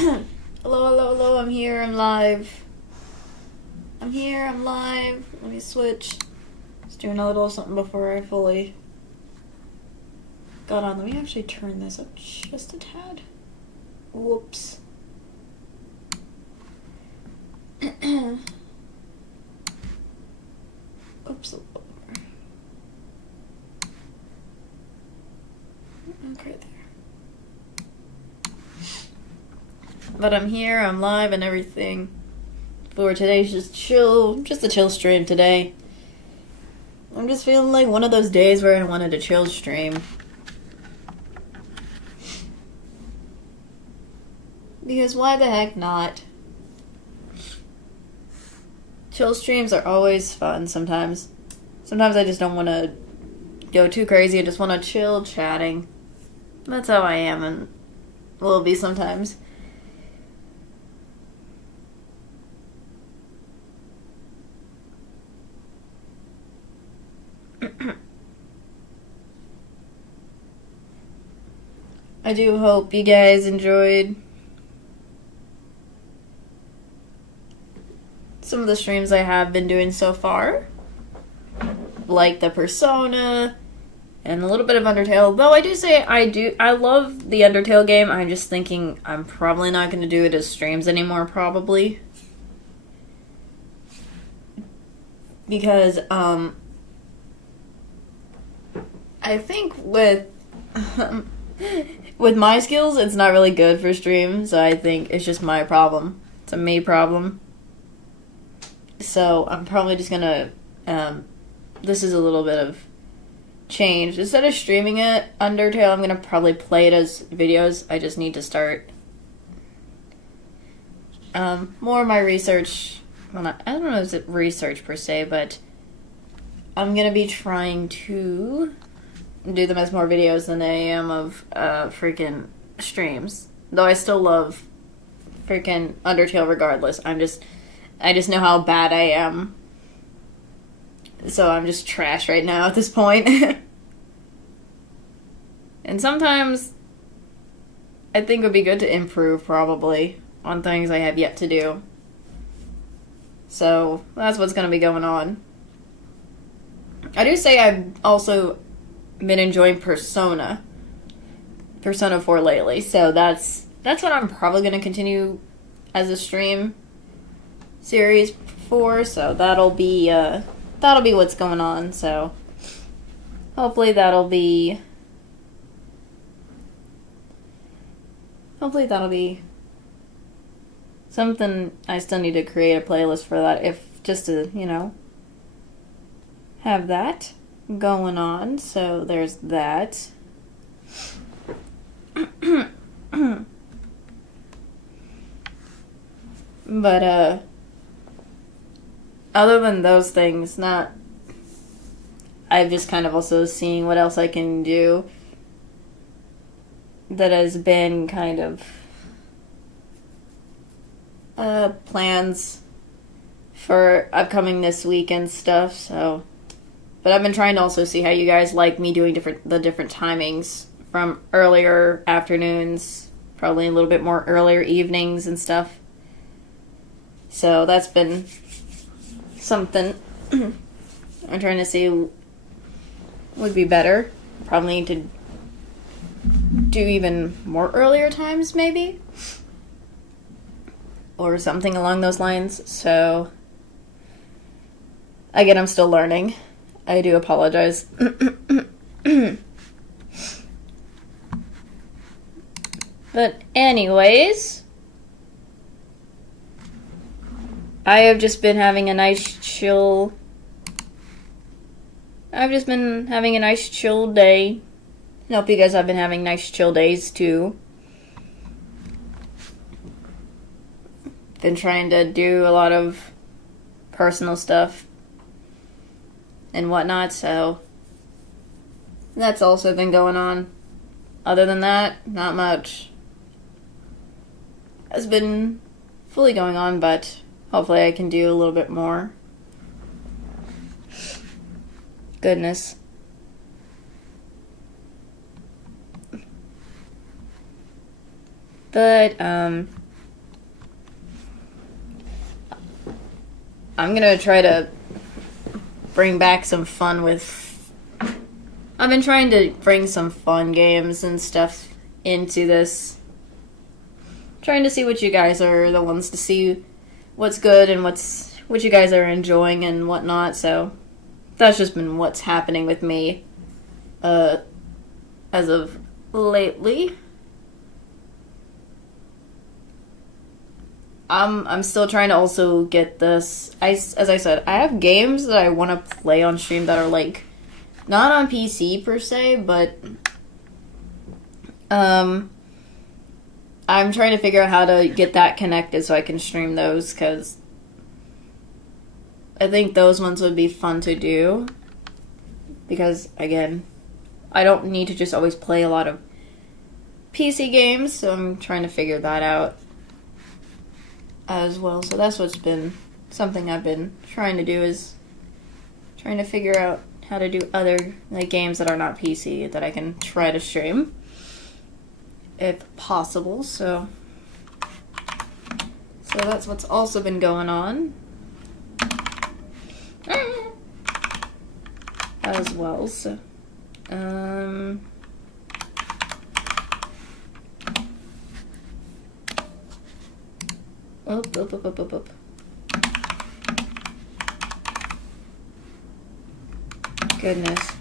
Hello, hello, hello, I'm here, I'm live. I'm here, I'm live. Let me switch. Just doing a little something before I fully got on. Let me actually turn this up just a tad. Whoops. Oops. Okay, there. But I'm here, I'm live and everything. For today's just a chill stream today. I'm just feeling like one of those days where I wanted a chill stream. Because why the heck not? Chill streams are always fun sometimes. Sometimes I just don't want to go too crazy. I just want to chill chatting. That's how I am and will be sometimes. I do hope you guys enjoyed some of the streams I have been doing so far. Like the Persona and a little bit of Undertale. Though I do say I love the Undertale game. I'm just thinking I'm probably not going to do it as streams anymore, probably. Because, I think with my skills, it's not really good for stream, so I think it's just my problem. It's a me problem. So I'm probably just gonna, this is a little bit of change. Instead of streaming it, Undertale, I'm gonna probably play it as videos. I just need to start, more of my research. Well, I don't know if it's research per se, but I'm gonna be trying to do them as more videos than I am of freaking streams. Though I still love freaking Undertale regardless. I just know how bad I am. So I'm just trash right now at this point. And sometimes I think it would be good to improve probably on things I have yet to do. So that's what's going to be going on. I do say I've also been enjoying Persona 4 lately, so that's what I'm probably going to continue as a stream series for, so that'll be what's going on, so hopefully that'll be something. I still need to create a playlist for that, if just to, have that going on, so there's that. But, other than those things, I've just kind of also seeing what else I can do that has been kind of, plans for upcoming this week and stuff, so. But I've been trying to also see how you guys like me doing the different timings from earlier afternoons, probably a little bit more earlier evenings and stuff. So that's been something I'm trying to see would be better. Probably need to do even more earlier times, maybe. Or something along those lines. So, again, I'm still learning. I do apologize. But anyways, I have just been having a nice chill. I've just been having a nice chill day. I hope you guys have been having nice chill days too. Been trying to do a lot of personal stuff and whatnot, so that's also been going on. Other than that, not much has been fully going on, but hopefully I can do a little bit more. Goodness. But, I'm gonna try to bring back some fun with... I've been trying to bring some fun games and stuff into this. Trying to see what you guys are the ones to see what's good and what you guys are enjoying and whatnot, so that's just been what's happening with me as of lately. I'm still trying to also get this. As I said, I have games that I want to play on stream that are like not on PC per se, but I'm trying to figure out how to get that connected so I can stream those, because I think those ones would be fun to do. Because, again, I don't need to just always play a lot of PC games, so I'm trying to figure that out as well. So that's what's been something I've been trying to do, is trying to figure out how to do other games that are not PC that I can try to stream if possible. So that's what's also been going on as well. So up. Goodness.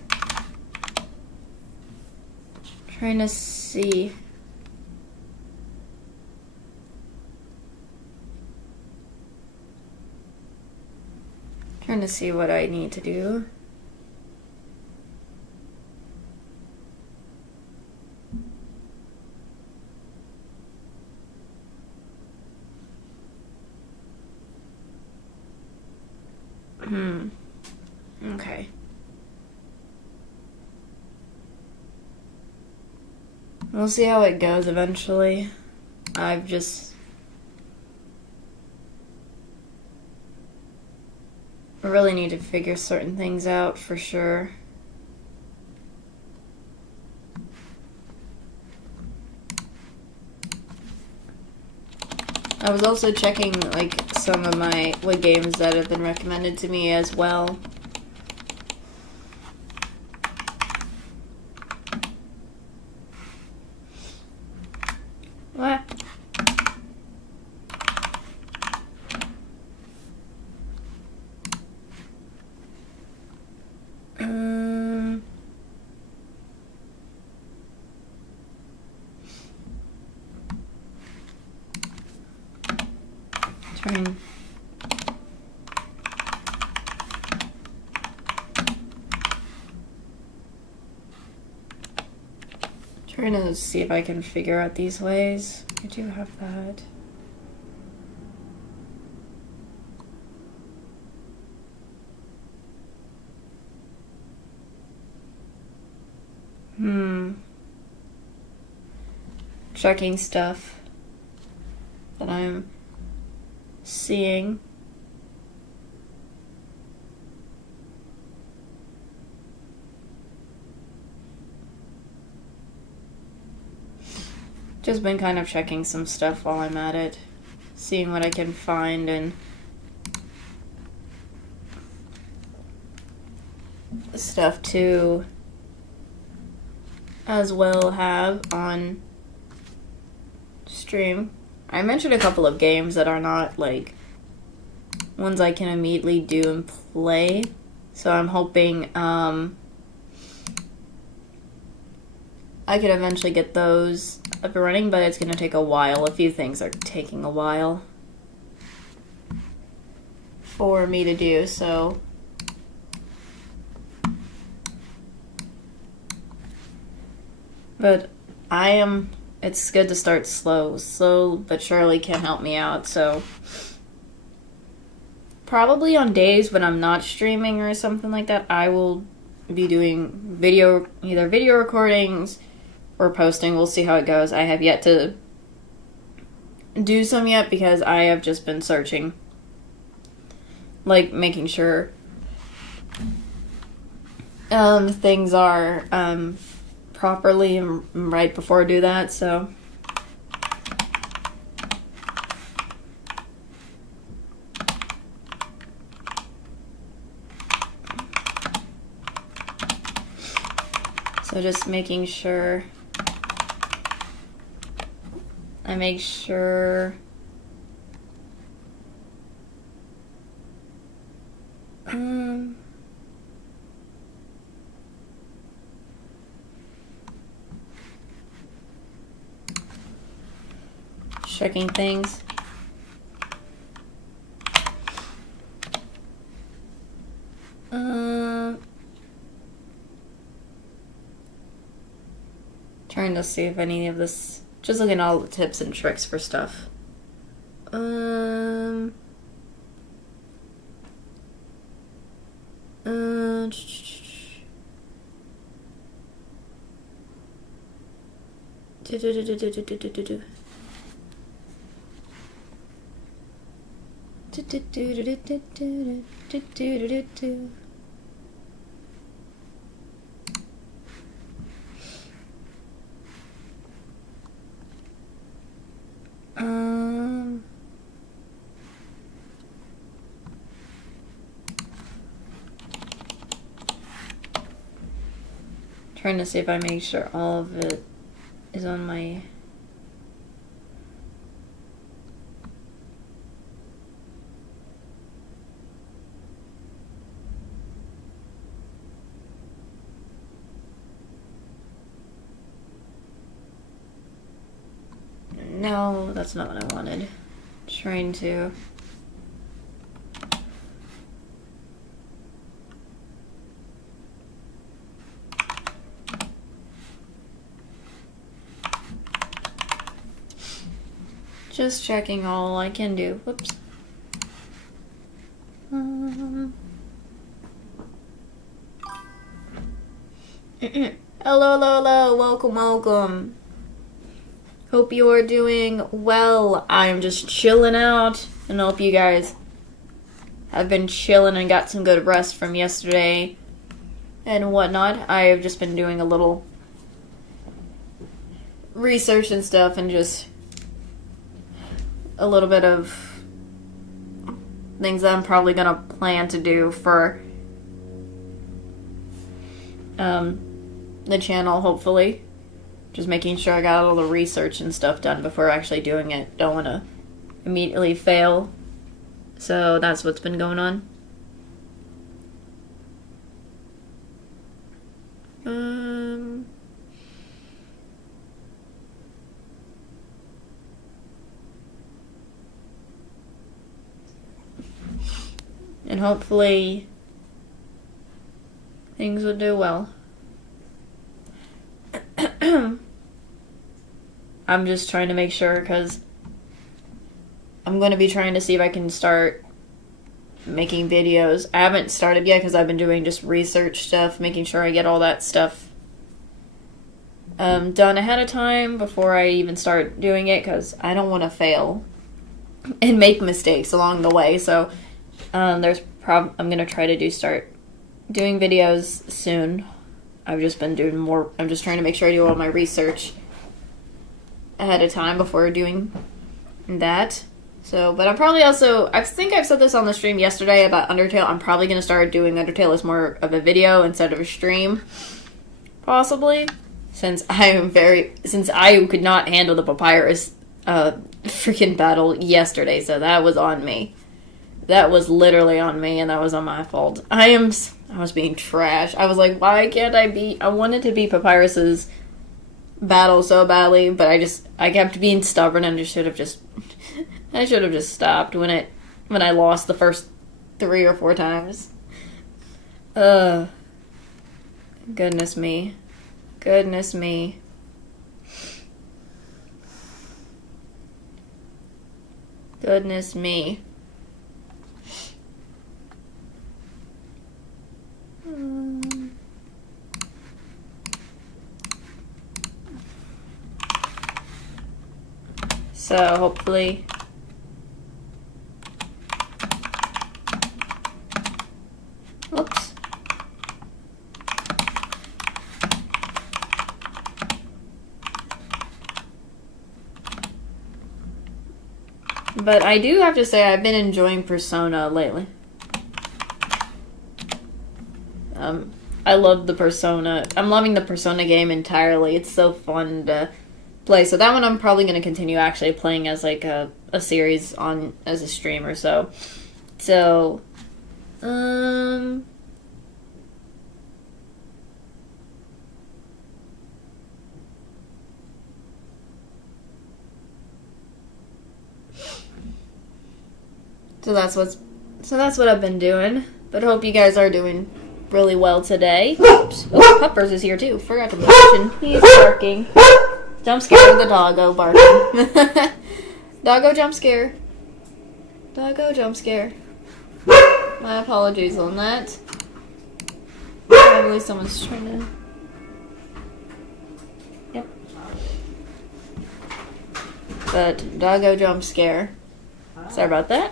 Trying to see. Trying to see what I need to do. Okay. We'll see how it goes eventually. I really need to figure certain things out for sure. I was also checking some of what games that have been recommended to me as well. What? Trying to see if I can figure out these ways. I do have that. Checking stuff that I'm seeing. Just been kind of checking some stuff while I'm at it, seeing what I can find and stuff to as well have on stream. I mentioned a couple of games that are not ones I can immediately do and play, so I'm hoping I could eventually get those up and running, but it's going to take a while. A few things are taking a while for me to do, so but it's good to start slow. Slow but surely can help me out, so probably on days when I'm not streaming or something like that, I will be doing either video recordings or posting. We'll see how it goes. I have yet to do some yet because I have just been searching, making sure things are properly and right before I do that, so So just making sure I make sure checking things. Trying to see if any of this, just looking at all the tips and tricks for stuff. Trying to see if I make sure all of it is on my... No, that's not what I wanted. Trying to... Just checking all I can do. Whoops. Hello, welcome. Hope you are doing well. I'm just chilling out, and I hope you guys have been chilling and got some good rest from yesterday and whatnot. I've just been doing a little research and stuff, and just a little bit of things that I'm probably gonna plan to do for the channel, hopefully. Just making sure I got all the research and stuff done before actually doing it. Don't want to immediately fail. So that's what's been going on. And hopefully things will do well. I'm just trying to make sure, because I'm going to be trying to see if I can start making videos. I haven't started yet because I've been doing just research stuff, making sure I get all that stuff done ahead of time before I even start doing it, because I don't want to fail and make mistakes along the way. So I'm going to try to start doing videos soon. I've just been doing more. I'm just trying to make sure I do all my research ahead of time before doing that. So, but I'm probably also, I think I've said this on the stream yesterday about Undertale. I'm probably going to start doing Undertale as more of a video instead of a stream. Possibly. Since I could not handle the Papyrus freaking battle yesterday. So that was on me. That was literally on me, and that was on my fault. I was being trash. I was like, why can't I wanted to beat Papyrus's battle so badly, but I kept being stubborn, and I should have just stopped when I lost the first 3 or 4 times. Goodness me. Goodness me. Goodness me. So hopefully oops. But I do have to say I've been enjoying Persona lately. I love the Persona. I'm loving the Persona game entirely. It's so fun to play. So that one I'm probably going to continue actually playing as like a series on as a stream or so. So, so that's what I've been doing. But hope you guys are doing really well today. Oops. Oh, Puppers is here too. Forgot to mention. He's barking. Jump scare with the doggo barking. Doggo jump scare. Doggo jump scare. My apologies on that. Probably someone's trying to... Yep. But doggo jump scare. Sorry about that.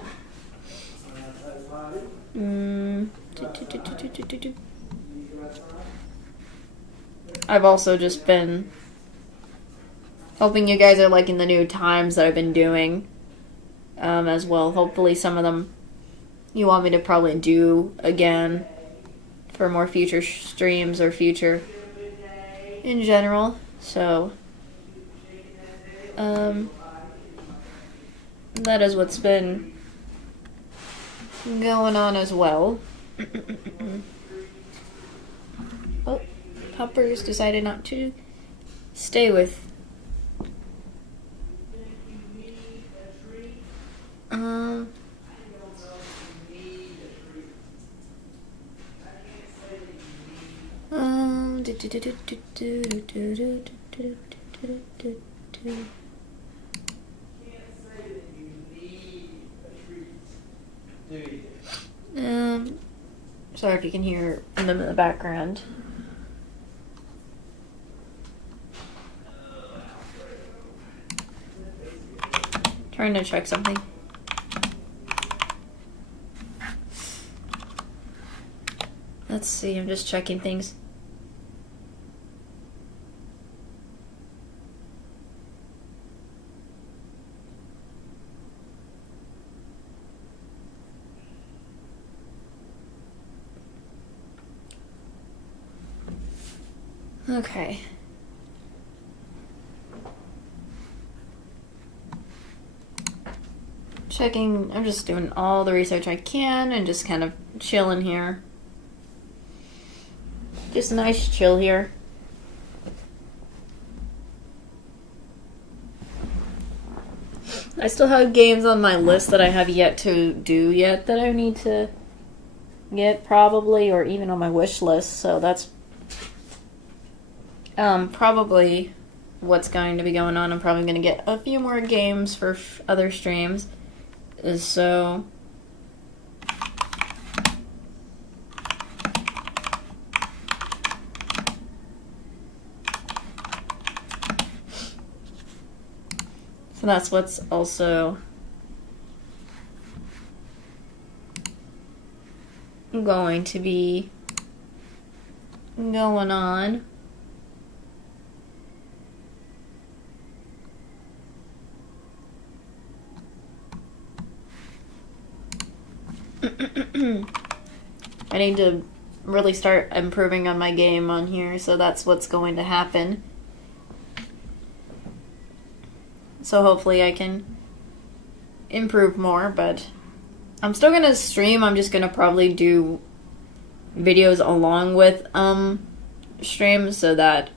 I've also just been hoping you guys are liking the new times that I've been doing as well. Hopefully some of them you want me to probably do again for more future streams or future in general. So that is what's been going on as well. Oh, Puppers decided not to stay with. Sorry if you can hear them in the background. Trying to check something. Let's see, I'm just checking things. Okay. Checking, I'm just doing all the research I can and just kind of chilling here. Just a nice chill here. I still have games on my list that I have yet to do yet that I need to get probably, or even on my wish list, so that's probably what's going to be going on. I'm probably going to get a few more games for other streams. So that's what's also going to be going on. I need to really start improving on my game on here, so that's what's going to happen. So hopefully I can improve more, but I'm still gonna stream. I'm just gonna probably do videos along with streams so that,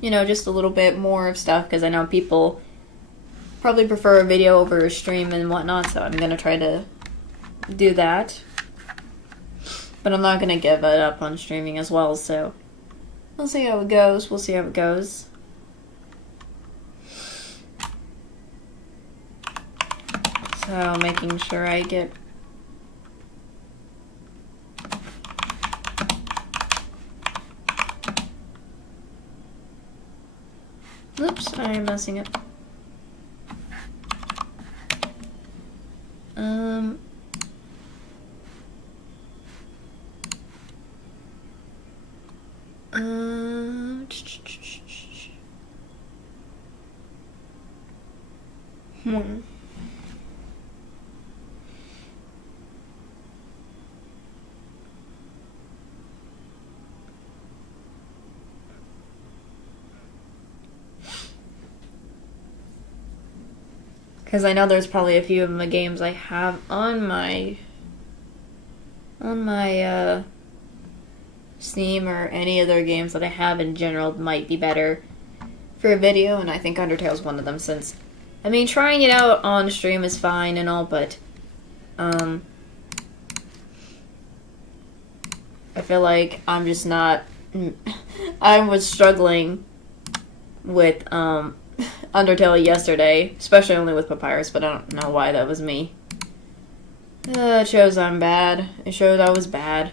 you know, just a little bit more of stuff, because I know people probably prefer a video over a stream and whatnot, so I'm gonna try to do that. But I'm not gonna give it up on streaming as well, so we'll see how it goes. We'll see how it goes. So making sure I get oops, I'm messing up. Because I know there's probably a few of the games I have on my Steam or any other games that I have in general might be better for a video, and I think Undertale's one of them since, I mean, trying it out on stream is fine and all, but, I feel like I'm just not, I was struggling with, Undertale yesterday, especially only with Papyrus, but I don't know why that was me. It shows I'm bad. It shows I was bad.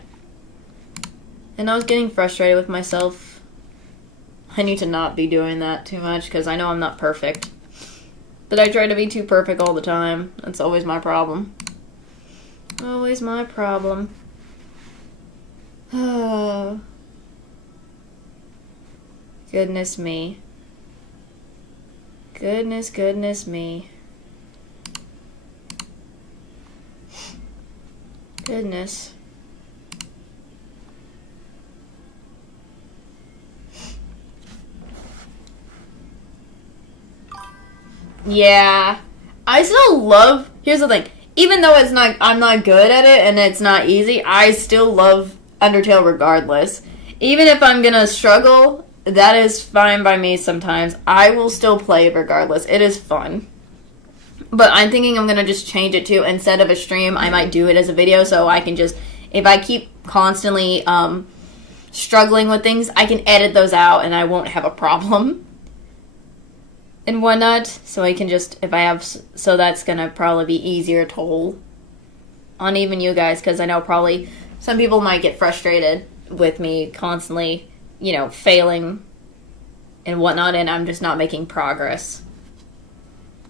And I was getting frustrated with myself. I need to not be doing that too much, because I know I'm not perfect. But I try to be too perfect all the time. That's always my problem. Always my problem. Oh. Goodness me. Goodness me. Goodness. Yeah. I still love, here's the thing. Even though I'm not good at it and it's not easy, I still love Undertale regardless. Even if I'm gonna struggle, that is fine by me sometimes. I will still play regardless. It is fun. But I'm thinking I'm gonna just change it to, instead of a stream, I might do it as a video, so I can just, if I keep constantly struggling with things, I can edit those out and I won't have a problem and whatnot. So I can just, if I have, so that's gonna probably be easier toll on even you guys, because I know probably some people might get frustrated with me constantly, you know, failing and whatnot, and I'm just not making progress.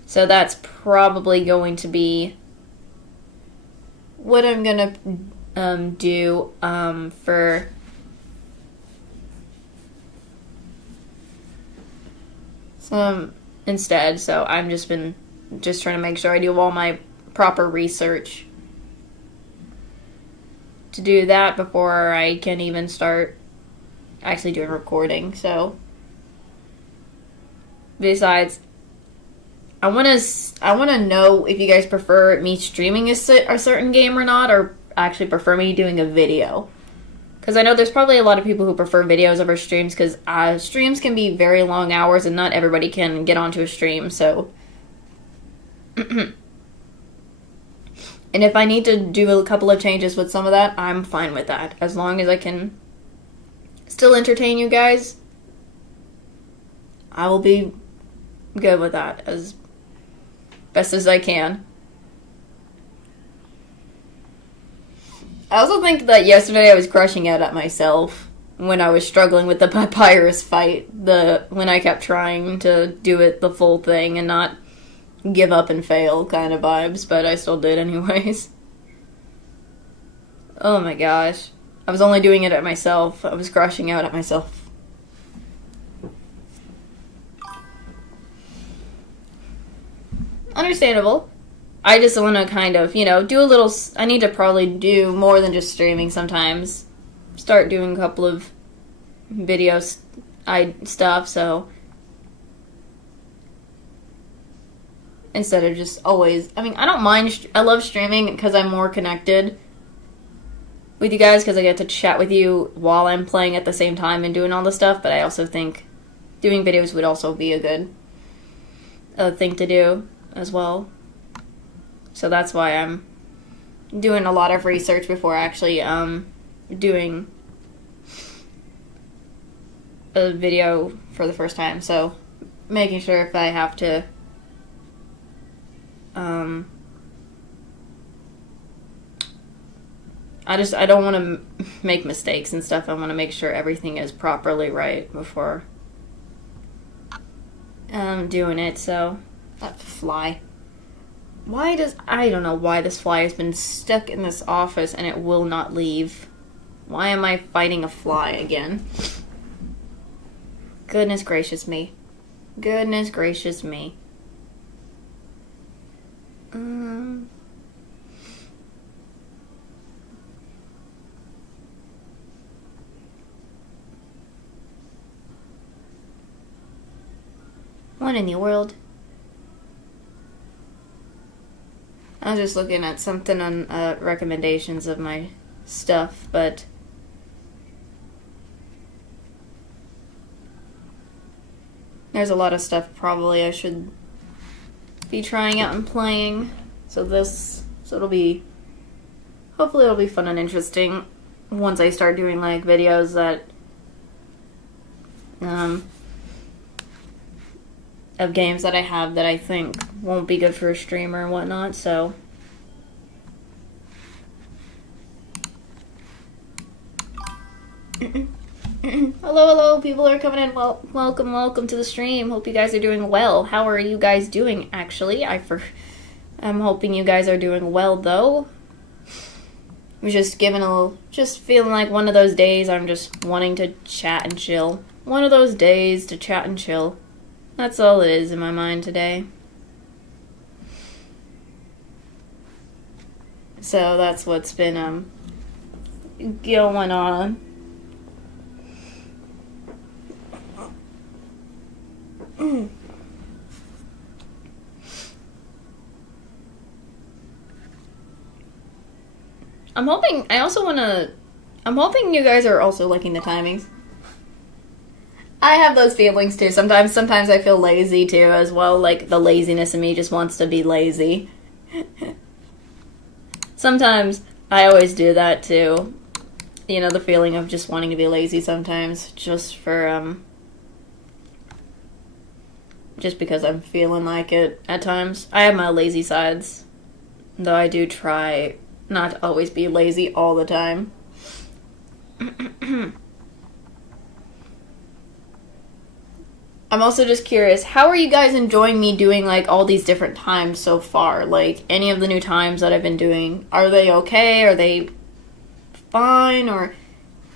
So that's probably going to be what I'm gonna do for some instead. So I'm just trying to make sure I do all my proper research to do that before I can even start actually doing recording. So besides, I want to know if you guys prefer me streaming a certain game or not, or actually prefer me doing a video. Because I know there's probably a lot of people who prefer videos over streams, because streams can be very long hours and not everybody can get onto a stream, so. And if I need to do a couple of changes with some of that, I'm fine with that. As long as I can still entertain you guys, I will be good with that as best as I can. I also think that yesterday I was crushing out at myself when I was struggling with the Papyrus fight. When I kept trying to do it the full thing and not give up and fail kind of vibes, but I still did anyways. Oh my gosh. I was only doing it at myself. I was crushing out at myself. Understandable. I just want to kind of, do a little. I need to probably do more than just streaming sometimes. Start doing a couple of videos, stuff, so. Instead of just always. I mean, I don't mind. I love streaming because I'm more connected with you guys, because I get to chat with you while I'm playing at the same time and doing all the stuff, but I also think doing videos would also be a good thing to do as well. So that's why I'm doing a lot of research before actually doing a video for the first time. So making sure if I have to I don't want to make mistakes and stuff. I want to make sure everything is properly right before doing it. So that fly. I don't know why this fly has been stuck in this office and it will not leave. Why am I fighting a fly again? Goodness gracious me. Goodness gracious me. What in the world? I was just looking at something on recommendations of my stuff, but there's a lot of stuff probably I should be trying out and playing. So it'll be, hopefully it'll be fun and interesting once I start doing like videos that of games that I have that I think won't be good for a streamer and whatnot, so hello, people are coming in. Well, welcome to the stream. Hope you guys are doing well. How are you guys doing, actually? I'm hoping you guys are doing well, though. I'm just feeling like one of those days I'm just wanting to chat and chill. One of those days to chat and chill. That's all it is in my mind today. So that's what's been going on. I'm hoping you guys are also liking the timings. I have those feelings too. Sometimes I feel lazy too as well. Like the laziness in me just wants to be lazy. Sometimes I always do that too. You know, the feeling of just wanting to be lazy sometimes, just because I'm feeling like it at times. I have my lazy sides, though I do try not to always be lazy all the time. I'm also just curious, how are you guys enjoying me doing, like, all these different times so far? Like, any of the new times that I've been doing, are they okay? Are they fine? Or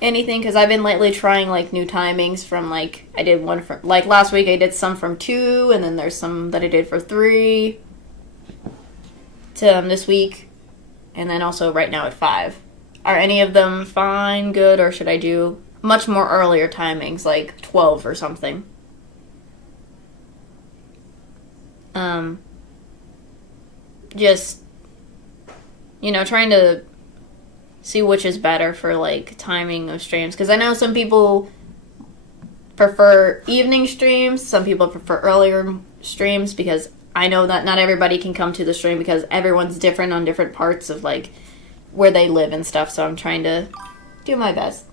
anything? Because I've been lately trying, like, new timings from, like, I did one from, like, last week I did some from 2, and then there's some that I did for 3 to this week, and then also right now at 5. Are any of them fine, good, or should I do much more earlier timings, like 12 or something? Just, you know, trying to see which is better for, like, timing of streams. Because I know some people prefer evening streams, some people prefer earlier streams, because I know that not everybody can come to the stream because everyone's different on different parts of, like, where they live and stuff. So I'm trying to do my best.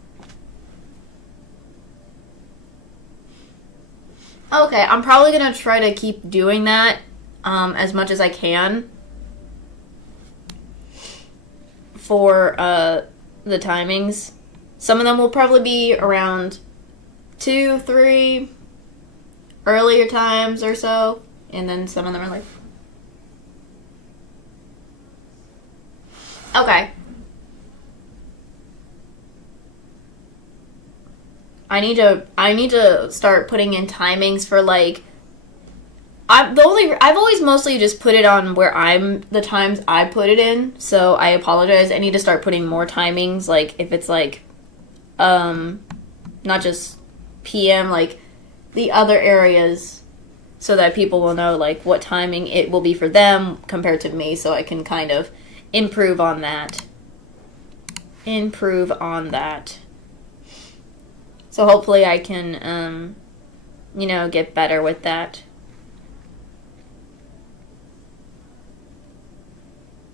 Okay, I'm probably going to try to keep doing that as much as I can for the timings. Some of them will probably be around 2, 3 earlier times or so, and then some of them are like... Okay. I need to start putting in timings for, like, I've always mostly just put it on where the times I put it in, so I apologize. I need to start putting more timings, like, if it's, like, not just PM, like, the other areas, so that people will know, like, what timing it will be for them compared to me, so I can kind of improve on that. So hopefully I can, you know, get better with that.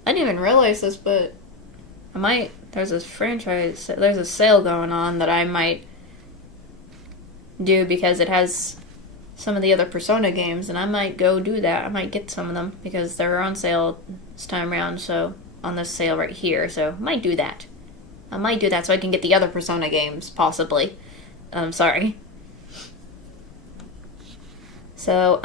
I didn't even realize this, but there's a sale going on that I might do because it has some of the other Persona games, and I might go do that. I might get some of them because they're on sale this time around, so on this sale right here, so I might do that. So I can get the other Persona games, possibly. Sorry. So,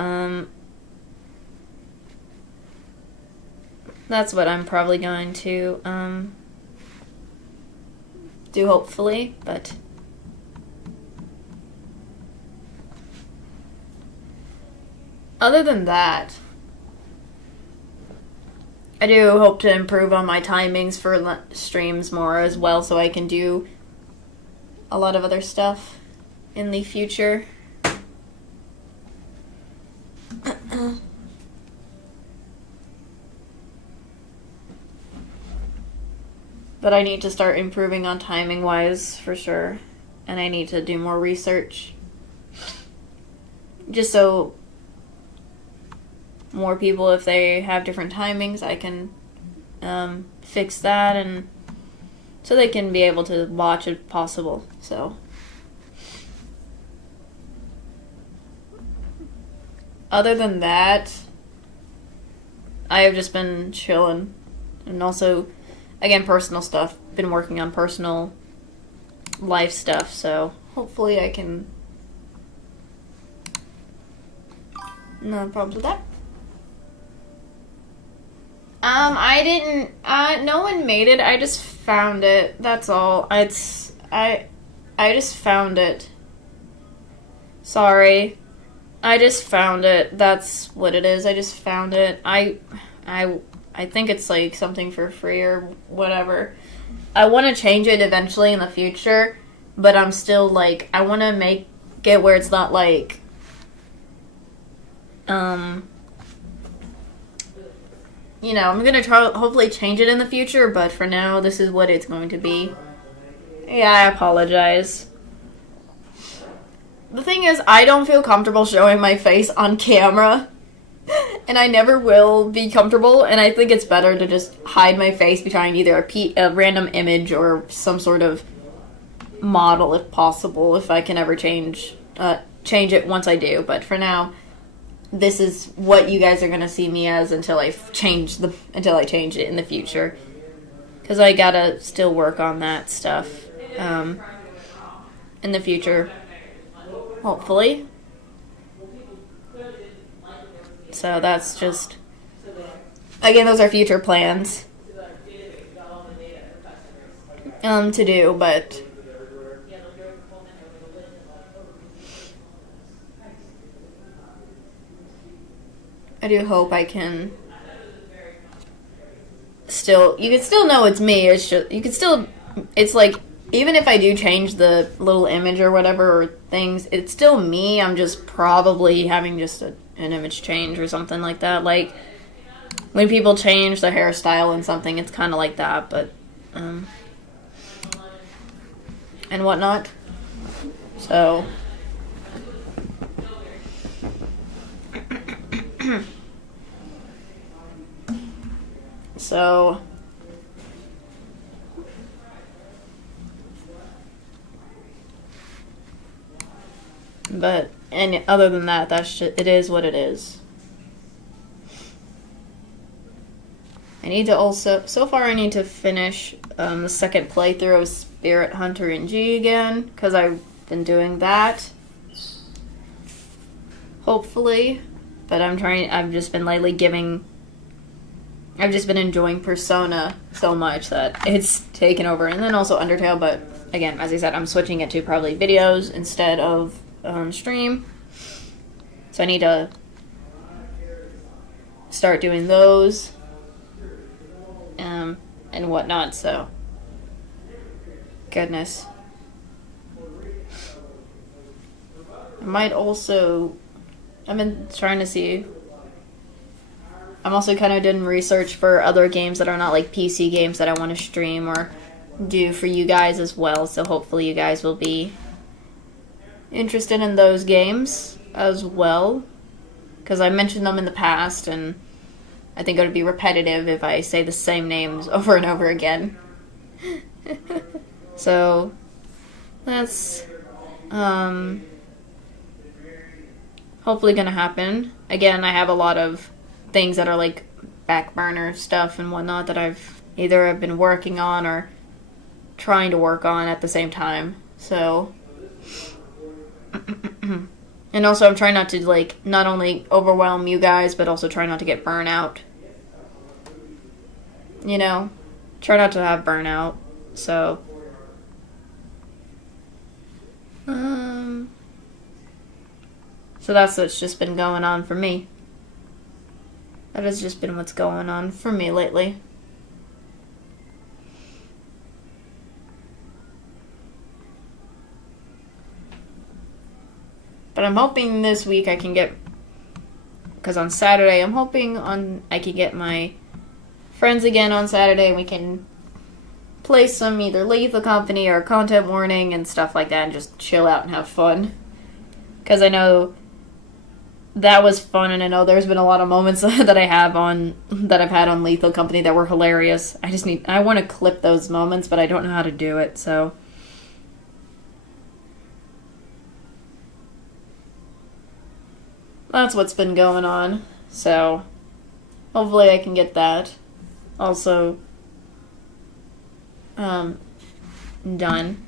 that's what I'm probably going to, do, hopefully, but... Other than that, I do hope to improve on my timings for streams more as well, so I can do a lot of other stuff in the future. But I need to start improving on timing wise for sure. And I need to do more research. Just so more people, if they have different timings, I can fix that, and so they can be able to watch if possible. So other than that, I have just been chilling. And also, again, personal stuff. Been working on personal life stuff, so hopefully I can... No problems with that. I didn't, no one made it. I just found it. That's all. I just found it. Sorry. I just found it. That's what it is. I just found it. I think it's like something for free or whatever. I want to change it eventually in the future, but I'm still like, I want to make it where it's not like, you know, I'm gonna try hopefully change it in the future, but for now, this is what it's going to be. Yeah, I apologize. The thing is, I don't feel comfortable showing my face on camera, and I never will be comfortable, and I think it's better to just hide my face behind either a random image or some sort of model, if possible, if I can ever change it once I do, but for now, this is what you guys are going to see me as until I change it in the future. Because I gotta still work on that stuff in the future, hopefully. So that's just... Again, those are future plans to do, but... I do hope I can still... You can still know it's me. It's just... You can still... It's like... Even if I do change the little image or whatever, or things, it's still me. I'm just probably having just an image change or something like that. Like, when people change their hairstyle and something, it's kind of like that, but... and whatnot. So... So, but, and other than that, that's just, it is what it is. I need to also, so far I need to finish the second playthrough of Spirit Hunter in G again, because I've been doing that. Hopefully. But I've just been enjoying Persona so much that it's taken over. And then also Undertale, but again, as I said, I'm switching it to probably videos instead of stream. So I need to start doing those and whatnot, so goodness. I might also... I've been trying to see... I'm also kind of doing research for other games that are not like PC games that I want to stream or do for you guys as well. So hopefully you guys will be interested in those games as well. Because I mentioned them in the past, and I think it would be repetitive if I say the same names over and over again. So that's... hopefully gonna happen. Again, I have a lot of things that are like back burner stuff and whatnot that I've either been working on or trying to work on at the same time. So, and also I'm trying not to like not only overwhelm you guys, but also try not to get burnout. You know, try not to have burnout. So, so that's what's just been going on for me. That has just been what's going on for me lately. But I'm hoping this week I can get... Because on Saturday, I'm hoping I can get my friends again on Saturday and we can play some either Lethal Company or Content Warning and stuff like that and just chill out and have fun. Because I know that was fun, and I know there's been a lot of moments that I've had on Lethal Company that were hilarious. I want to clip those moments, but I don't know how to do it, so. That's what's been going on, so hopefully I can get that also done.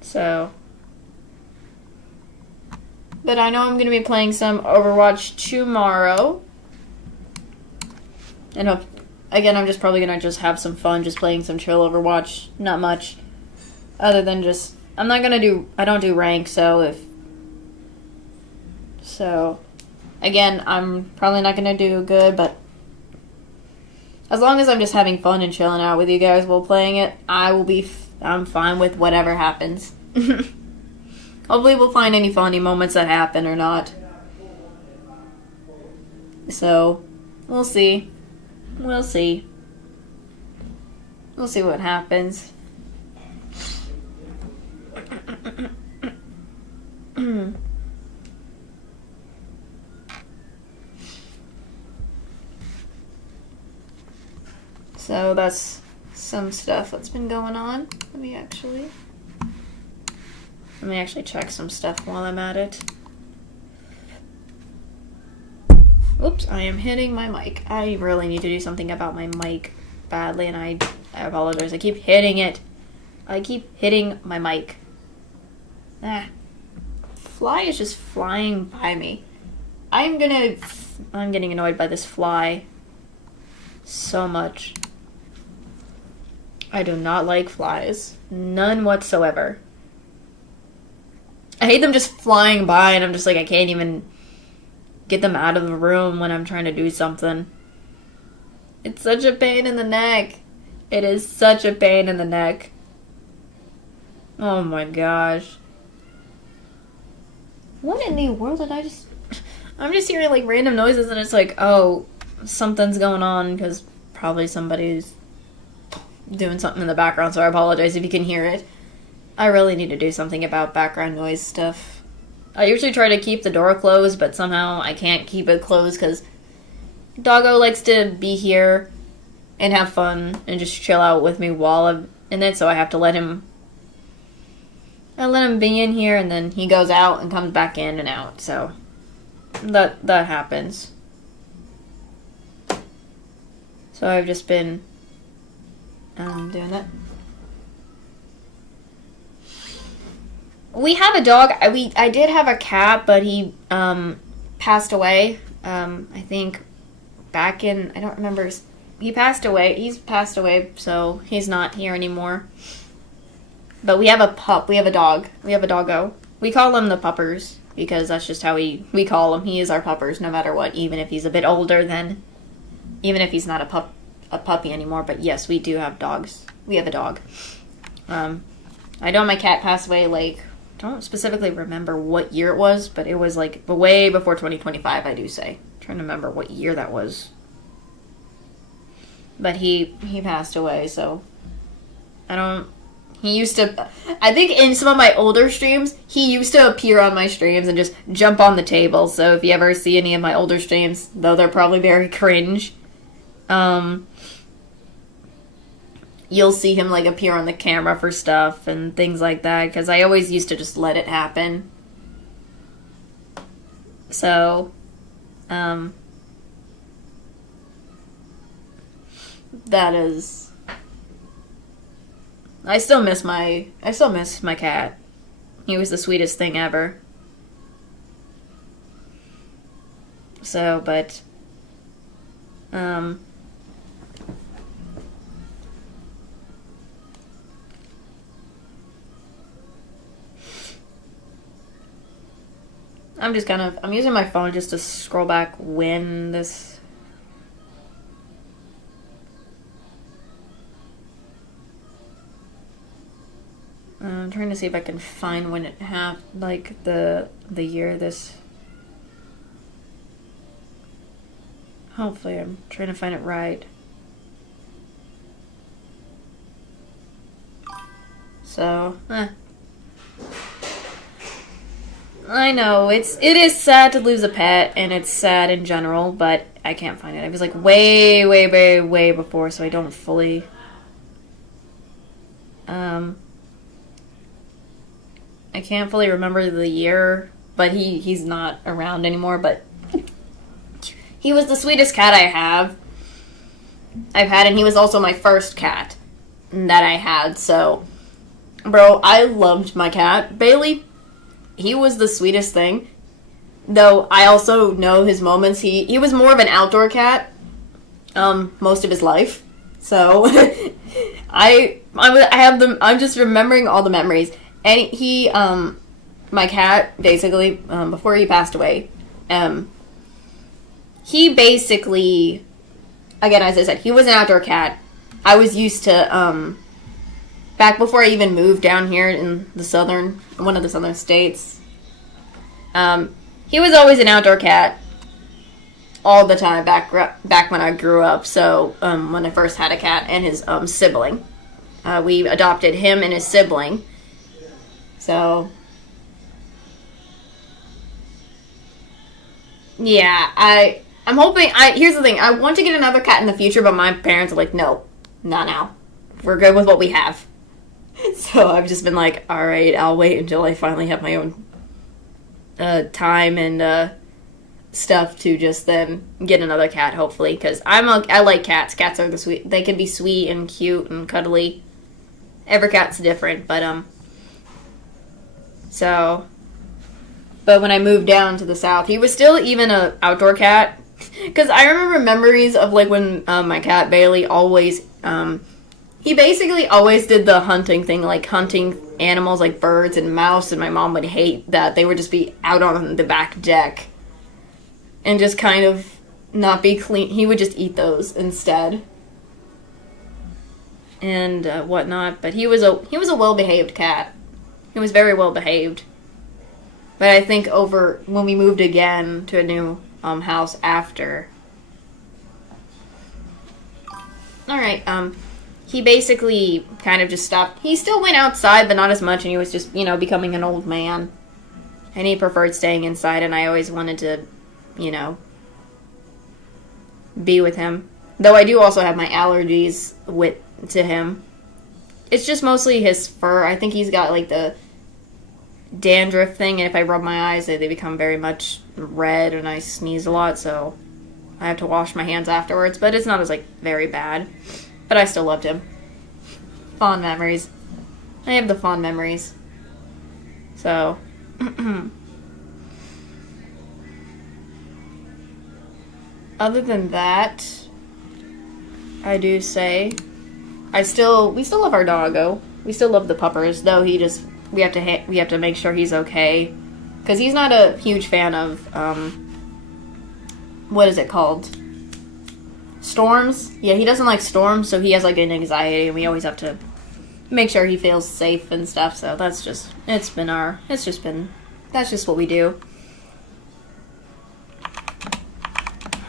So, but I know I'm going to be playing some Overwatch tomorrow. And again, I'm just probably going to just have some fun just playing some chill Overwatch. Not much. Other than just, I don't do rank, so again, I'm probably not going to do good, but as long as I'm just having fun and chilling out with you guys while playing it, I'm fine with whatever happens. Hopefully we'll find any funny moments that happen or not. So, we'll see. We'll see. We'll see what happens. So that's some stuff that's been going on. Let me actually check some stuff while I'm at it. Oops, I am hitting my mic. I really need to do something about my mic badly, and I apologize. I keep hitting it. I keep hitting my mic. Fly is just flying by me. I'm getting annoyed by this fly so much. I do not like flies. None whatsoever. I hate them just flying by, and I'm just like, I can't even get them out of the room when I'm trying to do something. It's such a pain in the neck. It is such a pain in the neck. Oh my gosh. What in the world did I just... I'm just hearing like random noises, and it's like, oh, something's going on, because probably somebody's doing something in the background, so I apologize if you can hear it. I really need to do something about background noise stuff. I usually try to keep the door closed, but somehow I can't keep it closed because Doggo likes to be here and have fun and just chill out with me while I'm in it, so I have to let him be in here, and then he goes out and comes back in and out, so that happens. So I've just been doing that. We have a dog. I did have a cat, but he passed away. I think back in, I don't remember. He passed away. He's passed away, so he's not here anymore. But we have a pup. We have a dog. We have a doggo. We call him the puppers because that's just how we call him. He is our puppers no matter what, even if he's a bit older than, even if he's not a puppy anymore. But yes, we do have dogs. We have a dog. I know my cat passed away, like, don't specifically remember what year it was, but it was like way before 2025, I do say. I'm trying to remember what year that was. But he passed away, so he used to, I think in some of my older streams, he used to appear on my streams and just jump on the table. So if you ever see any of my older streams, though they're probably very cringe, you'll see him like appear on the camera for stuff and things like that, because I always used to just let it happen. So, that is, I still miss my cat. He was the sweetest thing ever. So, but, I'm using my phone just to scroll back when this... I'm trying to see if I can find when it happened, like the year this... Hopefully I'm trying to find it right. So, I know, it is sad to lose a pet, and it's sad in general, but I can't find it. It was like way, way, way, way before, so I don't fully... I can't fully remember the year, but he's not around anymore, but he was the sweetest cat I've had, and he was also my first cat that I had, so, bro, I loved my cat. Bailey, he was the sweetest thing, though I also know his moments. He was more of an outdoor cat, most of his life, so, I'm just remembering all the memories. And he, my cat, basically, before he passed away, he basically, again, as I said, he was an outdoor cat. I was used to, back before I even moved down here in one of the southern states, he was always an outdoor cat all the time back when I grew up. So, when I first had a cat and his, sibling, we adopted him and his sibling. So, yeah, I'm hoping, here's the thing, I want to get another cat in the future, but my parents are like, no, not now. We're good with what we have. So I've just been like, alright, I'll wait until I finally have my own, time and, stuff to just then get another cat, hopefully, because I like cats. Cats are they can be sweet and cute and cuddly. Every cat's different, but, so, but when I moved down to the south, he was still even a outdoor cat. Because I remember memories of, like, when my cat, Bailey, always, he basically always did the hunting thing, like, hunting animals like birds and mouse, and my mom would hate that. They would just be out on the back deck and just kind of not be clean. He would just eat those instead. And whatnot. But he was a well-behaved cat. He was very well behaved. But I think when we moved again to a new house after. Alright, he basically kind of just stopped. He still went outside, but not as much, and he was just, becoming an old man. And he preferred staying inside, and I always wanted to, be with him. Though I do also have my allergies to him. It's just mostly his fur. I think he's got, like, the dandruff thing, and if I rub my eyes, they become very much red, and I sneeze a lot, so I have to wash my hands afterwards, but it's not as, like, very bad. But I still loved him. Fond memories. I have the fond memories. So, other than that, I do say, we still love our doggo. We still love the puppers, though we have to make sure he's okay, because he's not a huge fan of what is it called? Storms. Yeah, he doesn't like storms, so he has like an anxiety, and we always have to make sure he feels safe and stuff. So that's just what we do.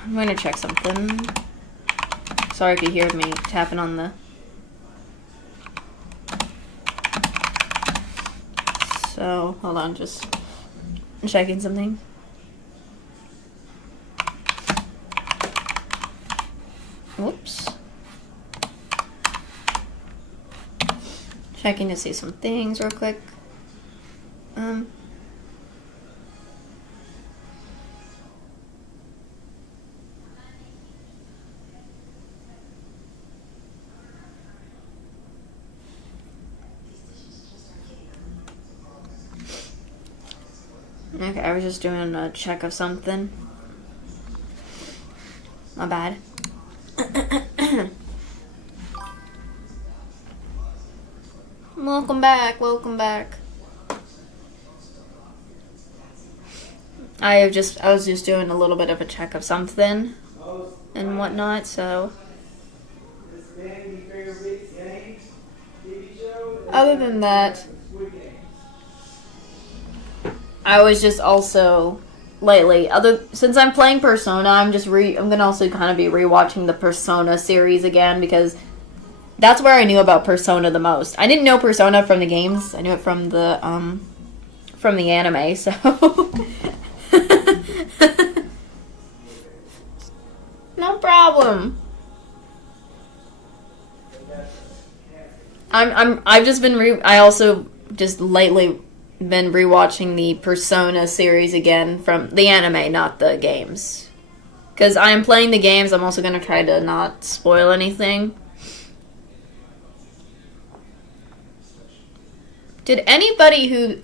I'm going to check something. Sorry if you hear me tapping on the... So, hold on, just checking something. Whoops. Checking to see some things real quick. Okay, I was just doing a check of something. My bad. Welcome back. I was just doing a little bit of a check of something and whatnot, so. Other than that, I was just also lately, since I'm playing Persona, I'm gonna also kind of be rewatching the Persona series again, because That's where I knew about Persona the most. I didn't know Persona from the games. I knew it from the anime, so no problem. I've just been I also just lately been rewatching the Persona series again from the anime, not the games. Because I am playing the games, I'm also going to try to not spoil anything. Did anybody who...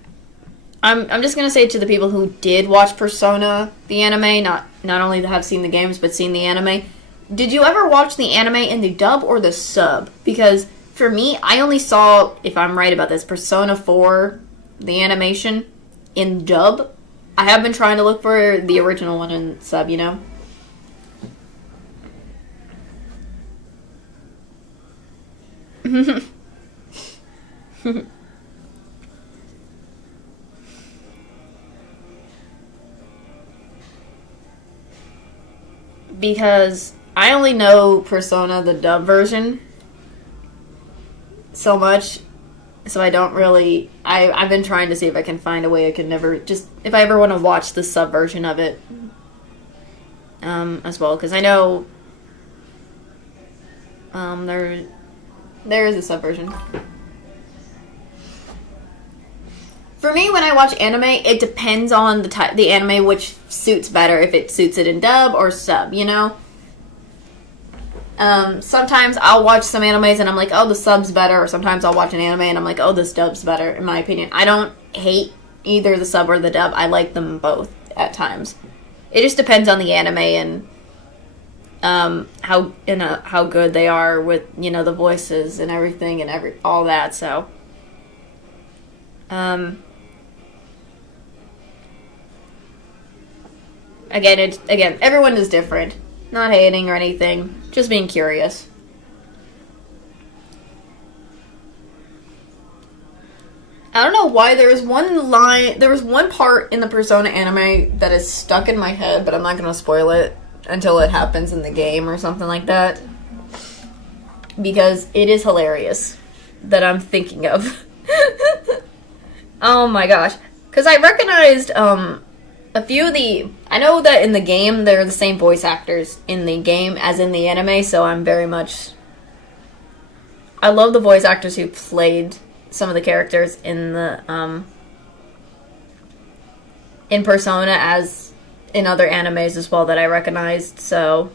I'm just going to say to the people who did watch Persona, the anime, not only have seen the games, but seen the anime, did you ever watch the anime in the dub or the sub? Because for me, I only saw, if I'm right about this, Persona 4, the animation, in dub. I have been trying to look for the original one in sub, you know? Because I only know Persona, the dub version, so much, so I don't really... I've been trying to see if I can find a way I can never... Just, if I ever want to watch the sub version of it, as well, because I know, there is a sub version. For me, when I watch anime, it depends on the anime, which suits better, if it suits it in dub or sub, you know? Sometimes I'll watch some animes and I'm like, oh, the sub's better, or sometimes I'll watch an anime and I'm like, oh, this dub's better, in my opinion. I don't hate either the sub or the dub. I like them both at times. It just depends on the anime and how good they are with, you know, the voices and everything and all that, so... Again, everyone is different. Not hating or anything. Just being curious. I don't know why there was one part in the Persona anime that is stuck in my head, but I'm not gonna spoil it until it happens in the game or something like that. Because it is hilarious that I'm thinking of. Oh my gosh. Because I recognized, a few of I know that in the game, they're the same voice actors in the game as in the anime, so I'm very much... I love the voice actors who played some of the characters in the, in Persona, as in other animes as well that I recognized, so...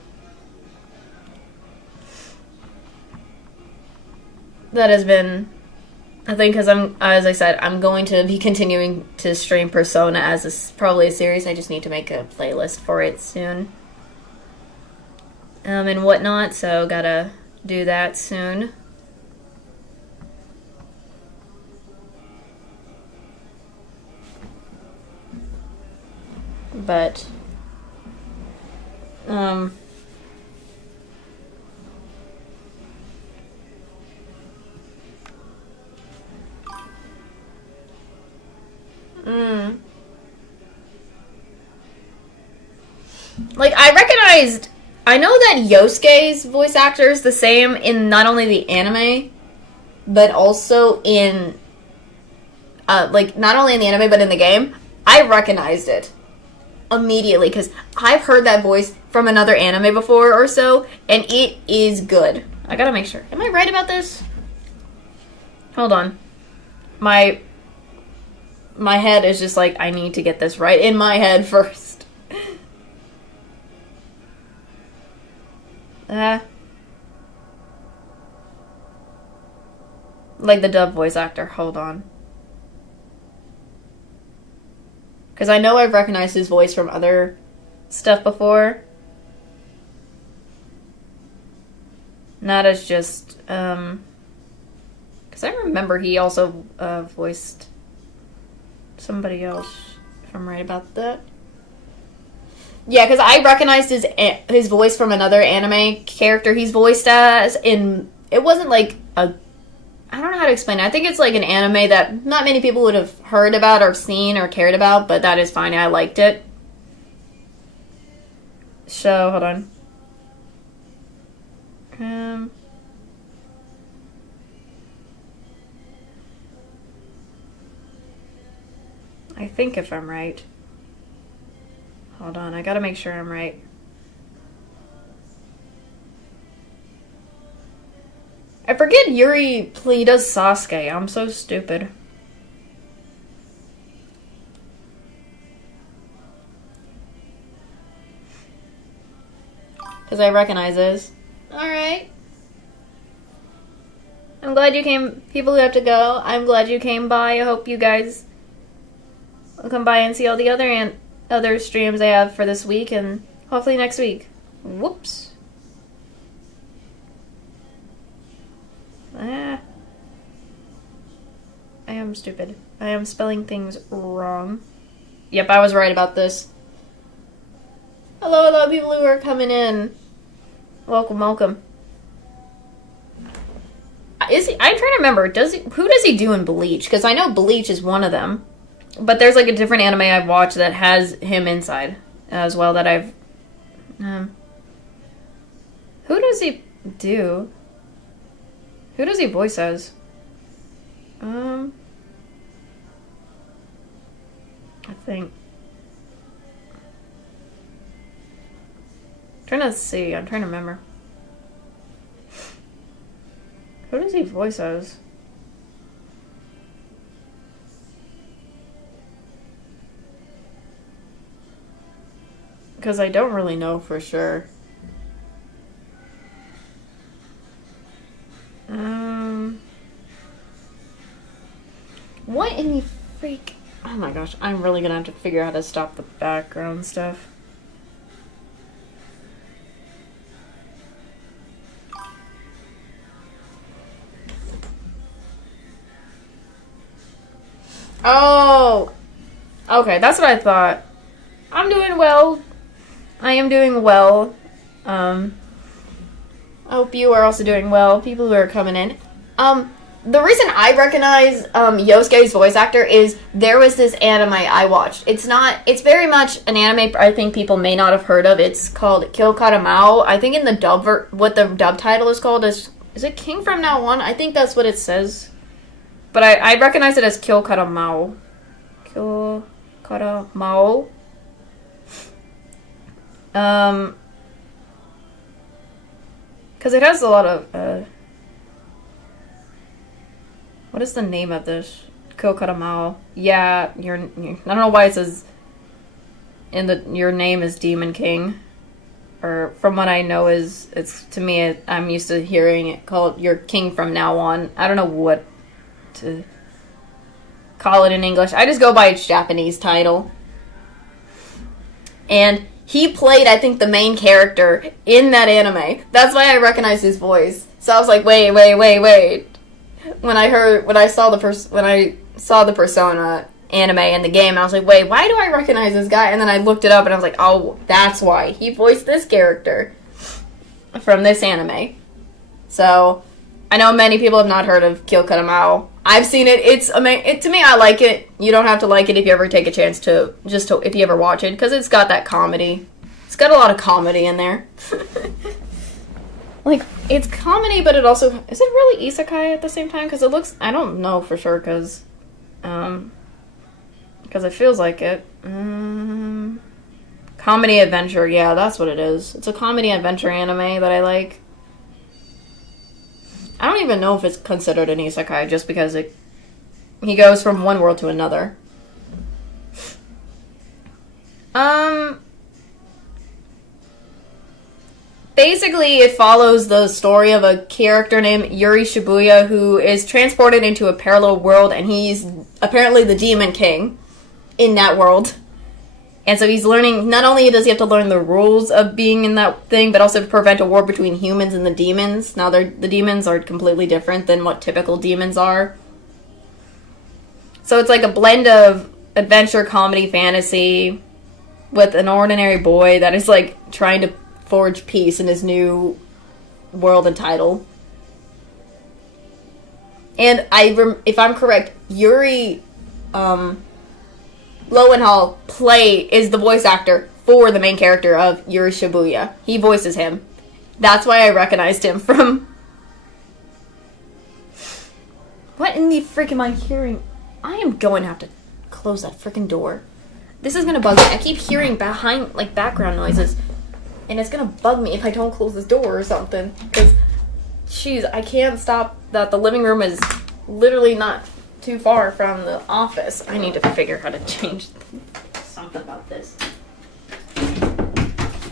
That has been... I think because as I said, I'm going to be continuing to stream Persona as probably a series. I just need to make a playlist for it soon. And whatnot, so gotta do that soon. But, like, I know that Yosuke's voice actor is the same in not only the anime, but also in, not only in the anime, but in the game. I recognized it immediately, because I've heard that voice from another anime before or so, and it is good. I gotta make sure. Am I right about this? Hold on. My head is just like, I need to get this right in my head first. Like the dub voice actor. Hold on. Because I know I've recognized his voice from other stuff before. Not as just, because I remember he also voiced somebody else, if I'm right about that. Yeah, because I recognized his voice from another anime character he's voiced as in... It wasn't like a... I don't know how to explain it. I think it's like an anime that not many people would have heard about or seen or cared about, but that is fine. I liked it. So, hold on. I think if I'm right. Hold on, I gotta make sure I'm right. I forget Yuri does Sasuke. I'm so stupid. Because I recognize this. Alright. I'm glad you came. People who have to go, I'm glad you came by. I hope you guys will come by and see all the other streams I have for this week and hopefully next week. Whoops. I am stupid. I am spelling things wrong. Yep, I was right about this. Hello, people who are coming in. Welcome, welcome. I'm trying to remember. Who does he do in Bleach? Because I know Bleach is one of them, but there's like a different anime I've watched that has him inside as well. That I've. Who does he do? Who does he voice as? I think. I'm trying to see. I'm trying to remember. Who does he voice as? Because I don't really know for sure. What in the freak? Oh my gosh, I'm really gonna have to figure out how to stop the background stuff. Oh! Okay, that's what I thought. I'm doing well. I am doing well. I hope you are also doing well, people who are coming in. The reason I recognize Yosuke's voice actor is there was this anime I watched. It's very much an anime I think people may not have heard of. It's called Kill Katamao. I think in the what the dub title is called is it King from Now On? I think that's what it says. But I recognize it as Kill Katamao. Kill Katamao. Because it has a lot of, what is the name of this? Kill Katamao. Yeah, I don't know why it says your name is Demon King. Or from what I know to me, I'm used to hearing it called your king from now on. I don't know what to call it in English. I just go by its Japanese title. And he played, I think, the main character in that anime. That's why I recognize his voice. So I was like, wait. When I saw the Persona anime in the game, I was like, wait, why do I recognize this guy? And then I looked it up and I was like, oh, that's why. He voiced this character from this anime. So, I know many people have not heard of Kill Katamao. I've seen it. It's amazing. To me, I like it. You don't have to like it if you ever take a chance if you ever watch it, because it's got that comedy. It's got a lot of comedy in there. Like, it's comedy, but it also... Is it really isekai at the same time? Because it looks... I don't know for sure, because it feels like it. Comedy adventure, yeah, that's what it is. It's a comedy adventure anime that I like. I don't even know if it's considered an isekai, just because he goes from one world to another. Basically, it follows the story of a character named Yuri Shibuya who is transported into a parallel world, and he's apparently the Demon King in that world. And so he's learning, not only does he have to learn the rules of being in that thing, but also to prevent a war between humans and the demons. Now, the demons are completely different than what typical demons are. So it's like a blend of adventure, comedy, fantasy, with an ordinary boy that is like trying to forge peace in his new world and title. And if I'm correct, Yuri Lowenthal is the voice actor for the main character of Yuri Shibuya. He voices him. That's why I recognized him from... What in the freak am I hearing? I am going to have to close that freaking door. This is gonna bug me. I keep hearing behind, like, background noises. And it's gonna bug me if I don't close this door or something. Because, jeez, I can't stop that the living room is literally not too far from the office. I need to figure how to change something about this.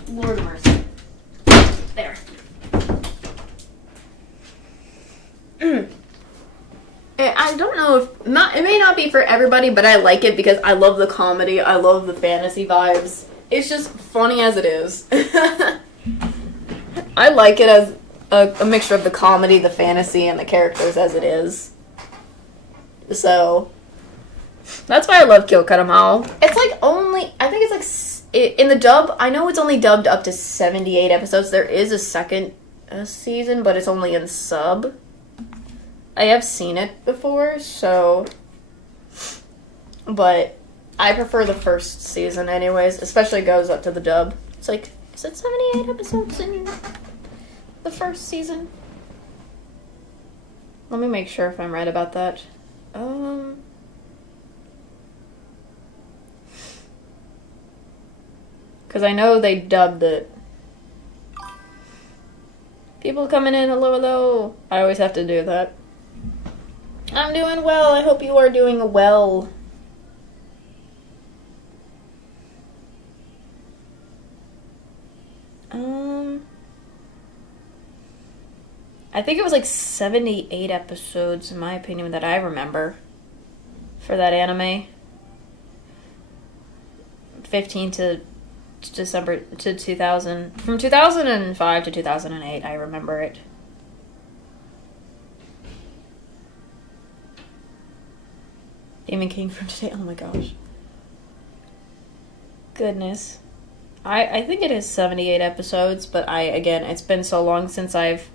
Lord mercy. There. I don't know if it may not be for everybody, but I like it because I love the comedy. I love the fantasy vibes. It's just funny as it is. I like it as a mixture of the comedy, the fantasy, and the characters as it is. So that's why I love Kill Katamao. It's like I think it's like in the dub. I know it's only dubbed up to 78 episodes. There is a second season, but it's only in sub. I have seen it before, so... But I prefer the first season anyways, especially goes up to the dub. It's like, is it 78 episodes in the first season? Let me make sure if I'm right about that. Because I know they dubbed it. People coming in, hello, hello. I always have to do that. I'm doing well. I hope you are doing well. I think it was like 78 episodes, in my opinion, that I remember for that anime. 15 to December to 2000. From 2005 to 2008, I remember it. Demon King from today. Oh my gosh. Goodness. I think it is 78 episodes, but again, it's been so long since I've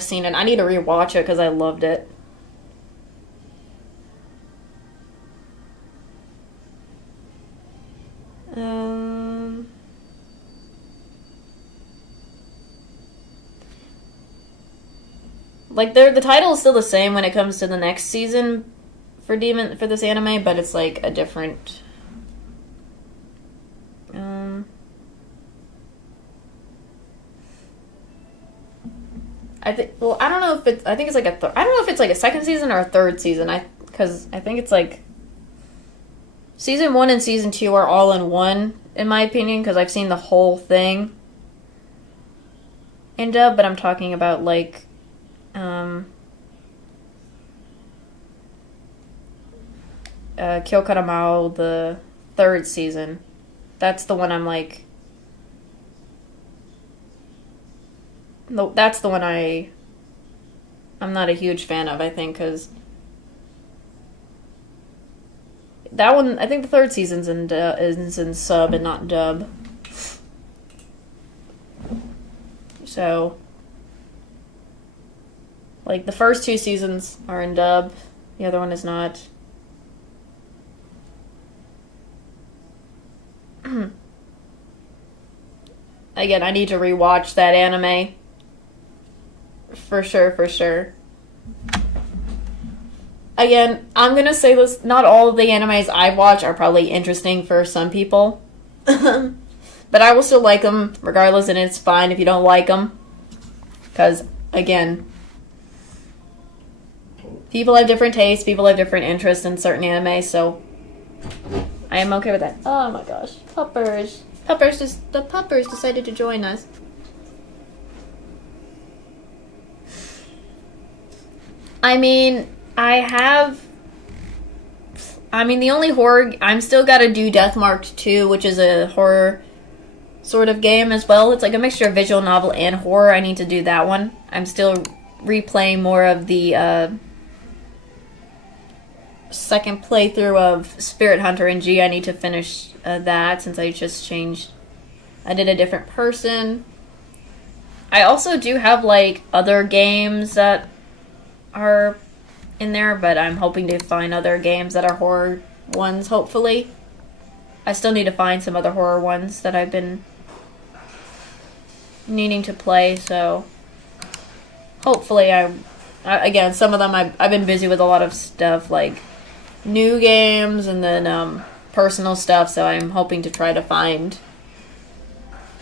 seen it. I need to rewatch it because I loved it. Like the title is still the same when it comes to the next season for this anime, but it's like a different. I think. Well, I don't know if it's. I think it's like I don't know if it's like a second season or a third season. Because I think it's like. Season 1 and Season 2 are all in one, in my opinion, because I've seen the whole thing in dub, but I'm talking about like. Kill Katamao, the third season. That's the one I'm like... No, that's the one I'm not a huge fan of, I think, because... That one, I think the third season's is in sub and not dub. So... Like, the first 2 seasons are in dub. The other one is not. Again, I need to rewatch that anime. For sure, for sure. Again, I'm gonna say this, not all of the animes I watch are probably interesting for some people. But I will still like them regardless, and it's fine if you don't like them. Because, again... People have different tastes, people have different interests in certain anime, so I am okay with that. Oh my gosh. Puppers. The puppers decided to join us. I mean, the only horror... I'm still gotta do Deathmarked 2, which is a horror sort of game as well. It's like a mixture of visual novel and horror. I need to do that one. I'm still replaying more of the, second playthrough of Spirit Hunter NG. I need to finish that since I just changed. I did a different person. I also do have like other games that are in there, but I'm hoping to find other games that are horror ones, hopefully. I still need to find some other horror ones that I've been needing to play, so hopefully I again, some of them I've been busy with a lot of stuff like new games and then personal stuff, so I'm hoping to try to find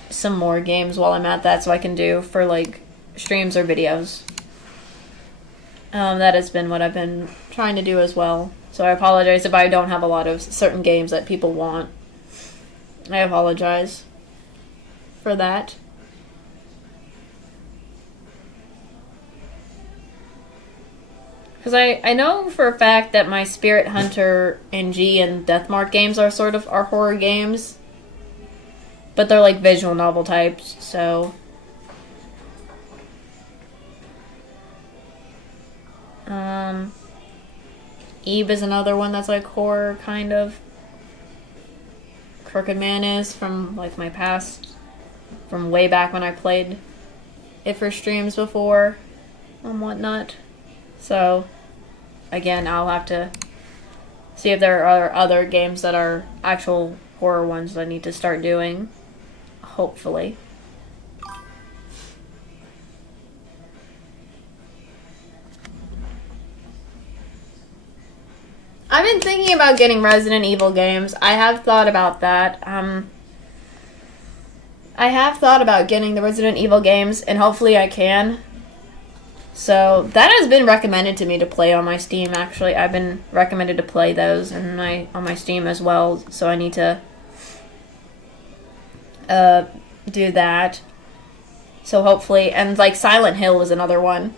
some more games while I'm at that so I can do for like streams or videos. That has been what I've been trying to do as well. So I apologize if I don't have a lot of certain games that people want. I apologize for that. Because I know for a fact that my Spirit Hunter and G and Deathmark games are sort of horror games. But they're like visual novel types, so... Eve is another one that's like horror, kind of. Crooked Man is from like my past, from way back when I played it for streams before and whatnot. So, again, I'll have to see if there are other games that are actual horror ones that I need to start doing. Hopefully. I've been thinking about getting Resident Evil games. I have thought about that. I have thought about getting the Resident Evil games, and hopefully I can. So, that has been recommended to me to play on my Steam, actually. I've been recommended to play those on my Steam as well, so I need to do that. So hopefully, and like Silent Hill was another one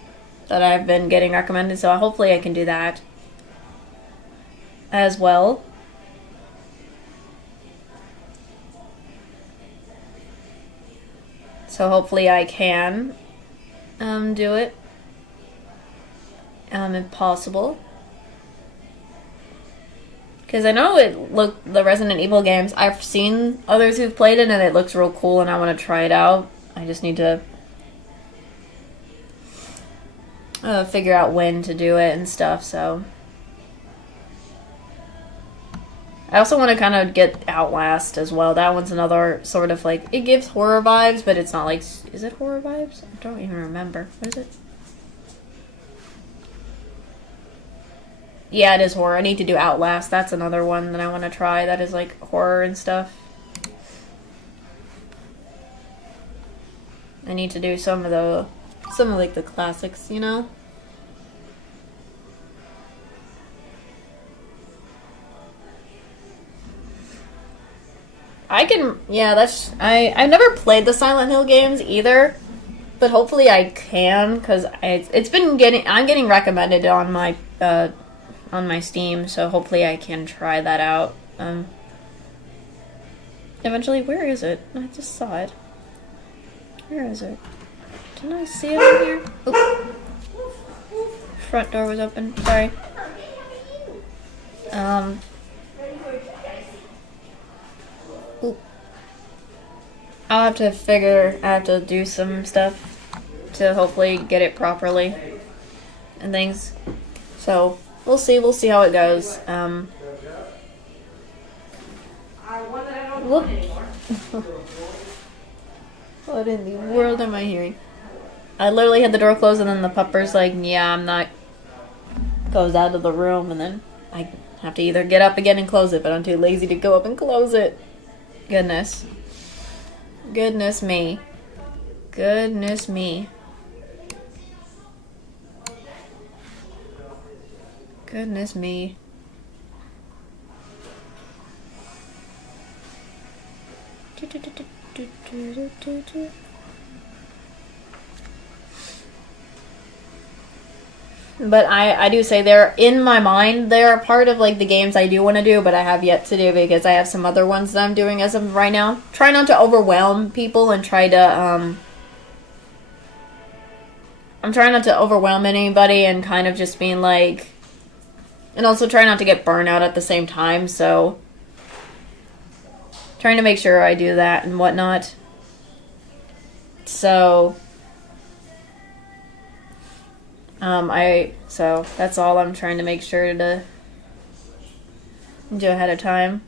that I've been getting recommended, so hopefully I can do that as well. So hopefully I can do it if possible. Because I know the Resident Evil games, I've seen others who've played it and it looks real cool and I want to try it out. I just need to figure out when to do it and stuff, so. I also want to kind of get Outlast as well. That one's another sort of like, it gives horror vibes, but it's not like, is it horror vibes? I don't even remember. What is it? Yeah, it is horror. I need to do Outlast. That's another one that I want to try that is like horror and stuff. I need to do some of like the classics, you know? I've never played the Silent Hill games either, but hopefully I can, because I'm getting recommended on my Steam, so hopefully I can try that out. Eventually, where is it? I just saw it. Where is it? Didn't I see it in here? Oop. Front door was open. Sorry. Oop. I have to do some stuff to hopefully get it properly and things. So, we'll see how it goes. Whoop. What in the world am I hearing? I literally had the door closed and then the pupper's like, yeah, I'm not... Goes out of the room and then I have to either get up again and close it, but I'm too lazy to go up and close it. Goodness. Goodness me. Goodness me. Goodness me. But I do say they're, in my mind, they're a part of like the games I do want to do, but I have yet to do because I have some other ones that I'm doing as of right now. Try not to overwhelm people and try to, I'm trying not to overwhelm anybody and kind of just being like, and also try not to get burnout at the same time, so trying to make sure I do that and whatnot. So, so that's all I'm trying to make sure to do ahead of time.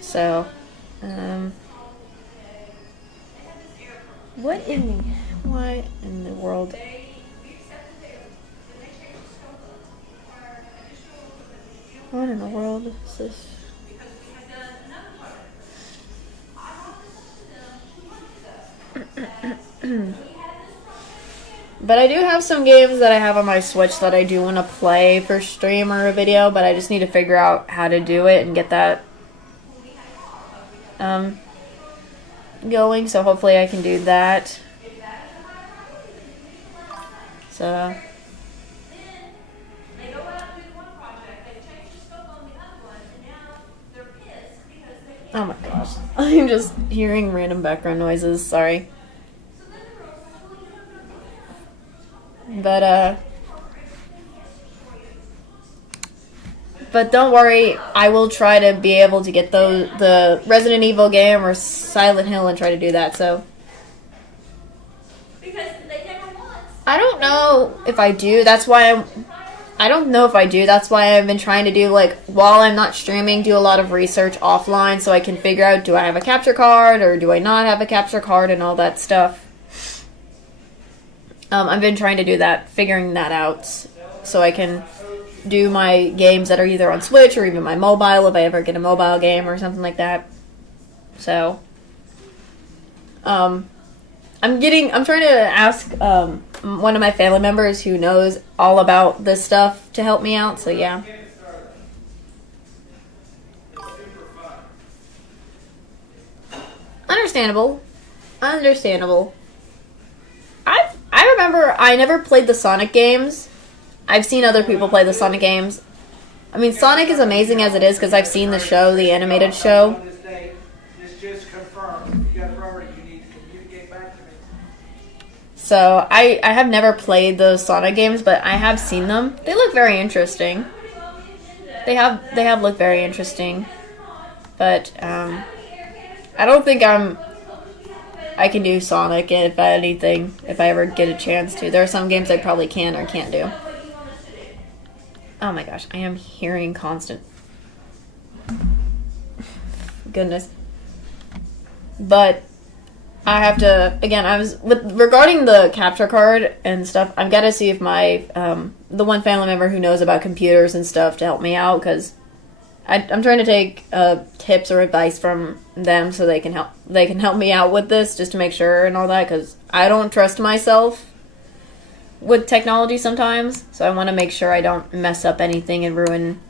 So, what in the world? What in the world is this? But I do have some games that I have on my Switch that I do want to play for stream or a video, but I just need to figure out how to do it and get that going, so hopefully I can do that. So oh my gosh. I'm just hearing random background noises, sorry. But don't worry, I will try to be able to get the Resident Evil game or Silent Hill and try to do that, so. I don't know if I do, I don't know if I do, that's why I've been trying to do, like, while I'm not streaming, do a lot of research offline so I can figure out, do I have a capture card or do I not have a capture card and all that stuff. I've been trying to do that, figuring that out, so I can do my games that are either on Switch or even my mobile if I ever get a mobile game or something like that. So, I'm trying to ask one of my family members who knows all about this stuff to help me out. So yeah. Understandable. I remember I never played the Sonic games. I've seen other people play the Sonic games. I mean, Sonic is amazing as it is because I've seen the show, the animated show. So I have never played those Sonic games, but I have seen them. They look very interesting. They have looked very interesting, but I don't think I can do Sonic, if anything, if I ever get a chance to. There are some games I probably can or can't do. Oh my gosh, I am hearing constant. Goodness. But I have to, again, regarding the capture card and stuff, I've got to see if my, the one family member who knows about computers and stuff to help me out, because I'm trying to take tips or advice from them so they can help me out with this, just to make sure and all that, because I don't trust myself with technology sometimes, so I want to make sure I don't mess up anything and ruin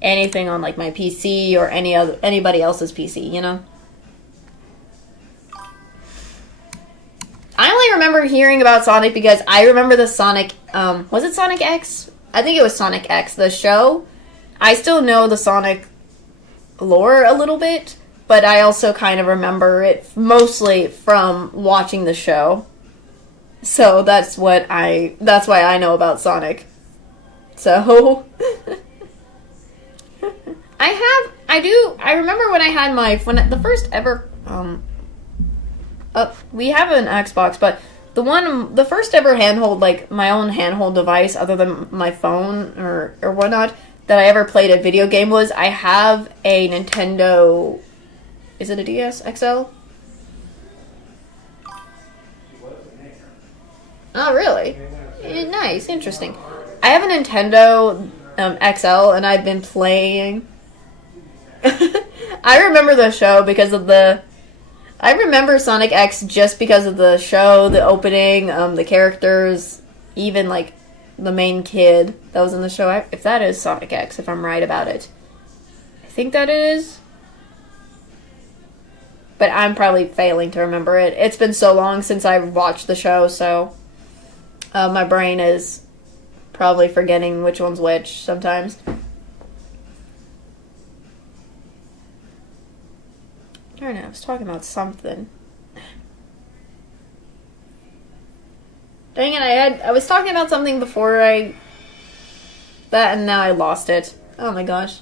anything on like my PC or anybody else's PC, you know? I only remember hearing about Sonic because I remember the Sonic, was it Sonic X? I think it was Sonic X, the show. I still know the Sonic lore a little bit, but I also kind of remember it mostly from watching the show. So that's why I know about Sonic. So I remember when I had the first ever we have an Xbox, but the first ever handheld, like my own handheld device other than my phone or whatnot that I ever played a video game was I have a Nintendo, is it a DS XL? Oh, really? Nice, interesting. I have a Nintendo XL, and I've been playing. I remember the show because of I remember Sonic X just because of the show, the opening, the characters, even like the main kid that was in the show. If that is Sonic X, if I'm right about it, I think that is. But I'm probably failing to remember it. It's been so long since I watched the show, so. My brain is probably forgetting which one's which sometimes. Darn it, I was talking about something. Dang it, I was talking about something before that, and now I lost it. Oh my gosh.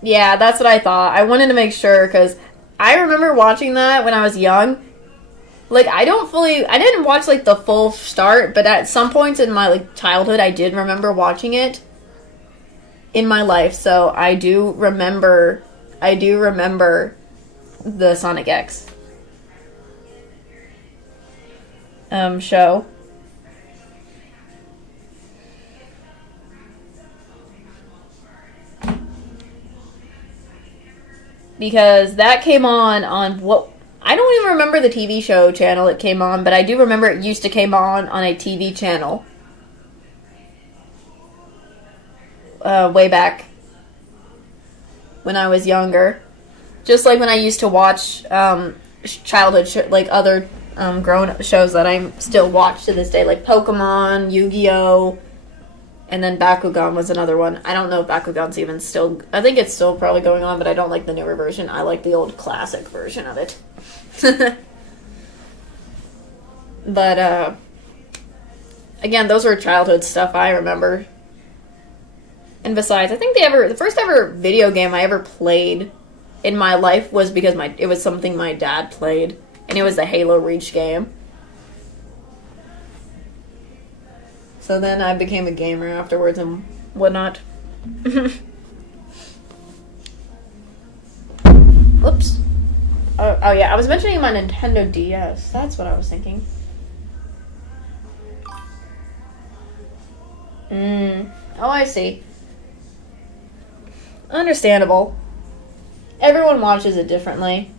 Yeah, that's what I thought. I wanted to make sure, because I remember watching that when I was young. Like, I didn't watch, like, the full start, but at some points in my, like, childhood, I did remember watching it in my life, so I do remember the Sonic X. show. Because that came on what, I don't even remember the TV show channel it came on, but I do remember it used to came on a TV channel. Way back when I was younger. Just like when I used to watch childhood like other grown-up shows that I still watch to this day, like Pokemon, Yu-Gi-Oh!, and then Bakugan was another one. I don't know if Bakugan's even still... I think it's still probably going on, but I don't like the newer version. I like the old classic version of it. But, again, those were childhood stuff I remember. And besides, I think the first ever video game I ever played in my life was because it was something my dad played, and it was the Halo Reach game. So then I became a gamer afterwards and whatnot. Whoops. Oh yeah, I was mentioning my Nintendo DS. That's what I was thinking. Oh, I see. Understandable. Everyone watches it differently.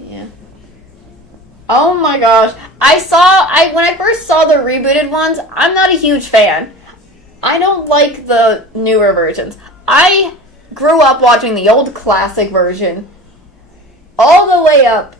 Yeah. Oh my gosh. When I first saw the rebooted ones, I'm not a huge fan. I don't like the newer versions. I grew up watching the old classic version all the way up.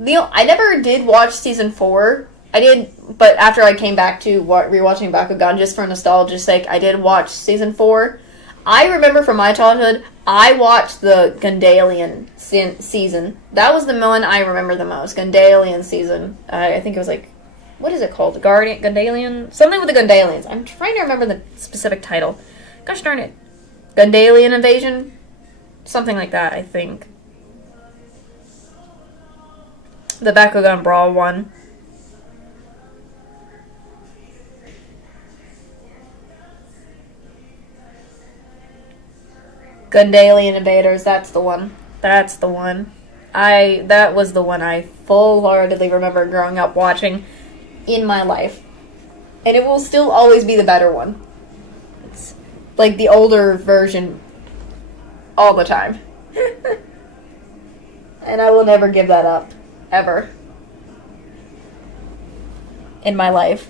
I never did watch season 4. I did, but after I came back to rewatching Bakugan just for nostalgia's sake, I did watch season 4. I remember from my childhood, I watched the Gundalian season. That was the one I remember the most. Gundalian season. I think it was like, what is it called? Gundalian? Something with the Gundalians. I'm trying to remember the specific title. Gosh darn it. Gundalian Invasion? Something like that, I think. The Bakugan Brawl one. Gundalian Invaders, that's the one. That's the one. That was the one I full-heartedly remember growing up watching in my life. And it will still always be the better one. It's like the older version all the time. And I will never give that up. Ever. In my life.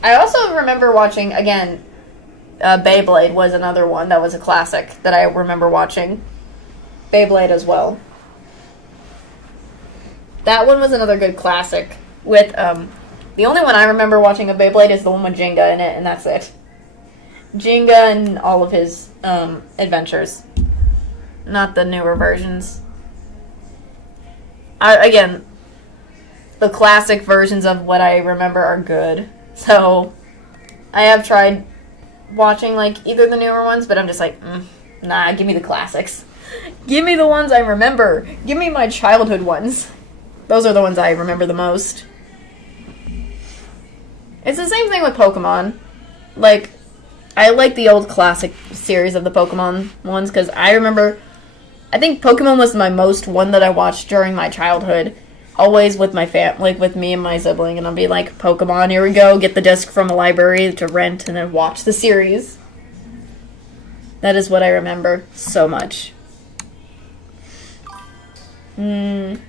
I also remember watching, again, Beyblade was another one that was a classic that I remember watching. Beyblade as well. That one was another good classic. With, the only one I remember watching of Beyblade is the one with Jenga in it, and that's it. Jenga and all of his, adventures. Not the newer versions. Again, the classic versions of what I remember are good. So, I have tried watching, like, either the newer ones, but I'm just like, nah, give me the classics. Give me the ones I remember. Give me my childhood ones. Those are the ones I remember the most. It's the same thing with Pokemon. Like, I like the old classic series of the Pokemon ones, because I remember, I think Pokemon was my most one that I watched during my childhood. Always with my like with me and my sibling, and I'll be like, Pokemon, here we go, get the disc from a library to rent, and then watch the series. That is what I remember so much. Really?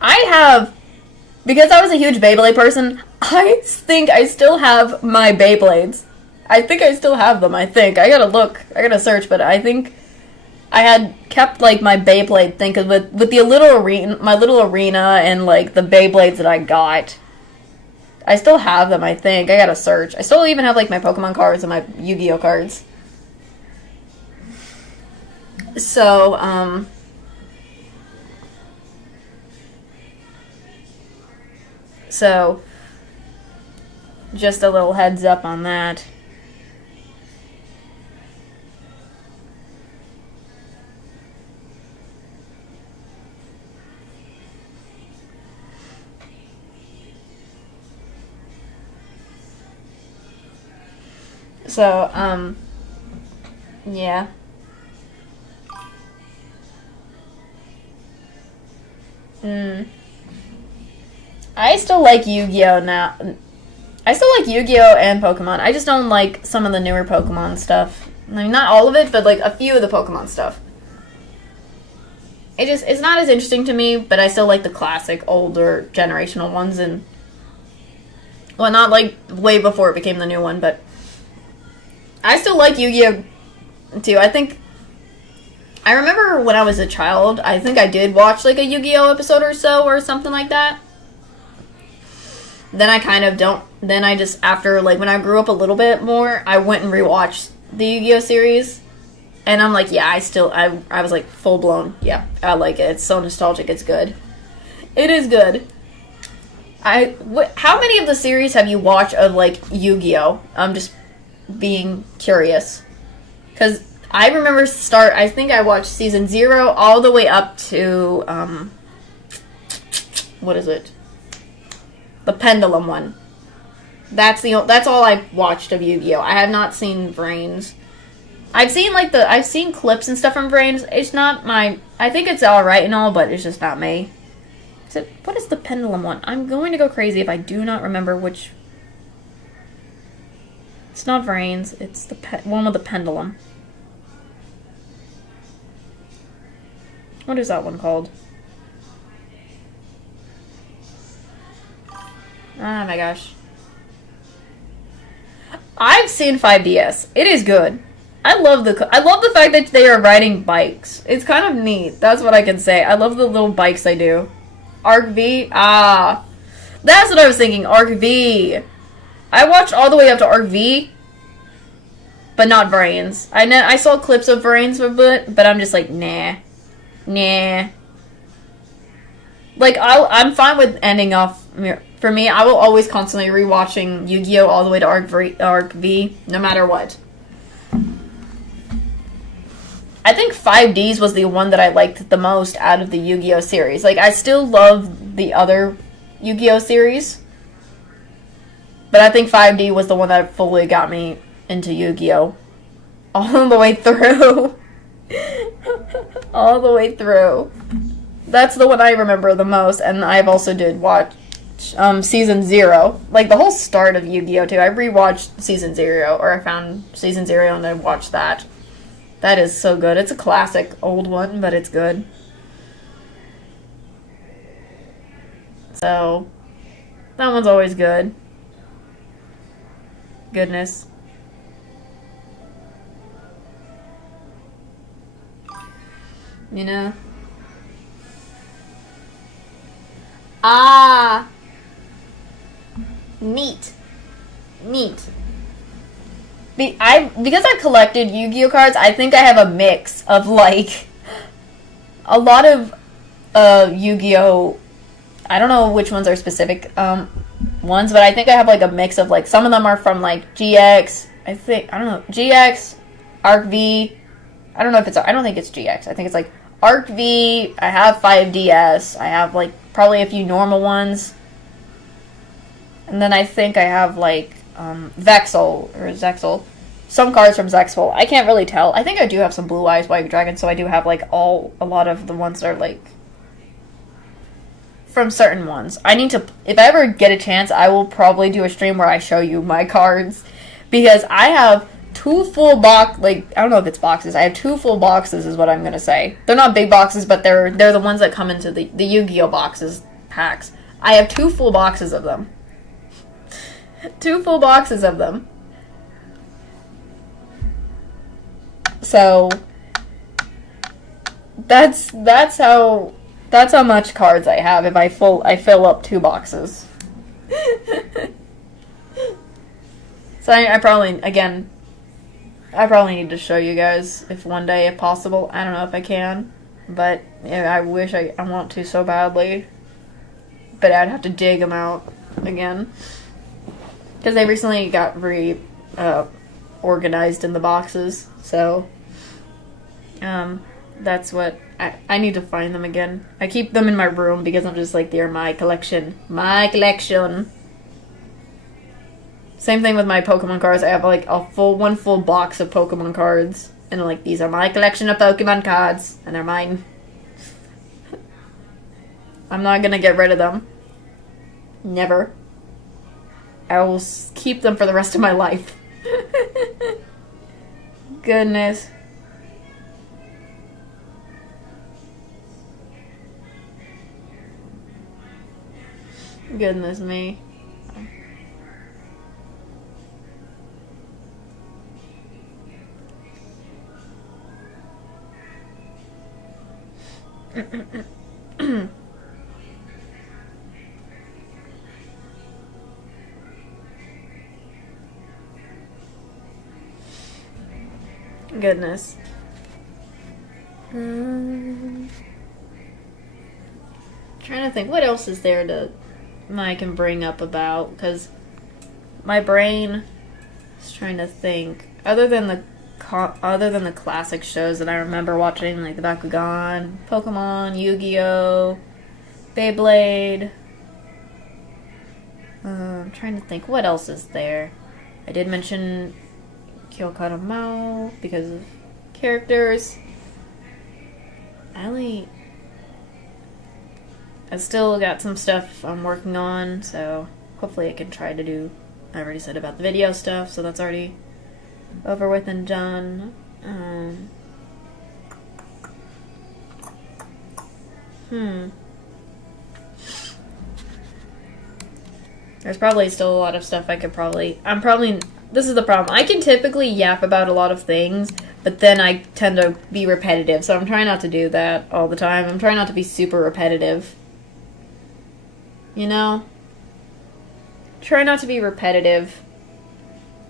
I have, because I was a huge Beyblade person, I think I still have my Beyblades. I think I still have them, I gotta look, I gotta search, but I think I had kept, like, my Beyblade thing, cause with the little arena, my little arena, and, like, the Beyblades that I got, I still have them, I think. I gotta search. I still even have, like, my Pokemon cards and my Yu-Gi-Oh cards. So, just a little heads up on that. So, yeah. Mm. I still like Yu-Gi-Oh now. I still like Yu-Gi-Oh and Pokemon. I just don't like some of the newer Pokemon stuff. I mean, not all of it, but like a few of the Pokemon stuff. It's not as interesting to me, but I still like the classic, older, generational ones, and well, not like way before it became the new one, but I still like Yu-Gi-Oh too. I remember when I was a child, I think I did watch like a Yu-Gi-Oh episode or so or something like that. Then I kind of don't. Then I just, after, like, when I grew up a little bit more, I went and rewatched the Yu-Gi-Oh series. And I'm like, yeah, I was like, full blown. Yeah, I like it. It's so nostalgic. It's good. It is good. How many of the series have you watched of, like, Yu-Gi-Oh? I'm just being curious. Because I remember I think I watched season 0 all the way up to, what is it? The Pendulum one. That's all I've watched of Yu-Gi-Oh! I have not seen Brains. I've seen clips and stuff from Brains. It's not I think it's alright and all, but it's just not me. What is the Pendulum one? I'm going to go crazy if I do not remember which. It's not Brains. It's the one with the pendulum. What is that one called? Oh my gosh. I've seen 5DS. It is good. I love the fact that they are riding bikes. It's kind of neat. That's what I can say. I love the little bikes they do. Arc V? Ah. That's what I was thinking. Arc V. I watched all the way up to Arc V, but not Brains. I saw clips of Brains for a bit, but I'm just like, nah. Nah. Like, I'm fine with ending off. For me, I will always constantly rewatching Yu-Gi-Oh! All the way to Arc V, no matter what. I think 5Ds was the one that I liked the most out of the Yu-Gi-Oh! Series. Like, I still love the other Yu-Gi-Oh! Series, but I think 5D was the one that fully got me into Yu-Gi-Oh! All the way through. All the way through. That's the one I remember the most, and I've also did watch Season 0. Like, the whole start of Yu-Gi-Oh! Too. I rewatched Season 0, or I found Season 0 and I watched that. That is so good. It's a classic old one, but it's good. So, that one's always good. Goodness. You know? Ah! Neat. Because I've collected Yu-Gi-Oh cards, I think I have a mix of, like, a lot of Yu-Gi-Oh, I don't know which ones are specific ones, but I think I have, like, a mix of, like, some of them are from, like, GX, I don't know, GX, Arc V, I don't think it's GX, I think it's, like, Arc V, I have 5DS, I have, like, probably a few normal ones, and then I think I have, like, Zexal. Some cards from Zexal. I can't really tell. I think I do have some Blue Eyes White Dragon, so I do have, like, a lot of the ones that are, like, from certain ones. If I ever get a chance, I will probably do a stream where I show you my cards, because I have 2 full I don't know if it's boxes. I have 2 full boxes is what I'm going to say. They're not big boxes, but they're the ones that come into the Yu-Gi-Oh boxes, packs. I have 2 full boxes of them. 2 full boxes of them. So that's how much cards I have if I fill up 2 boxes. So I probably need to show you guys if one day, if possible. I don't know if I can, but yeah, I wish I want to so badly. But I'd have to dig them out again. Because they recently got organized in the boxes, so that's what I need to find them again. I keep them in my room because I'm just like, they're my collection. My collection. Same thing with my Pokemon cards. I have like one full box of Pokemon cards, and like, these are my collection of Pokemon cards, and they're mine. I'm not gonna get rid of them. Never. I will keep them for the rest of my life. Goodness. Goodness me. Goodness. Trying to think what else is there to I can bring up about, because my brain is trying to think other than the classic shows that I remember watching, like the Bakugan, Pokemon, Yu-Gi-Oh, Beyblade. I'm trying to think what else is there. I did mention Kyokara Mao because of characters. I've still got some stuff I'm working on, so hopefully I can try to do. I already said about the video stuff, so that's already over with and done. There's probably still a lot of stuff I could this is the problem. I can typically yap about a lot of things, but then I tend to be repetitive, so I'm trying not to do that all the time. I'm trying not to be super repetitive. You know? Try not to be repetitive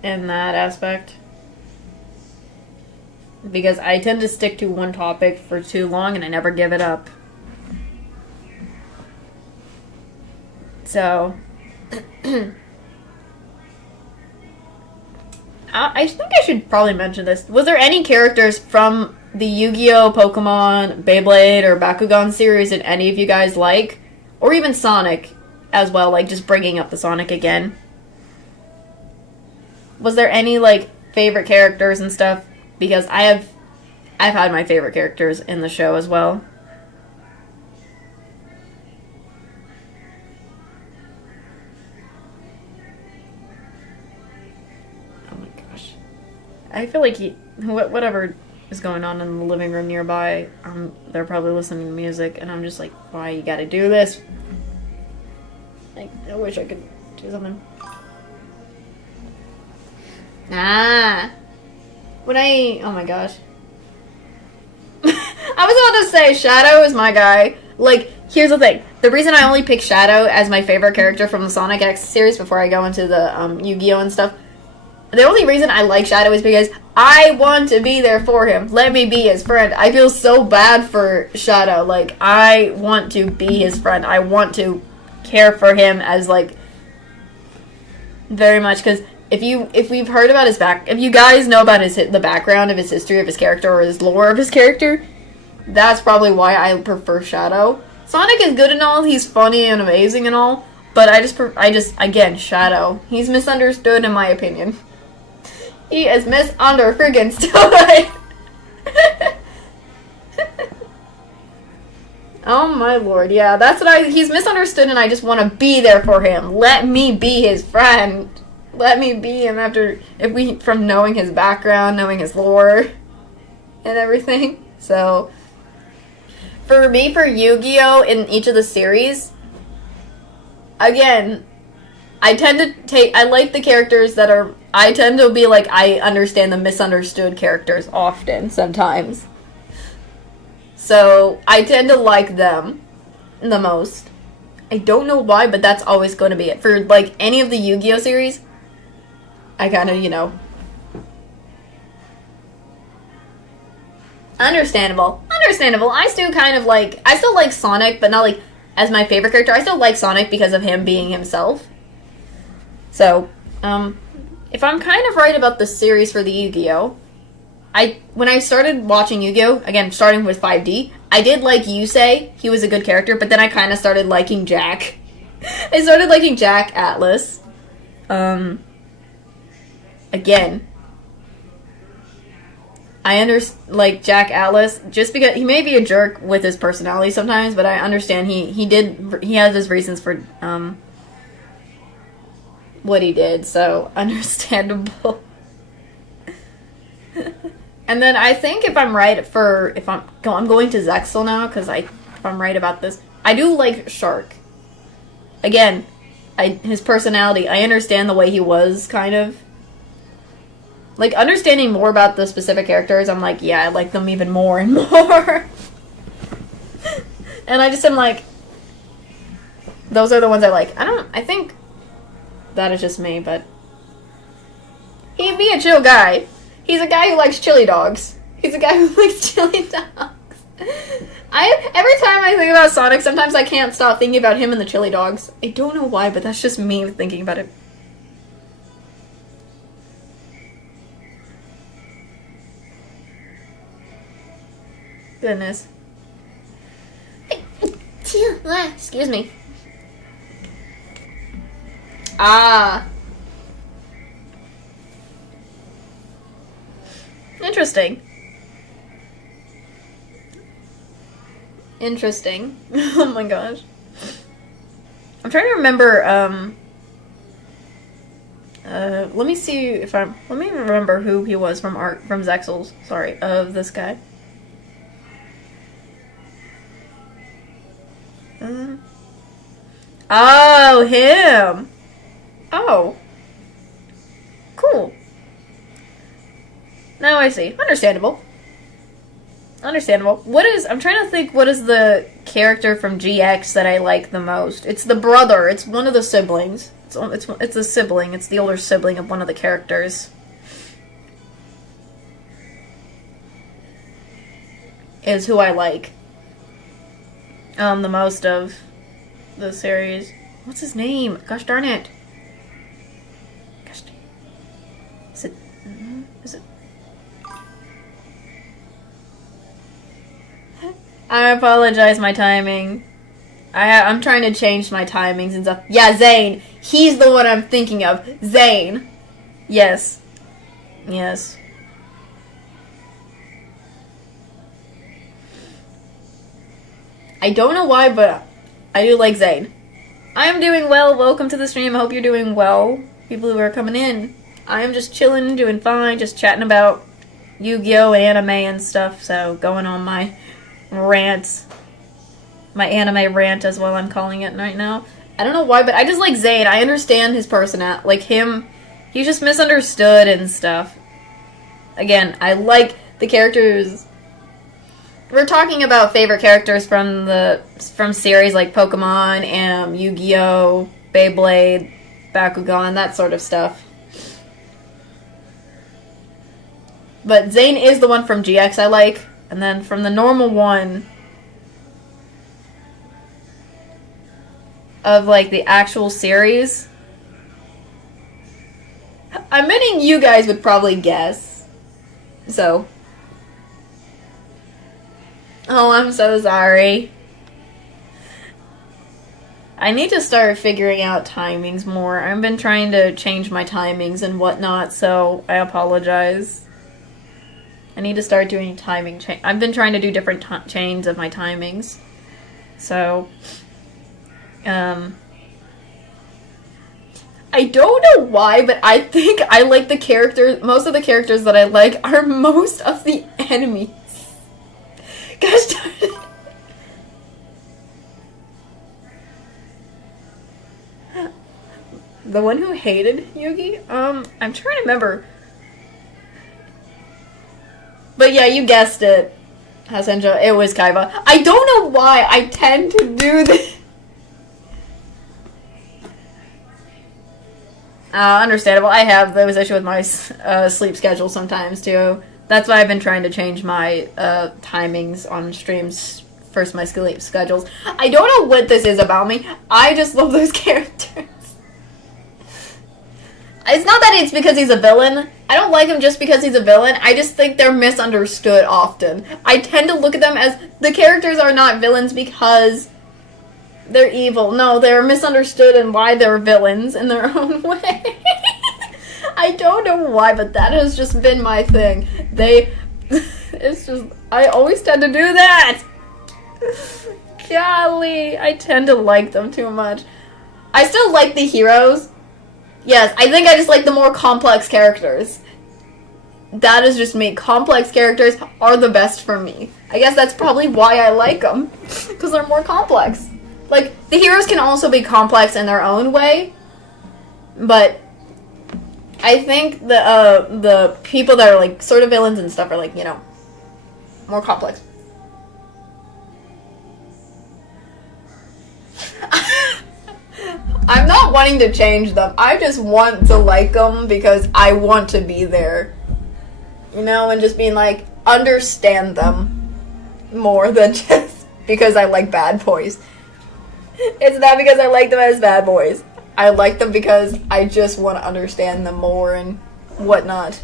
in that aspect. Because I tend to stick to one topic for too long and I never give it up. So, I think I should probably mention this. Was there any characters from the Yu-Gi-Oh, Pokemon, Beyblade, or Bakugan series that any of you guys like? Or even Sonic as well, like just bringing up the Sonic again. Was there any like favorite characters and stuff? Because I've had my favorite characters in the show as well. Oh my gosh. I feel like whatever is going on in the living room nearby, they're probably listening to music, and I'm just like, why you gotta do this? I wish I could do something. Oh my gosh. I was about to say, Shadow is my guy. Like, here's the thing. The reason I only pick Shadow as my favorite character from the Sonic X series before I go into the Yu-Gi-Oh! And stuff, the only reason I like Shadow is because I want to be there for him. Let me be his friend. I feel so bad for Shadow. Like, I want to be his friend. I want to care for him as, like, very much, because if we've heard about his if you guys know about the background of his history of his character or his lore of his character, that's probably why I prefer Shadow. Sonic is good and all, he's funny and amazing and all, but again, Shadow. He's misunderstood in my opinion. He is misunderstood. Oh my lord, yeah, that's what he's misunderstood and I just want to be there for him. Let me be his friend. Let me be him from knowing his background, knowing his lore, and everything. So, for me, for Yu-Gi-Oh! In each of the series, again, I like the characters I tend to be like, I understand the misunderstood characters often, sometimes. So, I tend to like them the most. I don't know why, but that's always going to be it. For, like, any of the Yu-Gi-Oh! Series, I kind of, Understandable. I still like Sonic, but not, like, as my favorite character. I still like Sonic because of him being himself. So, if I'm kind of right about the series for the Yu-Gi-Oh!, when I started watching Yu-Gi-Oh!, again, starting with 5D, I did like Yusei. He was a good character, but then I kind of started liking Jack. I started liking Jack Atlas. Again, I understand, like, Jack Atlas, just because he may be a jerk with his personality sometimes, but I understand he has his reasons for, what he did, so understandable. And then I think if I'm right I'm going to Zexel now, because if I'm right about this, I do like Shark. Again, his personality, I understand the way he was, kind of. Like, understanding more about the specific characters, I'm like, yeah, I like them even more and more. And I just am like, those are the ones I like. I think that is just me, but he'd be a chill guy. He's a guy who likes chili dogs. He's a guy who likes chili dogs. Every time I think about Sonic, sometimes I can't stop thinking about him and the chili dogs. I don't know why, but that's just me thinking about it. Goodness. Excuse me. Ah. Interesting. Interesting. Oh my gosh. I'm trying to remember, let me see if let me remember who he was from Zexel's, of this guy. Oh, him! Oh. Cool. Now I see. Understandable. Understandable. I'm trying to think what is the character from GX that I like the most. It's the brother. It's one of the siblings. It's a sibling. It's the older sibling of one of the characters. Is who I like. The most of the series. What's his name? Gosh darn it. Gosh. Is it? I apologize, my timing. I'm trying to change my timings and stuff. Yeah, Zane. He's the one I'm thinking of. Zane. Yes. Yes. I don't know why, but I do like Zane. I am doing well. Welcome to the stream. I hope you're doing well. People who are coming in. I am just chilling, doing fine, just chatting about Yu-Gi-Oh! And anime and stuff, so going on my rants. My anime rant is what I'm calling it right now. I don't know why, but I just like Zane. I understand his personality. Like him, he's just misunderstood and stuff. Again, I like the characters. We're talking about favorite characters from series like Pokemon and Yu-Gi-Oh!, Beyblade, Bakugan, that sort of stuff. But Zane is the one from GX I like. And then from the normal one of like the actual series, I'm betting you guys would probably guess. So. Oh, I'm so sorry. I need to start figuring out timings more. I've been trying to change my timings and whatnot, so I apologize. I need to start doing timing change. I've been trying to do different chains of my timings. So, I don't know why, but I think I like the characters. Most of the characters that I like are most of the enemies. Gosh darn it. The one who hated Yugi? I'm trying to remember. But yeah, you guessed it, Hasenjo. It was Kaiba. I don't know why I tend to do this. Understandable. I have those issues with my sleep schedule sometimes, too. That's why I've been trying to change my timings on streams for my sleep schedules. I don't know what this is about me. I just love those characters. It's not that it's because he's a villain. I don't like him just because he's a villain. I just think they're misunderstood often. I tend to look at them as the characters are not villains because they're evil. No, they're misunderstood and why they're villains in their own way. I don't know why, but that has just been my thing. It's just, I always tend to do that! Golly, I tend to like them too much. I still like the heroes. Yes, I think I just like the more complex characters. That is just me. Complex characters are the best for me. I guess that's probably why I like them. Because they're more complex. Like, the heroes can also be complex in their own way. But I think the people that are, like, sort of villains and stuff are, like, you know, more complex. I'm not wanting to change them. I just want to like them because I want to be there. You know, and just being like, understand them more than just because I like bad boys. It's not because I like them as bad boys. I like them because I just want to understand them more and whatnot.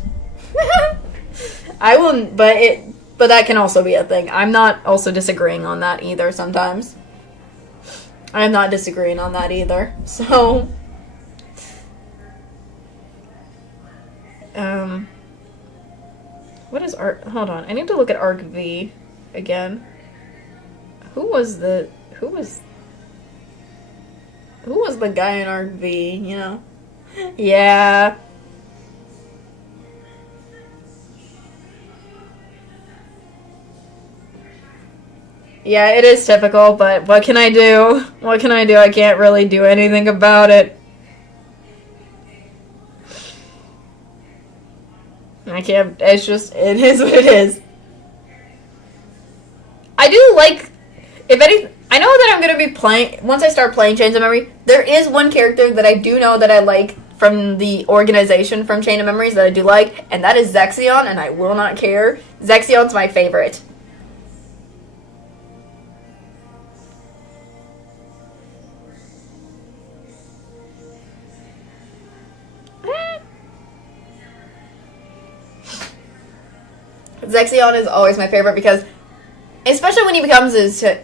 I will, but that can also be a thing. I'm not also disagreeing on that either sometimes. I'm not disagreeing on that either. So, what is Arc? Hold on, I need to look at Arc V again. Who was the guy in Arc V? You know? Yeah. Yeah, it is typical, but what can I do? What can I do? I can't really do anything about it. I can't, it's just, it is what it is. I do like, if any, I know that I'm going to be playing, once I start playing Chains of Memory, there is one character that I do know that I like from the organization from Chain of Memories that I do like, and that is Zexion, and I will not care. Zexion's my favorite. Zexion is always my favorite because, especially when he becomes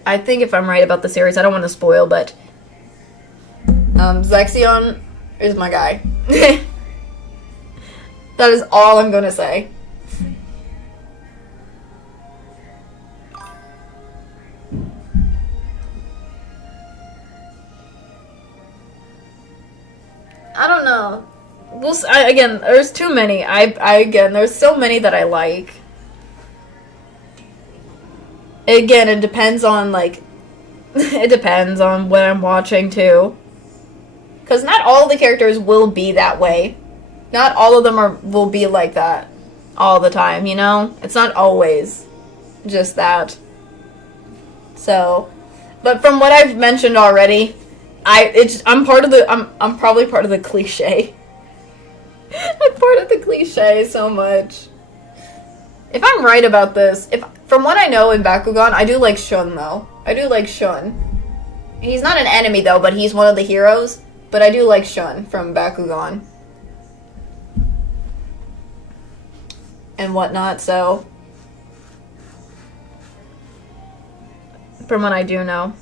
I think if I'm right about the series, I don't want to spoil, but Zexion is my guy. That is all I'm gonna say. I don't know. Again, there's too many. Again, there's so many that I like. Again, it depends on, like, it depends on what I'm watching, too. Because not all the characters will be that way. Not all of them will be like that all the time, you know? It's not always just that. So, but from what I've mentioned already, I'm probably part of the cliche. I'm part of the cliche so much. If I'm right about this, from what I know in Bakugan, I do like Shun, though. I do like Shun. He's not an enemy, though, but he's one of the heroes. But I do like Shun from Bakugan. And whatnot, so. From what I do know.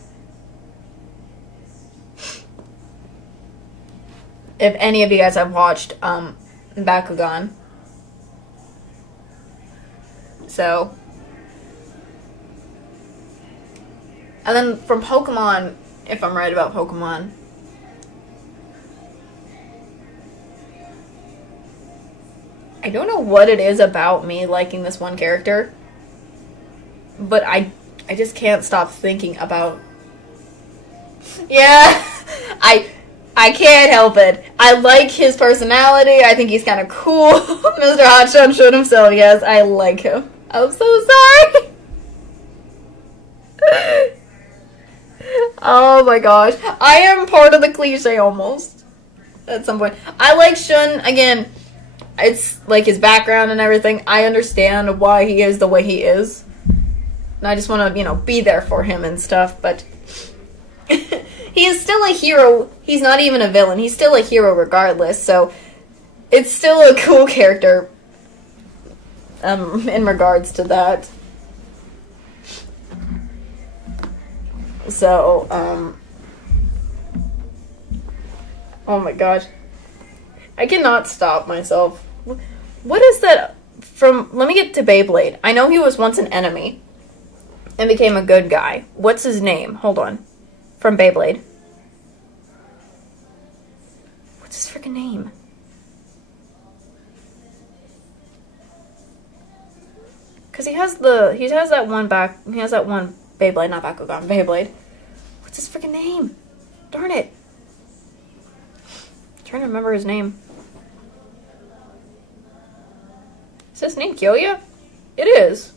If any of you guys have watched, Bakugan. So. And then from Pokemon, if I'm right about Pokemon. I don't know what it is about me liking this one character. But I just can't stop thinking about. Yeah. I can't help it. I like his personality. I think he's kind of cool. Mr. Hotshot showed himself. Yes, I like him. I'm so sorry. Oh my gosh. I am part of the cliche almost. At some point. I like Shun. Again, it's like his background and everything. I understand why he is the way he is. And I just want to, be there for him and stuff. But he is still a hero. He's not even a villain. He's still a hero regardless. So it's still a cool character in regards to that. So, oh my gosh. I cannot stop myself. What is that let me get to Beyblade. I know he was once an enemy and became a good guy. What's his name? Hold on. From Beyblade. What's his freaking name? Because he has that one Beyblade, not Bakugan, Beyblade. What's his freaking name? Darn it. I'm trying to remember his name. Is his name Kyoya? It is.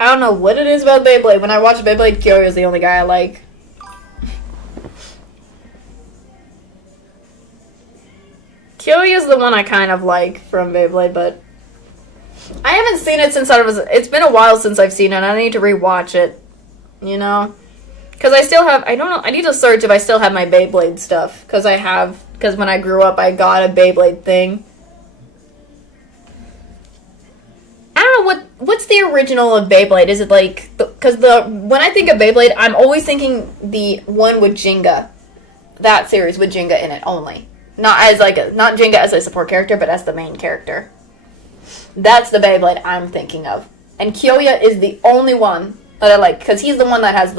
I don't know what it is about Beyblade. When I watch Beyblade, Kyoya is the only guy I like. Kyoya is the one I kind of like from Beyblade, but I haven't seen it since it's been a while since I've seen it. I need to rewatch it, you know? Because I don't know, I need to search if I still have my Beyblade stuff. Because when I grew up, I got a Beyblade thing. I don't know, what's the original of Beyblade? Is it like, because when I think of Beyblade, I'm always thinking the one with Jenga. That series with Jenga in it only. Not Jenga as a support character, but as the main character. That's the Beyblade I'm thinking of. And Kyoya is the only one that I like, because he's the one that has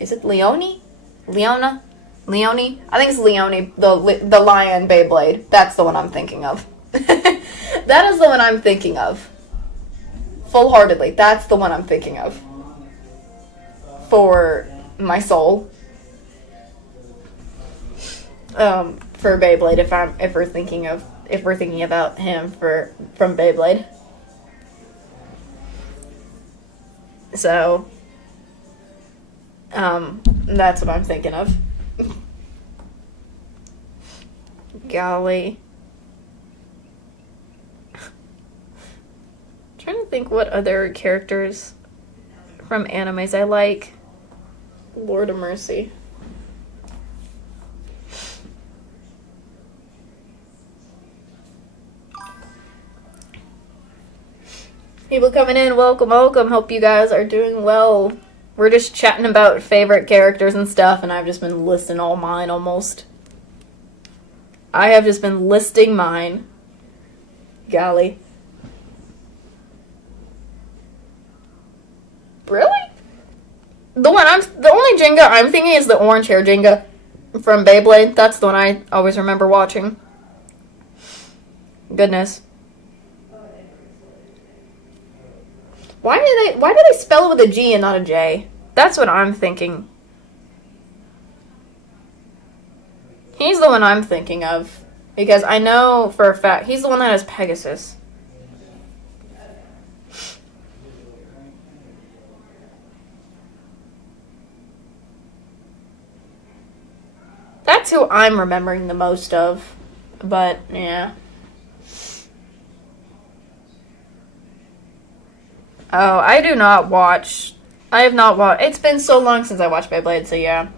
is it Leone? Leona? Leone? I think it's Leone, the lion Beyblade. That's the one I'm thinking of. That is the one I'm thinking of. Full-heartedly, that's the one I'm thinking of. For my soul. For Beyblade, if we're thinking about him from Beyblade. So, that's what I'm thinking of. Golly. Trying to think what other characters from animes I like. Lord of mercy. People coming in, welcome. Hope you guys are doing well. We're just chatting about favorite characters and stuff, and I've just been listing all mine almost. I have just been listing mine. Golly. Really? The only Jenga I'm thinking is the orange hair Jenga from Beyblade. That's the one I always remember watching. Goodness. Why do they spell it with a G and not a J? That's what I'm thinking. He's the one I'm thinking of. Because I know for a fact he's the one that has Pegasus. That's who I'm remembering the most of. But, yeah. Oh, I have not watched. It's been so long since I watched Beyblade, so yeah.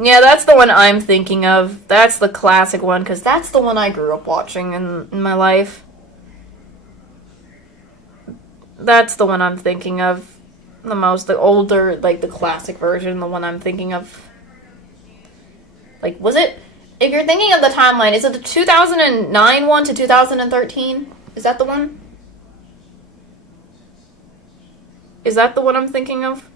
Yeah, that's the one I'm thinking of. That's the classic one, because that's the one I grew up watching in my life. That's the one I'm thinking of the most. The older, like, the classic version, the one I'm thinking of. Like, was it... If you're thinking of the timeline, is it the 2009 one to 2013? Is that the one? Is that the one I'm thinking of?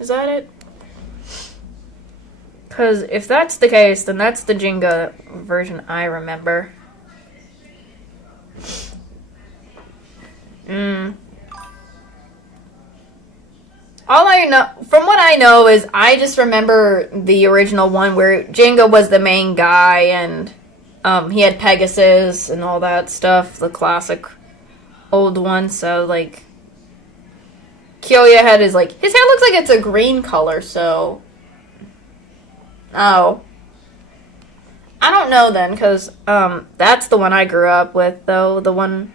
Is that it? Because if that's the case, then that's the Jenga version I remember. All I know, from what I know, is I just remember the original one where Jenga was the main guy and he had Pegasus and all that stuff, the classic old one. So, like, Kyoya had his hair looks like it's a green color, so... Oh. I don't know then, because, that's the one I grew up with, though, the one...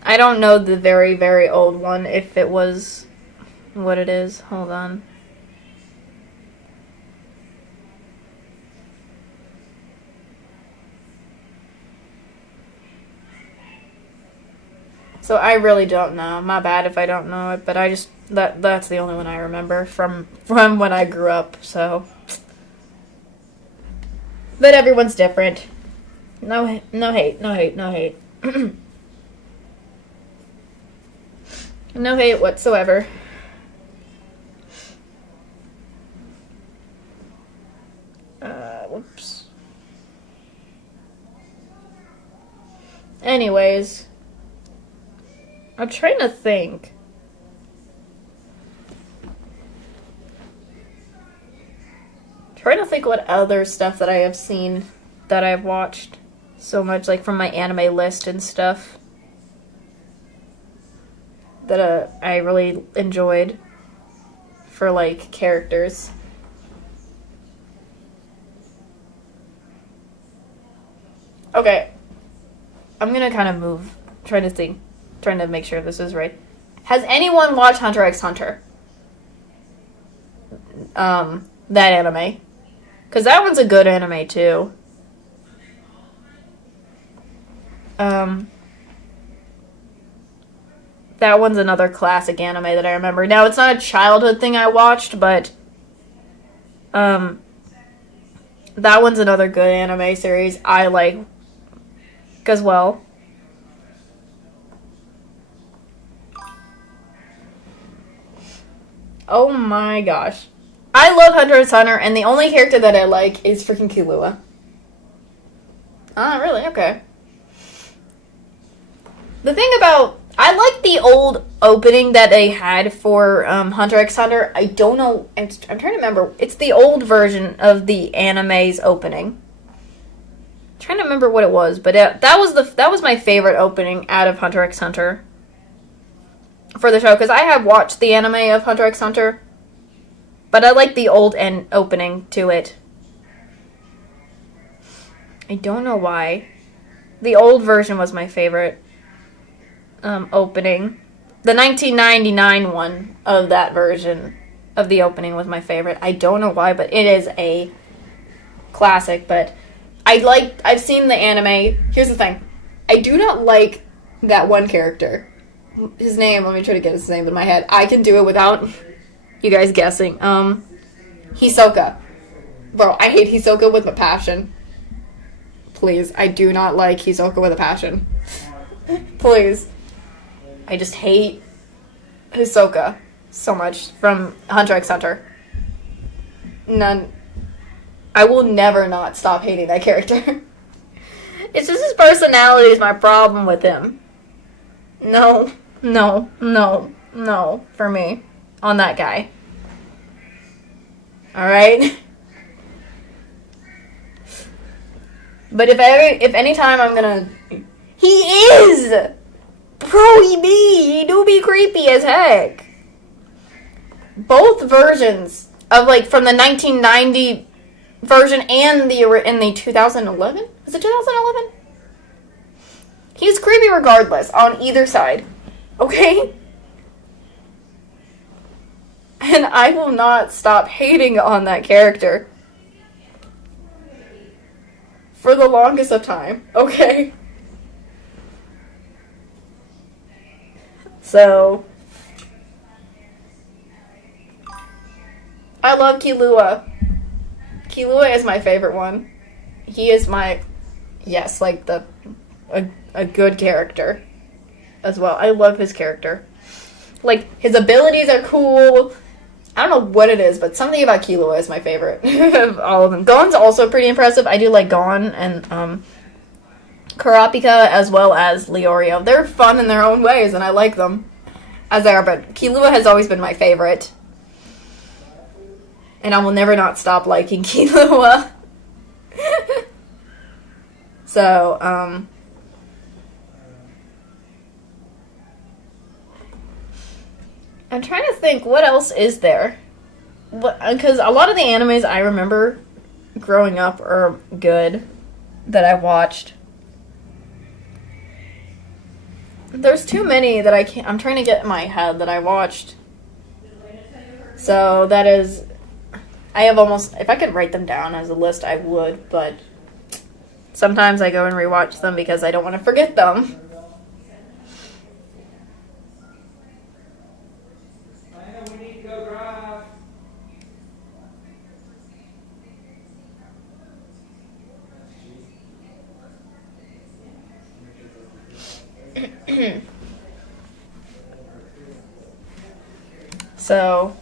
I don't know the very, very old one, if it was what it is. Hold on. So I really don't know. My bad if I don't know it, but I just that's the only one I remember from when I grew up. So, but everyone's different. No hate, no hate, no hate. No hate whatsoever. Whoops. Anyways, I'm trying to think. Trying to think what other stuff that I have seen that I've watched so much, like from my anime list and stuff that I really enjoyed for like characters. Okay, I'm gonna kind of move, trying to make sure this is right. Has anyone watched Hunter x Hunter? That anime, because that one's a good anime too. That one's another classic anime that I remember. Now, it's not a childhood thing I watched, but that one's another good anime series I like as well. Oh my gosh. I love Hunter x Hunter, and the only character that I like is freaking Killua. Ah, really? Okay. The thing about... I like the old opening that they had for Hunter x Hunter. I don't know... I'm trying to remember. It's the old version of the anime's opening. I'm trying to remember what it was, but that was my favorite opening out of Hunter x Hunter for the show, because I have watched the anime of Hunter x Hunter, but I like the old opening to it. I don't know why. The old version was my favorite opening. The 1999 one of that version of the opening was my favorite. I don't know why, but it is a classic. But I've seen the anime. Here's the thing. I do not like that one character. His name, let me try to get his name in my head. I can do it without you guys guessing. Hisoka. Bro, I hate Hisoka with a passion. Please, I do not like Hisoka with a passion. Please. I just hate Hisoka so much from Hunter x Hunter. None. I will never not stop hating that character. It's just his personality is my problem with him. No, for me. On that guy. Alright? But if any time I'm gonna... He is! Bro, he do be creepy as heck. Both versions of, like, from the 1990 version and in the 2011? Was it 2011? He's creepy regardless, on either side. Okay? And I will not stop hating on that character. For the longest of time. Okay? So... I love Killua. Killua is my favorite one. He is my... Yes, like a good character as well. I love his character. Like, his abilities are cool. I don't know what it is, but something about Killua is my favorite of all of them. Gon's also pretty impressive. I do like Gon and Kurapika as well as Leorio. They're fun in their own ways, and I like them as they are, but Killua has always been my favorite. And I will never not stop liking Killua. So, I'm trying to think, what else is there? Because a lot of the animes I remember growing up are good that I watched. There's too many that I'm trying to get in my head that I watched. So that is... I have almost... If I could write them down as a list, I would, but... Sometimes I go and rewatch them because I don't want to forget them. So,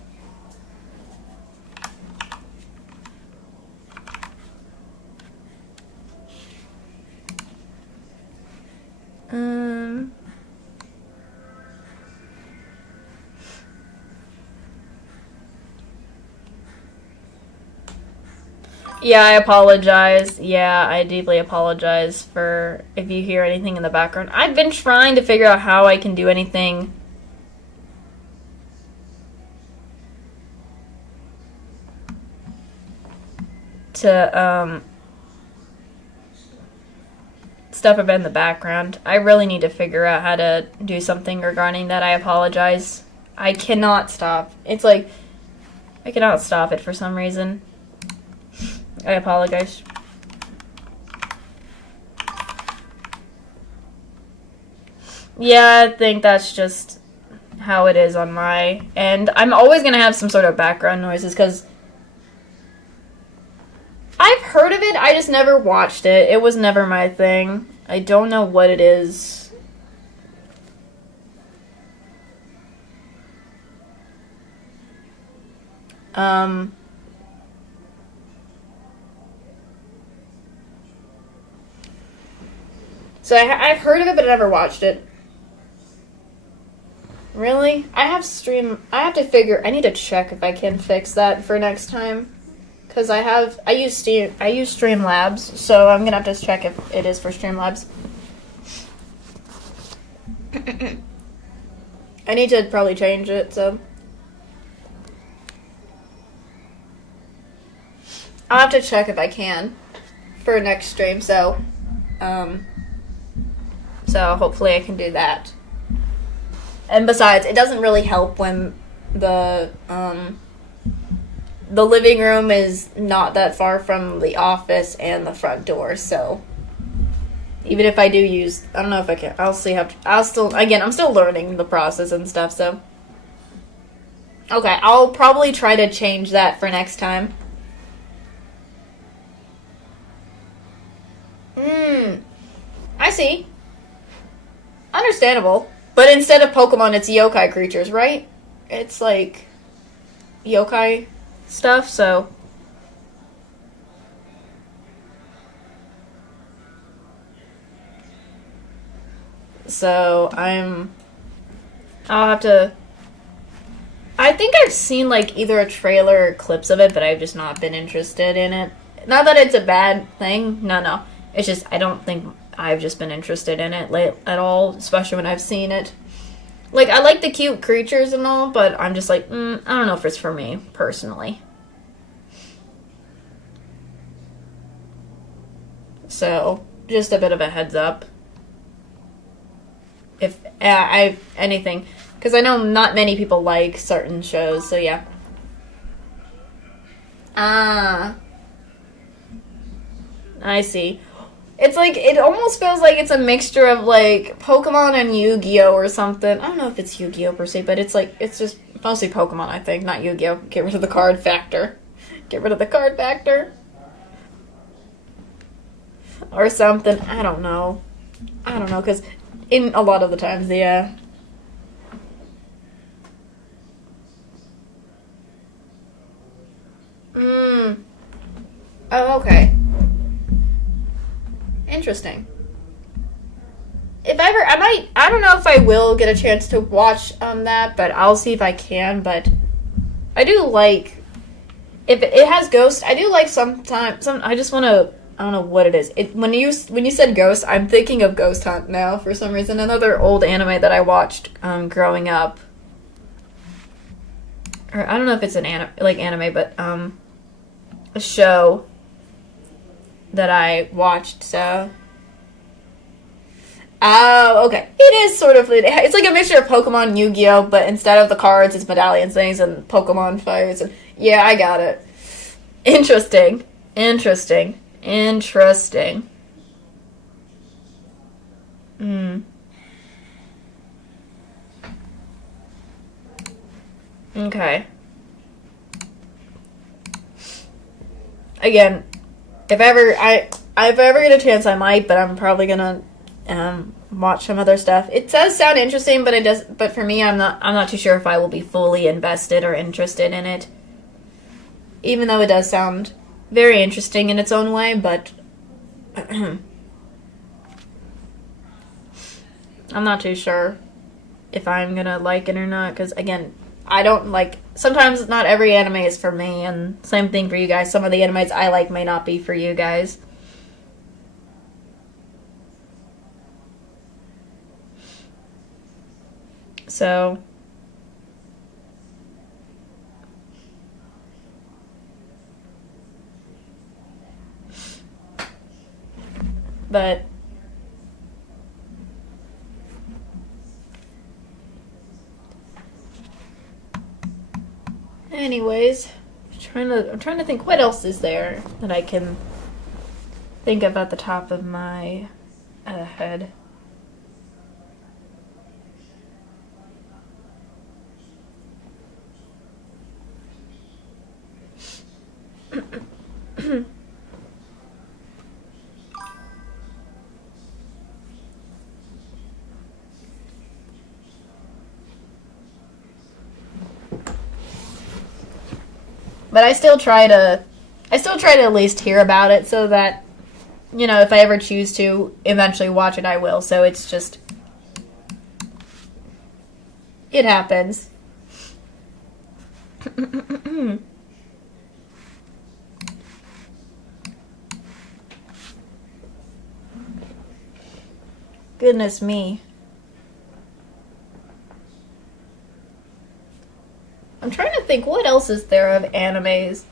yeah, I apologize. Yeah, I deeply apologize for if you hear anything in the background. I've been trying to figure out how I can do anything to stuff about in the background. I really need to figure out how to do something regarding that. I apologize. I cannot stop. It's like I cannot stop it for some reason. I apologize. Yeah, I think that's just how it is on my end. I'm always going to have some sort of background noises because I've heard of it, I just never watched it. It was never my thing. I don't know what it is. So I've heard of it, but I never watched it. Really? I have to figure, I need to check if I can fix that for next time. Because I use Streamlabs, so I'm gonna have to check if it is for Streamlabs. I need to probably change it, so I'll have to check if I can for next stream, so hopefully I can do that. And besides, it doesn't really help when the living room is not that far from the office and the front door, so even if I do use, I don't know if I can, I'm still learning the process and stuff, so. Okay, I'll probably try to change that for next time. I see. Understandable. But instead of Pokemon, it's yokai creatures, right? It's like yokai stuff, so. So, I'll have to. I think I've seen, like, either a trailer or clips of it, but I've just not been interested in it. Not that it's a bad thing. No. It's just, I don't think I've just been interested in it at all, especially when I've seen it. Like, I like the cute creatures and all, but I'm just like, I don't know if it's for me, personally. So, just a bit of a heads up. If anything, because I know not many people like certain shows, so yeah. I see. It's like, it almost feels like it's a mixture of, like, Pokemon and Yu-Gi-Oh! Or something. I don't know if it's Yu-Gi-Oh! Per se, but it's like, it's just mostly Pokemon, I think, not Yu-Gi-Oh! Get rid of the card factor. Get rid of the card factor. Or something. I don't know, because in a lot of the times, yeah. Oh, okay. Interesting. If ever, I don't know if I will get a chance to watch that, but I'll see if I can, but I do like, if it has Ghost, I do like I just want to, I don't know what it is. When you said Ghost, I'm thinking of Ghost Hunt now, for some reason, another old anime that I watched growing up. Or I don't know if it's an anime, but a show that I watched, so. Oh, okay. It is sort of, it's like a mixture of Pokemon and Yu-Gi-Oh!, but instead of the cards, it's medallion things and Pokemon fights, and yeah, I got it. Interesting. Okay. Again, if I ever get a chance, I might, but I'm probably gonna watch some other stuff. It does sound interesting, but for me, I'm not too sure if I will be fully invested or interested in it. Even though it does sound very interesting in its own way, but I'm not too sure if I'm gonna like it or not, because again, I don't like, sometimes not every anime is for me, and same thing for you guys. Some of the animes I like may not be for you guys. So, but anyways, I'm trying to think what else is there that I can think of at the top of my head. But I still try to at least hear about it so that, you know, if I ever choose to eventually watch it, I will. So it's just, it happens. Goodness me. I'm trying to think what else is there of animes.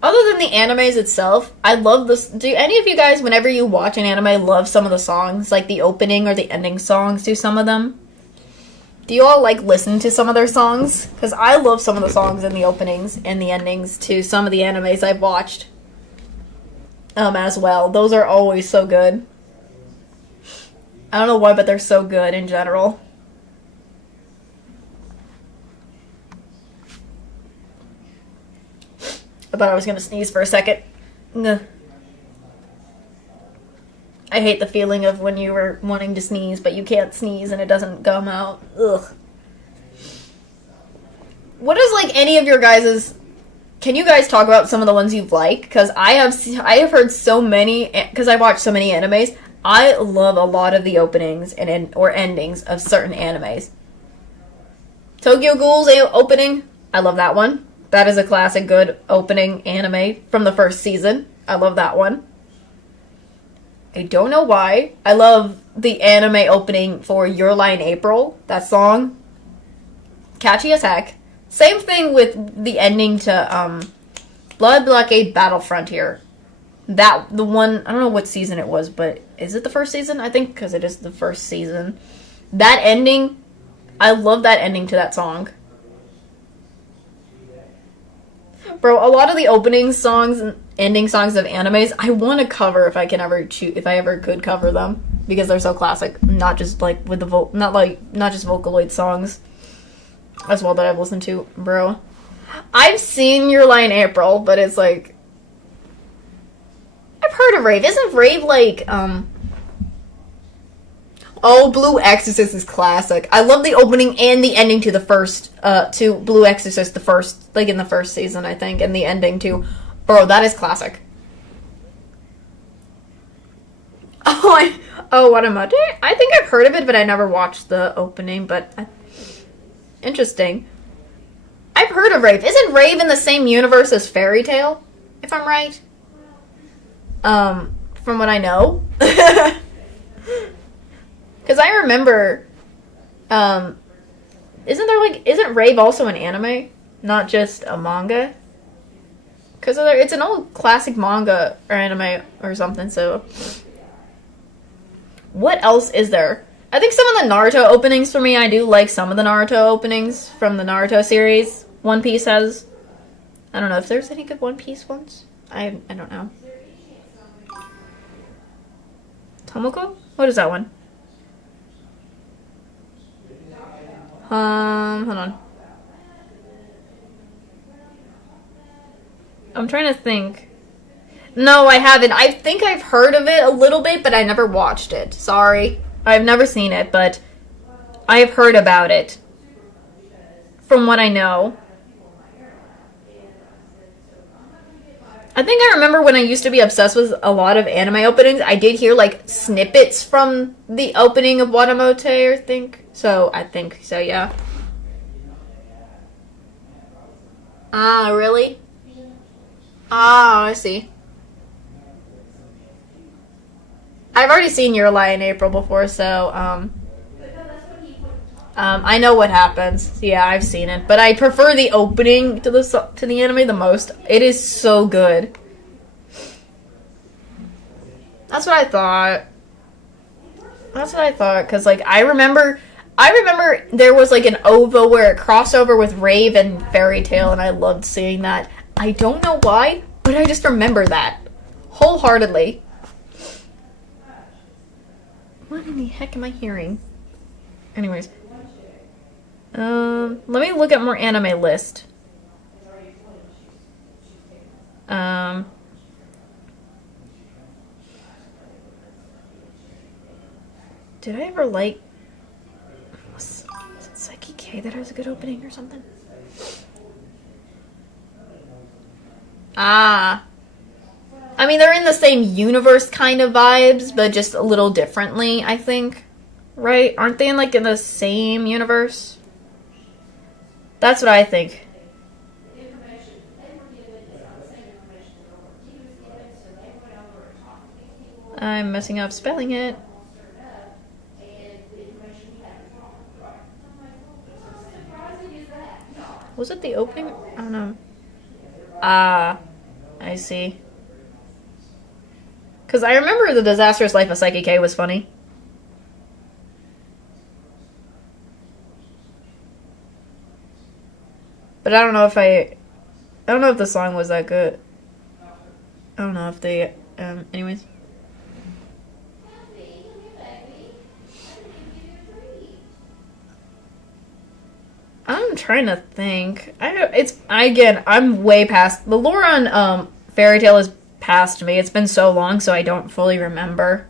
Other than the animes itself, I love this. Do any of you guys, whenever you watch an anime, love some of the songs? Like the opening or the ending songs to some of them? Do you all, like, listen to some of their songs? Because I love some of the songs in the openings and the endings to some of the animes I've watched. As well. Those are always so good. I don't know why, but they're so good in general. I thought I was gonna sneeze for a second. Ugh. I hate the feeling of when you were wanting to sneeze, but you can't sneeze and it doesn't come out. Ugh. What is, like, any of your guys's... Can you guys talk about some of the ones you've liked? Because I have heard so many... Because I watch so many animes. I love a lot of the openings or endings of certain animes. Tokyo Ghoul's opening. I love that one. That is a classic good opening anime from the first season. I love that one. I don't know why. I love the anime opening for Your Lie in April. That song. Catchy as heck. Same thing with the ending to Blood Blockade Battlefront here. The one, I don't know what season it was, but is it the first season? I think because it is the first season. That ending, I love that ending to that song. Bro, a lot of the opening songs and ending songs of animes, I want to cover if I ever could cover them, because they're so classic. Not just like with the not just Vocaloid songs as well that I've listened to, bro. I've seen Your Lie in April, but it's like, I've heard of Rave. Isn't Rave like Oh, Blue Exorcist is classic. I love the opening and the ending to the first, to Blue Exorcist, the first, like in the first season, I think, and the ending too. Bro, that is classic. What am I doing? I think I've heard of it, but I never watched the opening, but interesting. I've heard of Rave. Isn't Rave in the same universe as Fairy Tail, if I'm right? From what I know. Because I remember, isn't Rave also an anime? Not just a manga? Because it's an old classic manga or anime or something, so. What else is there? I think some of the Naruto openings for me, I do like some of the Naruto openings from the Naruto series. One Piece has, I don't know if there's any good One Piece ones. I don't know. Tomoko? What is that one? Hold on. I'm trying to think. No, I haven't. I think I've heard of it a little bit, but I never watched it. Sorry. I've never seen it, but I have heard about it. From what I know. I think I remember when I used to be obsessed with a lot of anime openings, I did hear, like, snippets from the opening of Watamote, I think. So, yeah. Ah, really? Ah, I see. I've already seen Your Lie in April before, so, I know what happens. Yeah, I've seen it. But I prefer the opening to the anime the most. It is so good. That's what I thought. Because, like, I remember there was, like, an OVA where it crossed over with Rave and Fairy Tail, and I loved seeing that. I don't know why, but I just remember that. Wholeheartedly. What in the heck am I hearing? Anyways. Let me look at more anime list. Did I ever like... Was it Psyche K that has a good opening or something? Ah. I mean, they're in the same universe kind of vibes, but just a little differently, I think. Right? Aren't they in, like, in the same universe? That's what I think. I'm messing up spelling it. Was it the opening? I don't know. Ah, I see. Because I remember The Disastrous Life of Psyche K was funny. But I don't know if the song was that good. I don't know if they, anyways. I'm trying to think. I'm way past, the lore on, Fairy Tail is past me. It's been so long, so I don't fully remember.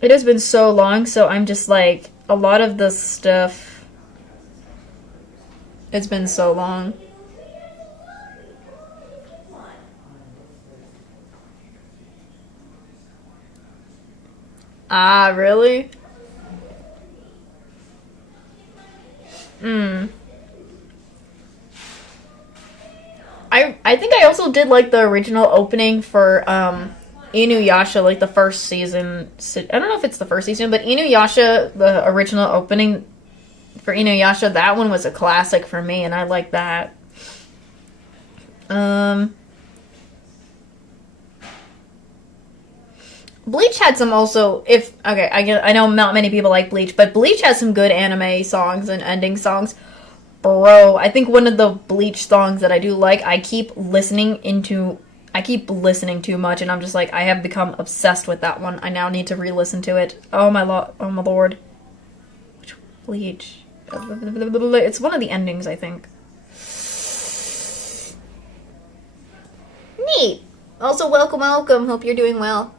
It has been so long, so I'm just like, a lot of the stuff... It's been so long. Ah, really? I think I also did like the original opening for Inuyasha, like the first season. I don't know if it's the first season, but Inuyasha, the original opening for Inuyasha, that one was a classic for me, and I like that. Bleach had some also, I know not many people like Bleach, but Bleach has some good anime songs and ending songs. Bro, I think one of the Bleach songs that I do like, I keep listening too much, and I'm just like, I have become obsessed with that one. I now need to re-listen to it. Oh my lord. Which Bleach? It's one of the endings, I think. Neat. Also, welcome. Hope you're doing well.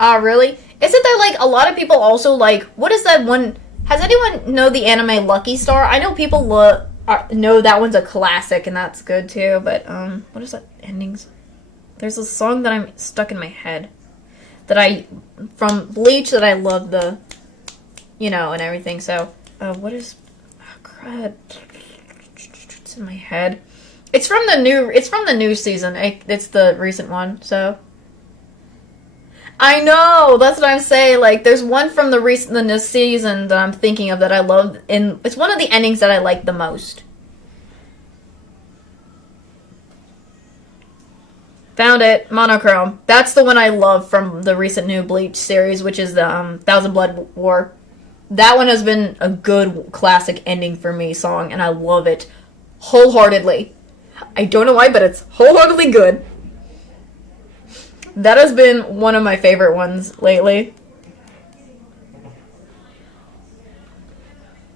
Ah, really? Isn't there, like, a lot of people also, like, what is that one... Has anyone know the anime Lucky Star? I know people know that one's a classic, and that's good, too, but, what is that endings? There's a song that I'm stuck in my head from Bleach that I love and everything, so, what is... Oh, crud. It's in my head. It's from the new season. It's the recent one, so... I know, that's what I'm saying, like, there's one from the new season that I'm thinking of that I love, and it's one of the endings that I like the most. Found it, Monochrome. That's the one I love from the recent new Bleach series, which is the, Thousand Blood War. That one has been a good classic ending for me song, and I love it wholeheartedly. I don't know why, but it's wholeheartedly good. That has been one of my favorite ones lately.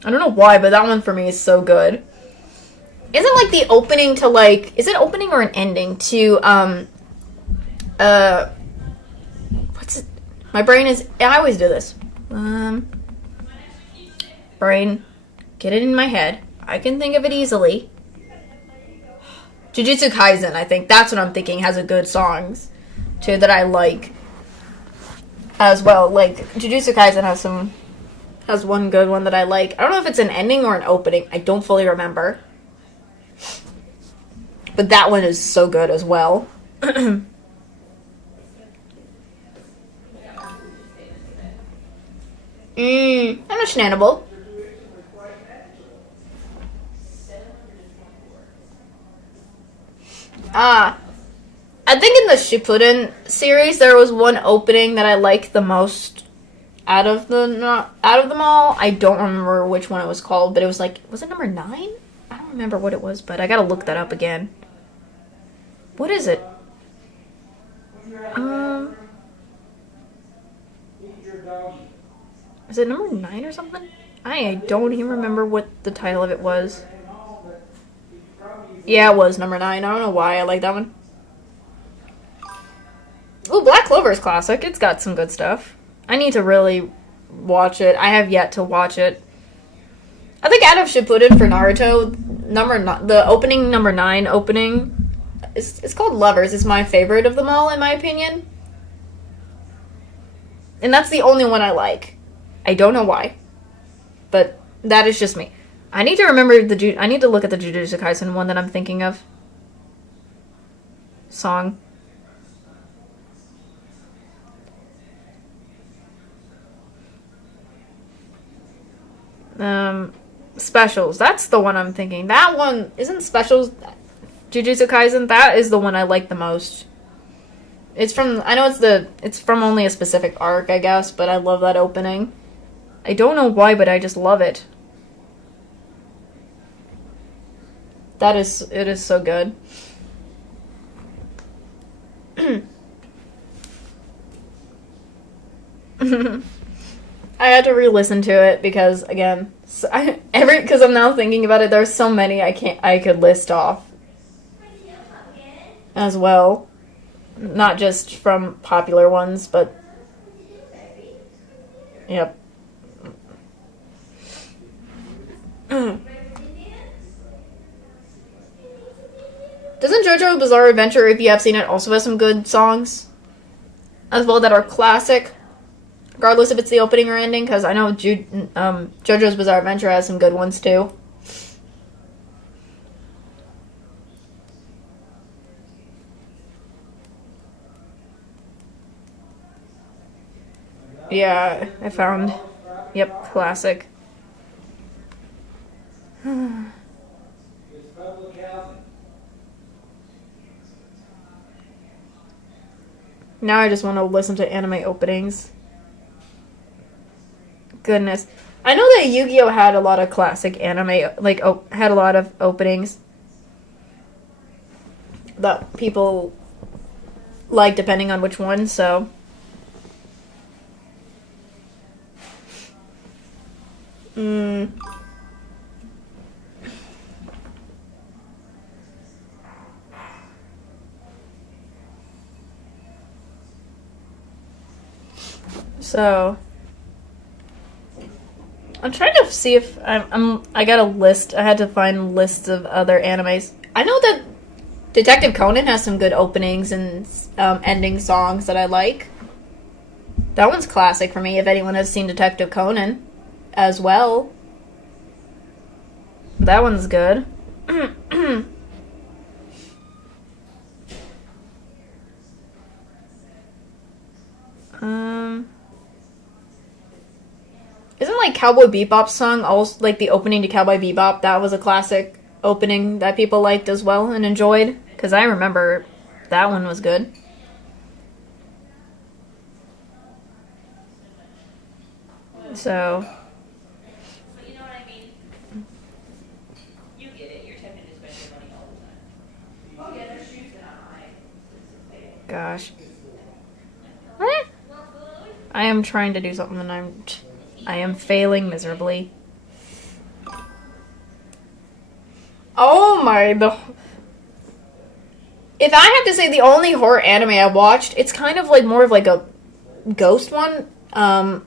I don't know why, but that one for me is so good. Isn't like the opening to like... Is it opening or an ending to Uh, what's it? My brain is. I always do this. Brain, get it in my head. I can think of it easily. Jujutsu Kaisen, I think that's what I'm thinking, has a good songs too that I like as well. Like Jujutsu Kaisen has one good one that I like. I don't know if it's an ending or an opening. I don't fully remember. But that one is so good as well. Understandable. I think in the Shippuden series there was one opening that I liked the most out of them all. I don't remember which one it was called, but it was like, was it number 9? I don't remember what it was, but I gotta look that up again. What is it? Is it number 9 or something? I don't even remember what the title of it was. Yeah, it was number 9. I don't know why I like that one. Ooh, Black Clover is classic. It's got some good stuff. I need to really watch it. I have yet to watch it. I think out of Shippuden for Naruto, the opening number 9 opening, it's called Lovers. It's my favorite of them all, in my opinion. And that's the only one I like. I don't know why. But that is just me. I need to remember I need to look at the Jujutsu Kaisen one that I'm thinking of. Song. Specials. That's the one I'm thinking. That one isn't Specials. Jujutsu Kaisen. That is the one I like the most. It's from. I know it's from only a specific arc, I guess, but I love that opening. I don't know why, but I just love it. It is so good. I had to re-listen to it because, again, because I'm now thinking about it, there's so many I could list off as well. Not just from popular ones, but yep. Doesn't JoJo Bizarre Adventure, if you have seen it, also have some good songs as well that are classic, regardless if it's the opening or ending? Because I know JoJo's Bizarre Adventure has some good ones too. Yeah, I found. Yep, classic. Now I just want to listen to anime openings. Goodness. I know that Yu-Gi-Oh! Had a lot of classic anime, had a lot of openings that people like depending on which one, so. So, I'm trying to see if I got a list. I had to find lists of other animes. I know that Detective Conan has some good openings and ending songs that I like. That one's classic for me, if anyone has seen Detective Conan as well. That one's good. Isn't like Cowboy Bebop's song also like the opening to Cowboy Bebop? That was a classic opening that people liked as well and enjoyed, because I remember that one was good. So. You know what I mean? You get it. You're tempted to spend your money all the time. Oh yeah, there's shoes that I. Gosh. What? I am trying to do something and I am failing miserably. Oh my, If I have to say the only horror anime I watched, it's kind of like more of like a ghost one. I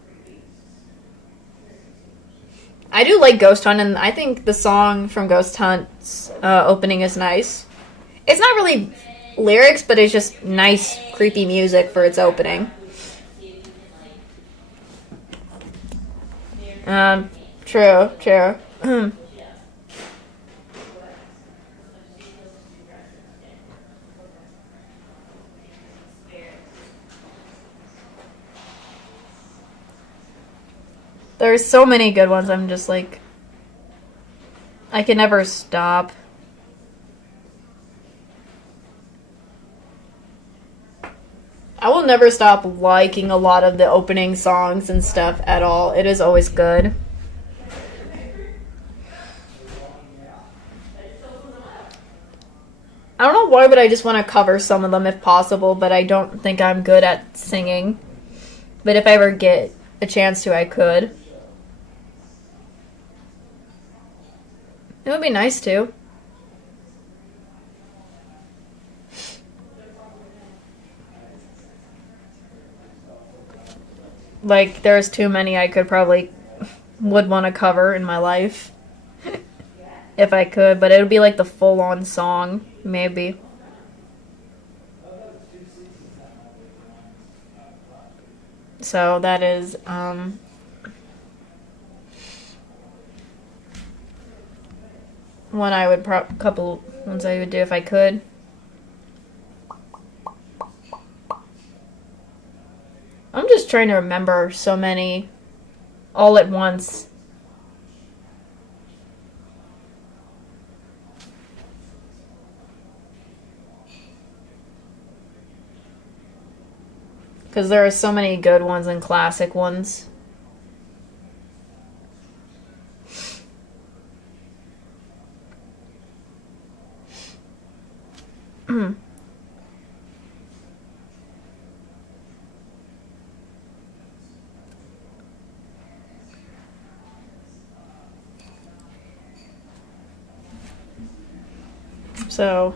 do like Ghost Hunt, and I think the song from Ghost Hunt's opening is nice. It's not really lyrics, but it's just nice, creepy music for its opening. True. There's so many good ones, I'm just like... I can never stop. I will never stop liking a lot of the opening songs and stuff at all. It is always good. I don't know why, but I just want to cover some of them if possible, but I don't think I'm good at singing. But if I ever get a chance to, I could. It would be nice to. Like, there's too many I could probably would want to cover in my life. If I could, but it would be like the full-on song, maybe. So that is, one I would couple ones I would do if I could. I'm just trying to remember so many all at once. Because there are so many good ones and classic ones. So...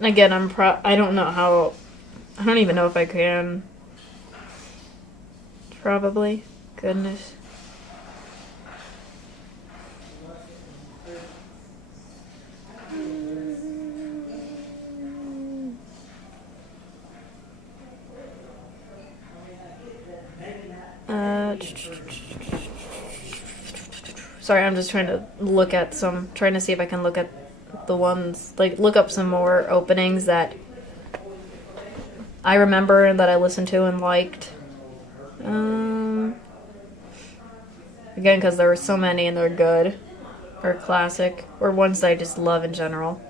Again, I don't know how... I don't even know if I can. Probably. Goodness. Sorry, I'm just trying to look at trying to see if I can look at the ones, like, look up some more openings that I remember and that I listened to and liked. Again, because there were so many and they're good, or classic, or ones that I just love in general.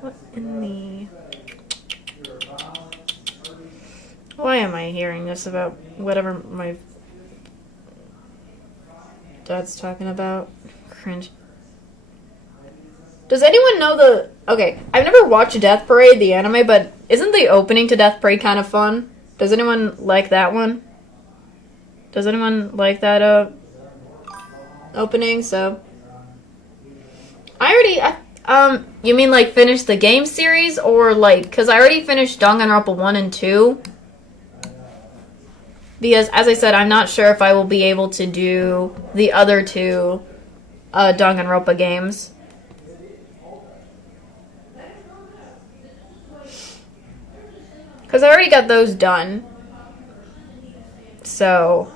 What in the... Why am I hearing this about whatever my dad's talking about? Cringe. Does anyone know the... Okay, I've never watched Death Parade, the anime, but isn't the opening to Death Parade kind of fun? Does anyone like that one? Does anyone like that opening? So... you mean like finish the game series? Or like... Because I already finished Danganronpa 1 and 2. Because, as I said, I'm not sure if I will be able to do the other two Danganronpa games. Because I already got those done. So,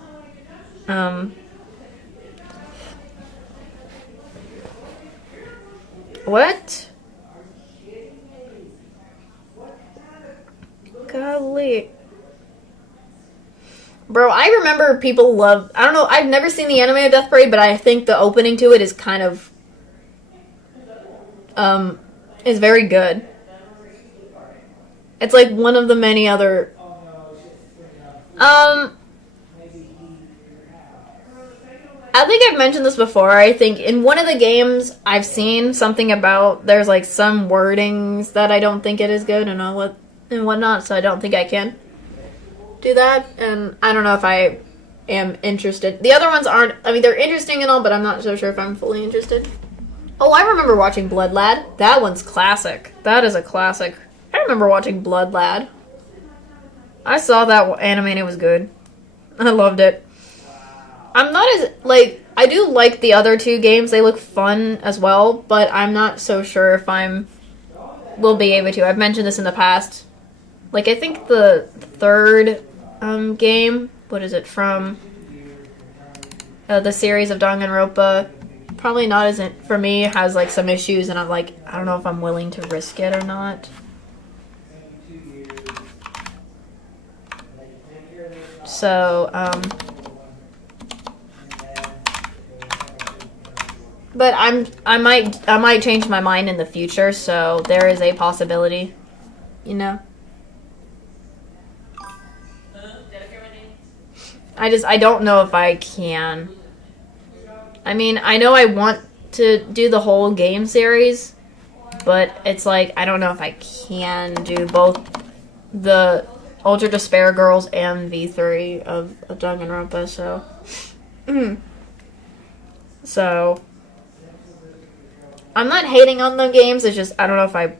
what? Golly. Bro, I remember people love... I don't know, I've never seen the anime of Death Parade, but I think the opening to it is kind of... is very good. It's like one of the many other... I think I've mentioned this before. I think in one of the games I've seen something about there's like some wordings that I don't think it is good and all what and whatnot, so I don't think I can do that. And I don't know if I am interested. The other ones aren't. I mean, they're interesting and all, but I'm not so sure if I'm fully interested. Oh, I remember watching Blood Lad. That one's classic. That is a classic. I remember watching Blood Lad. I saw that anime and it was good. I loved it. I'm not as, like, I do like the other two games. They look fun as well, but I'm not so sure if will be able to. I've mentioned this in the past. Like, I think the third game, what is it, from the series of Danganronpa, probably not as, for me, has, like, some issues, and I'm like, I don't know if I'm willing to risk it or not. So, but I might change my mind in the future, so there is a possibility, you know. I don't know if I can. I mean, I know I want to do the whole game series, but it's like, I don't know if I can do both the Ultra Despair Girls and V3 of Danganronpa, so. So. I'm not hating on the games, it's just, I don't know if I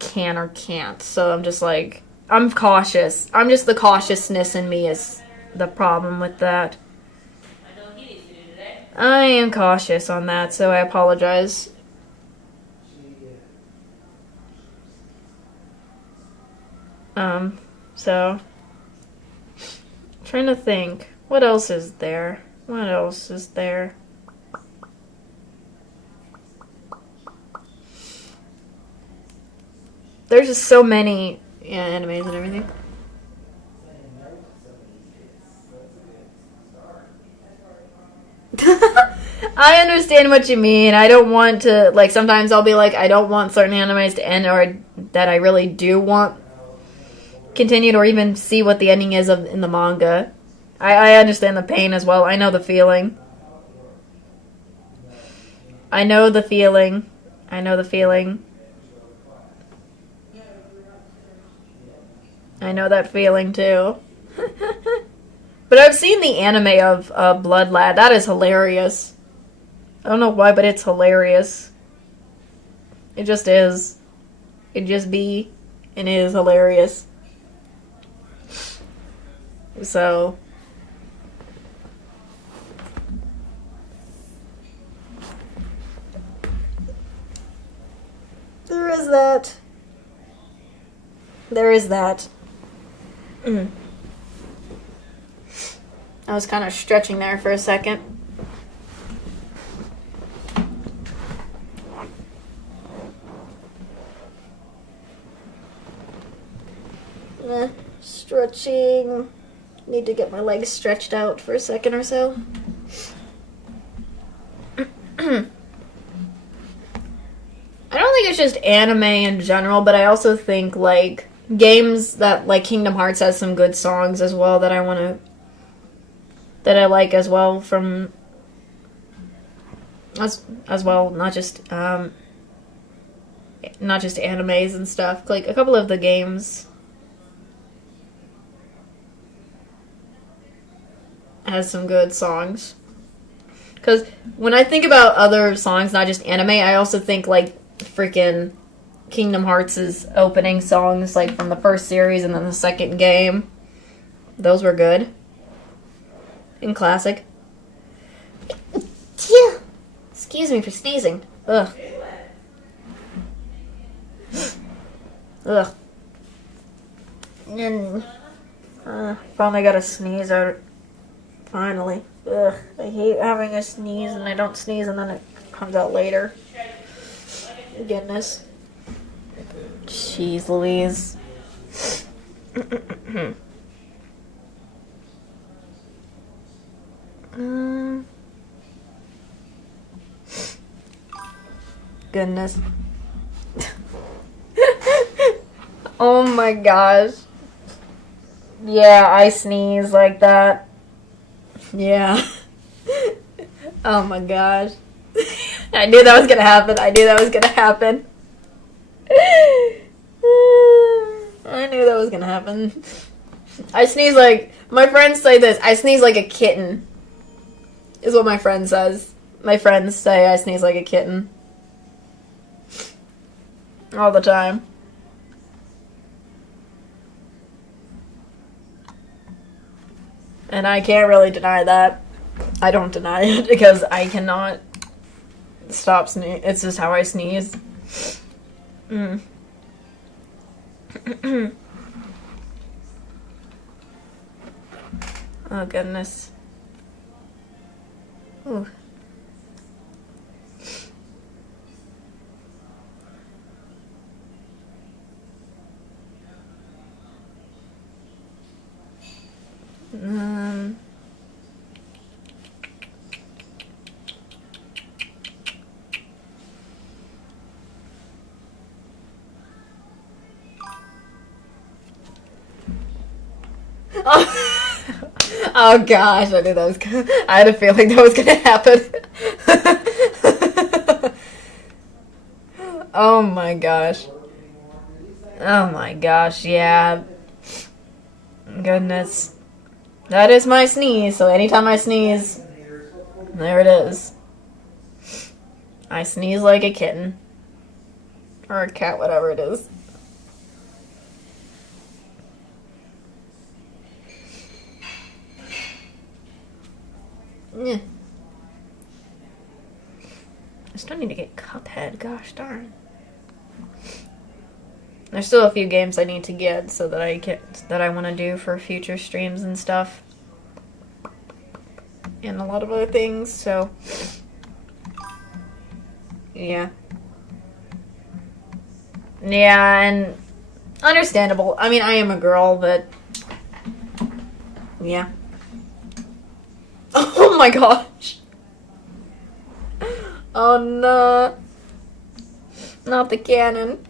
can or can't, so I'm just like, I'm cautious. I'm just, the cautiousness in me is the problem with that. I am cautious on that, so I apologize. So, I'm trying to think. What else is there? What else is there? There's just so many animes and everything. I understand what you mean. I don't want to, like, sometimes I'll be like, I don't want certain animes to end, or that I really do want continued, or even see what the ending is in the manga. I understand the pain as well. I know the feeling. I know the feeling. I know the feeling. I know that feeling too. But I've seen the anime of Blood Lad. That is hilarious. I don't know why, but it's hilarious. It just is. It just be, and it is hilarious. So. There is that. There is that. I was kind of stretching there for a second. Stretching. Need to get my legs stretched out for a second or so. I don't think it's just anime in general, but I also think, like, games that, like, Kingdom Hearts has some good songs as well that I like as well from, as well, not just animes and stuff. Like, a couple of the games has some good songs. Because when I think about other songs, not just anime, I also think, like, freaking Kingdom Hearts' opening songs, like, from the first series and then the second game. Those were good. And classic. Excuse me for sneezing. Ugh. Ugh. And, finally got a sneeze out. Finally. Ugh. I hate having a sneeze and I don't sneeze and then it comes out later. Goodness. Jeez Louise. Goodness. Oh my gosh. Yeah, I sneeze like that. Yeah. Oh my gosh. I knew that was gonna happen. I knew that was gonna happen. I knew that was gonna happen. I sneeze like... My friends say this. I sneeze like a kitten. Is what my friend says. My friends say I sneeze like a kitten. All the time. And I can't really deny that. I don't deny it because I cannot stop sneezing. It's just how I sneeze. Oh goodness. Ooh. Oh gosh, I knew that was gonna... I had a feeling that was gonna happen. Oh my gosh. Oh my gosh, yeah. Goodness. That is my sneeze, so anytime I sneeze, there it is. I sneeze like a kitten. Or a cat, whatever it is. Yeah. I still need to get Cuphead, gosh darn. There's still a few games I need to get so that I want to do for future streams and stuff. And a lot of other things, so yeah. Yeah, and understandable. I mean, I am a girl, but yeah. Oh my gosh. Oh no. Not the cannon.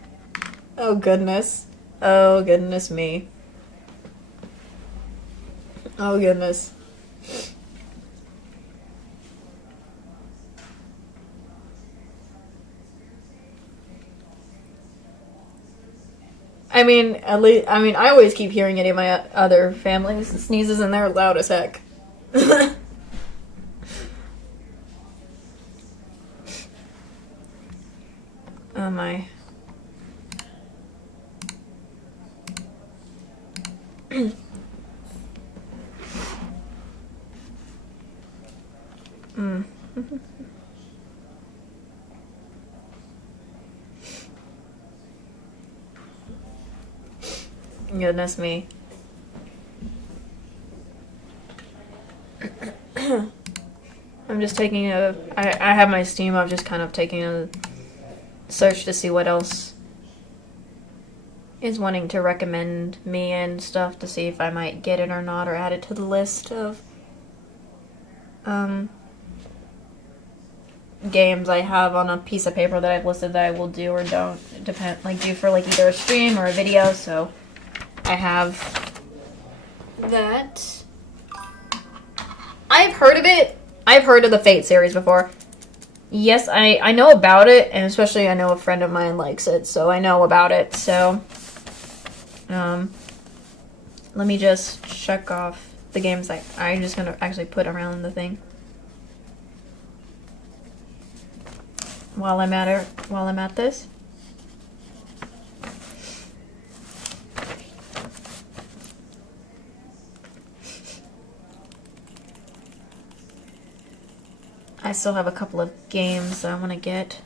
Oh goodness. Oh goodness me. Oh goodness. I mean, at least, I mean, I always keep hearing any of my other families sneezes and they're loud as heck. Oh my. Goodness me. I'm just taking a... I have my Steam, I'm just kind of taking a search to see what else is wanting to recommend me and stuff to see if I might get it or not, or add it to the list of games I have on a piece of paper that I've listed that I will do or don't depend, like do for like either a stream or a video. So I have that. I've heard of it. I've heard of the Fate series before. Yes, I know about it, and especially I know a friend of mine likes it, so I know about it. So let me just check off the games I'm just gonna actually put around the thing while I'm at this. I still have a couple of games that I want to get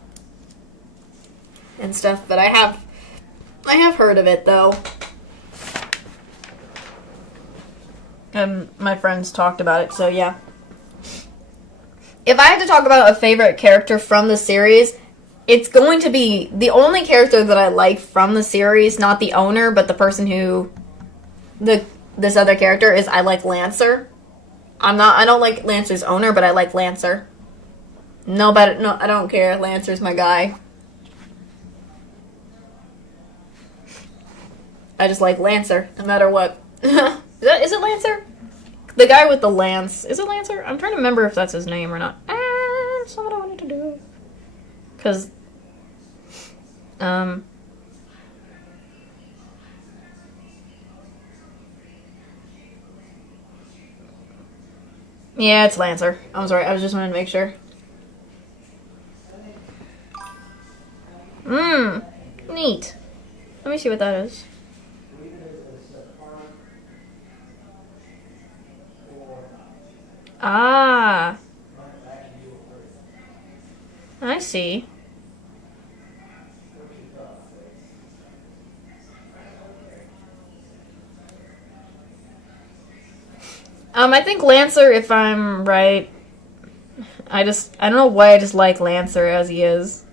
and stuff, but I have heard of it though. My friends talked about it, so yeah. If I had to talk about a favorite character from the series, it's going to be the only character that I like from the series, not the owner, but the person who this other character is. I like Lancer. I don't like Lancer's owner, but I like Lancer. No, I don't care. Lancer's my guy. I just like Lancer, no matter what. Is it Lancer? The guy with the lance. Is it Lancer? I'm trying to remember if that's his name or not. Because, yeah, it's Lancer. I'm sorry, I was just wanting to make sure. Neat. Let me see what that is. Ah. I see. I think Lancer, if I'm right, I don't know why I just like Lancer as he is.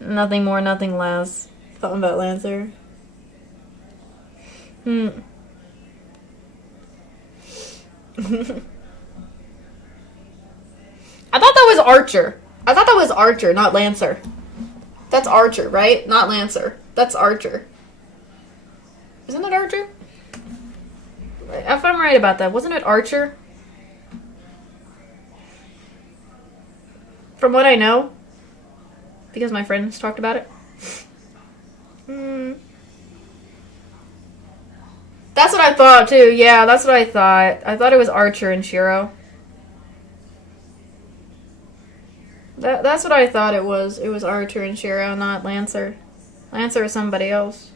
Nothing more, nothing less. Something about Lancer. I thought that was Archer. I thought that was Archer, not Lancer. That's Archer, right? Not Lancer. That's Archer. Isn't it Archer? If I'm right about that, wasn't it Archer? From what I know. Because my friends talked about it. That's what I thought, too. Yeah, that's what I thought. I thought it was Archer and Shiro. That's what I thought it was. It was Archer and Shiro, not Lancer. Lancer is somebody else.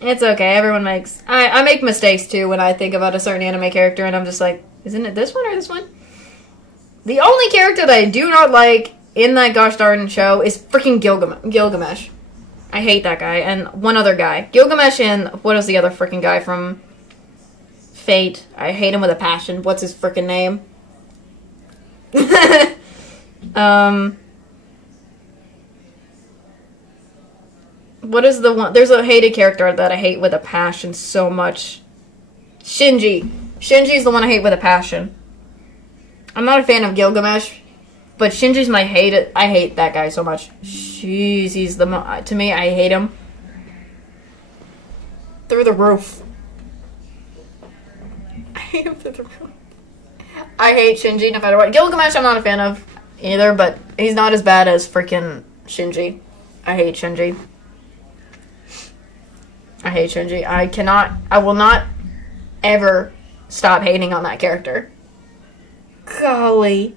It's okay. Everyone makes... I make mistakes, too, when I think about a certain anime character, and I'm just like, isn't it this one or this one? The only character that I do not like in that gosh darn show is freaking Gilgamesh. I hate that guy. And one other guy. Gilgamesh and... What is the other freaking guy from... Fate? I hate him with a passion. What's his freaking name? What is the one? There's a hated character that I hate with a passion so much. Shinji. Shinji's the one I hate with a passion. I'm not a fan of Gilgamesh, but Shinji's my hated. I hate that guy so much. Jeez, he's the to me, I hate him. Through the roof. I hate him through the roof. I hate Shinji no matter what. Gilgamesh I'm not a fan of either, but he's not as bad as freaking Shinji. I hate Shinji. I hate Shinji. I will not ever stop hating on that character. Golly.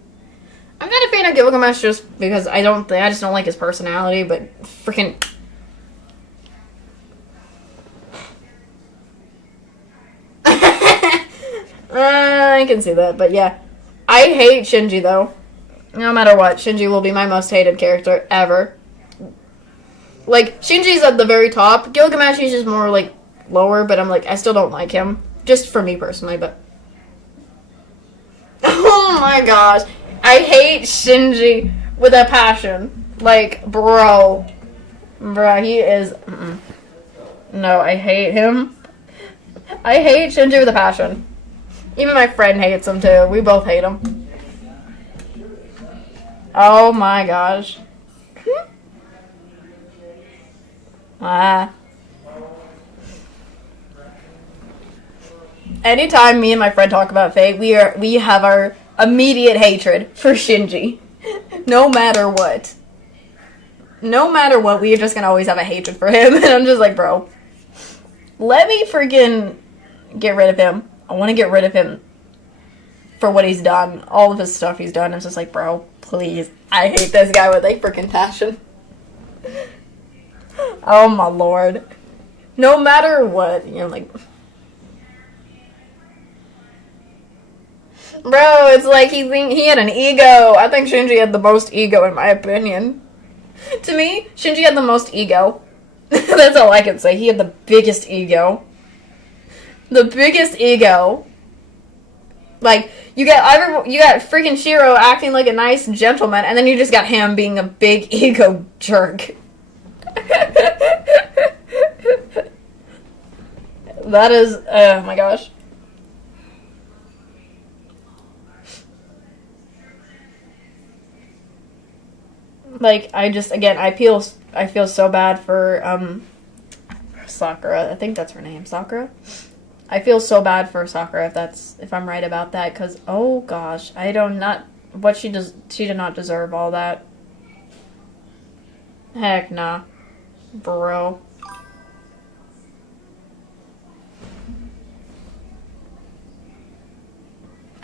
I'm not a fan of Gilgamesh just because I just don't like his personality, but freaking... I can see that, but yeah. I hate Shinji, though. No matter what, Shinji will be my most hated character ever. Like, Shinji's at the very top. Gilgamesh is just more, like, lower, but I'm like, I still don't like him. Just for me personally, but... Oh my gosh. I hate Shinji with a passion. Like, bro. Bro, he is... No, I hate him. I hate Shinji with a passion. Even my friend hates him, too. We both hate him. Oh my gosh. Anytime me and my friend talk about Fate, we have our immediate hatred for Shinji. No matter what. No matter what, we're just gonna always have a hatred for him. And I'm just like, bro, let me freaking get rid of him. I want to get rid of him for what he's done. All of his stuff he's done. I'm just like, bro, please. I hate this guy with a freaking passion. Oh my lord. No matter what, you know, like... Bro, it's like he had an ego. I think Shinji had the most ego, in my opinion. To me, Shinji had the most ego. That's all I can say. He had the biggest ego. The biggest ego. Like, you got freaking Shiro acting like a nice gentleman, and then you just got him being a big ego jerk. That is, oh my gosh. Like, I feel so bad for, Sakura. I think that's her name, Sakura. I feel so bad for Sakura if I'm right about that, because oh gosh, I don't not what she does. She did not deserve all that. Heck nah, bro.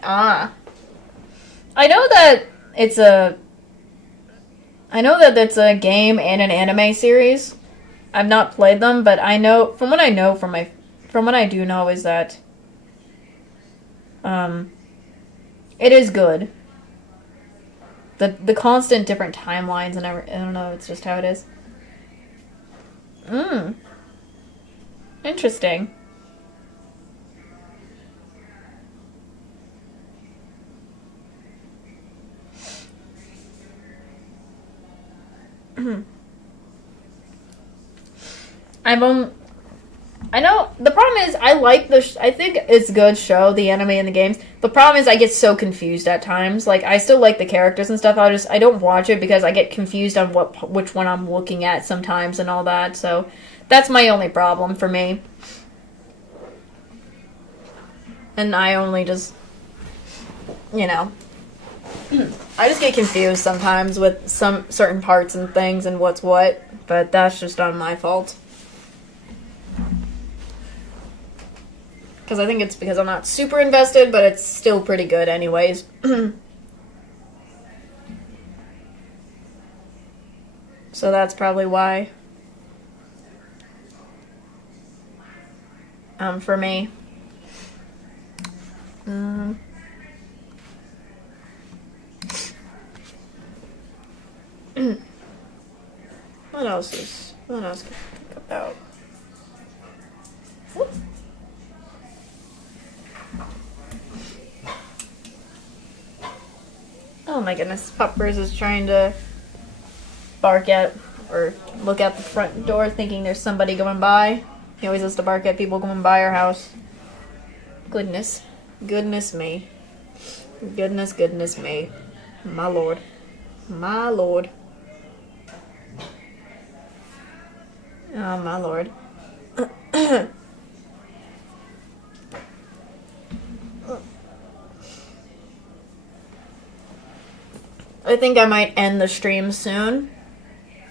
Ah, I know that it's a. I know that it's a game and an anime series. I've not played them, but I know from what I do know is that it is good. The constant different timelines and I don't know, it's just how it is. Interesting. I know the problem is I like I think it's a good show, the anime and the games. The problem is I get so confused at times. Like I still like the characters and stuff. I don't watch it because I get confused on which one I'm looking at sometimes and all that. So that's my only problem for me. And I only just I just get confused sometimes with some certain parts and things and what's what, but that's just on my fault. Because I think it's because I'm not super invested, but it's still pretty good anyways. So that's probably why. For me. What else can I think about? Whoop. Oh my goodness, Puppers is trying to bark at or look out the front door thinking there's somebody going by. He always has to bark at people going by our house. Goodness me. Goodness me. My lord. Oh my lord. I think I might end the stream soon.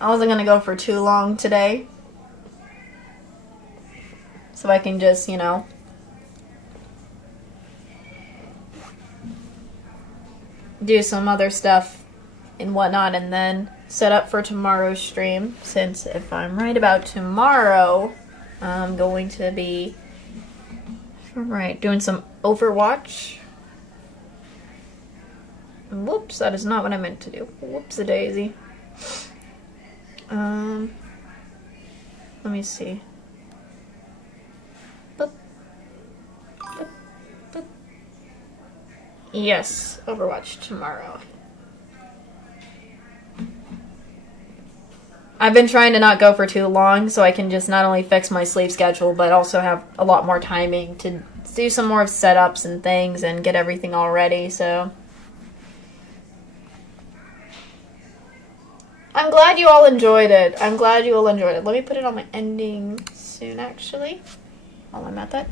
I wasn't gonna go for too long today. So I can just, do some other stuff and whatnot and then set up for tomorrow's stream. Since if I'm right about tomorrow, I'm going to be doing some Overwatch. Whoops, that is not what I meant to do. Whoops-a-daisy. Let me see. Boop. Boop. Boop. Yes, Overwatch tomorrow. I've been trying to not go for too long so I can just not only fix my sleep schedule but also have a lot more timing to do some more setups and things and get everything all ready, so... I'm glad you all enjoyed it. Let me put it on my ending soon, actually. While I'm at that.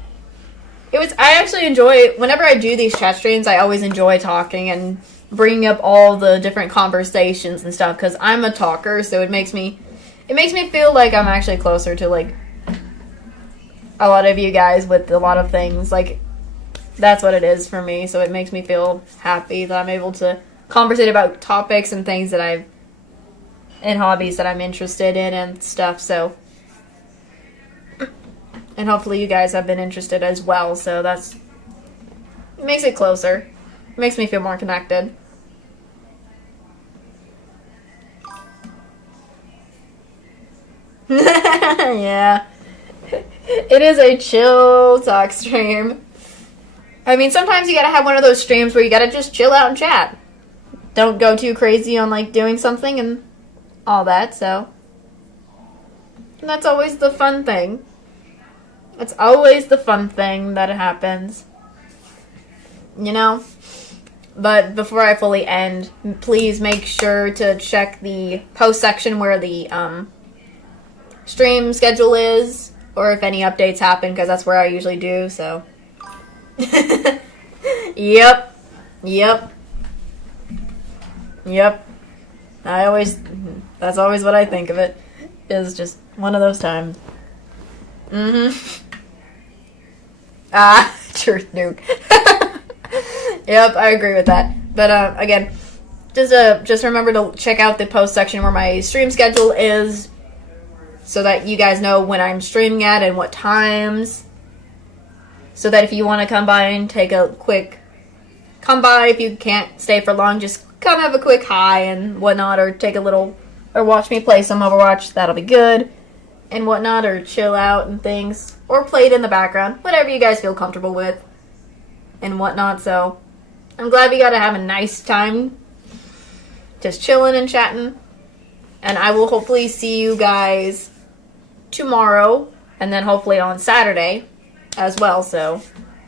I actually enjoy, whenever I do these chat streams, I always enjoy talking and bringing up all the different conversations and stuff, because I'm a talker, so it makes me feel like I'm actually closer to, like, a lot of you guys with a lot of things. Like, that's what it is for me, so it makes me feel happy that I'm able to conversate about topics and things that and hobbies that I'm interested in and stuff, so. And hopefully you guys have been interested as well, so it makes it closer. It makes me feel more connected. Yeah. It is a chill talk stream. I mean, sometimes you gotta have one of those streams where you gotta just chill out and chat. Don't go too crazy on, like, doing something and all that, so. And that's always the fun thing. It's always the fun thing that happens. But before I fully end, please make sure to check the post section where the stream schedule is. or if any updates happen, because that's where I usually do, so. Yep. That's always what I think of it. Is just one of those times. Truth nuke. Yep, I agree with that. But again, just remember to check out the post section where my stream schedule is, so that you guys know when I'm streaming at and what times. So that if you want to come by and take a quick come by, if you can't stay for long, just come have a quick hi and whatnot, or take a little, or watch me play some Overwatch. That'll be good and whatnot, or chill out and things, or play it in the background, whatever you guys feel comfortable with and whatnot. So I'm glad we got to have a nice time just chilling and chatting, and I will hopefully see you guys tomorrow, and then hopefully on Saturday as well. So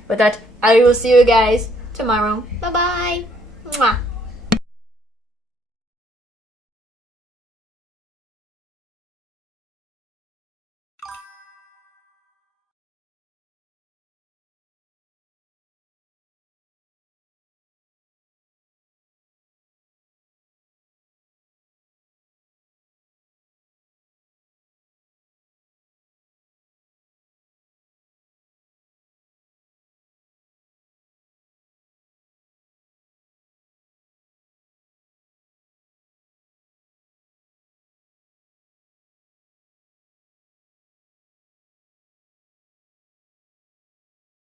with that, I will see you guys tomorrow. Bye bye. Mwah.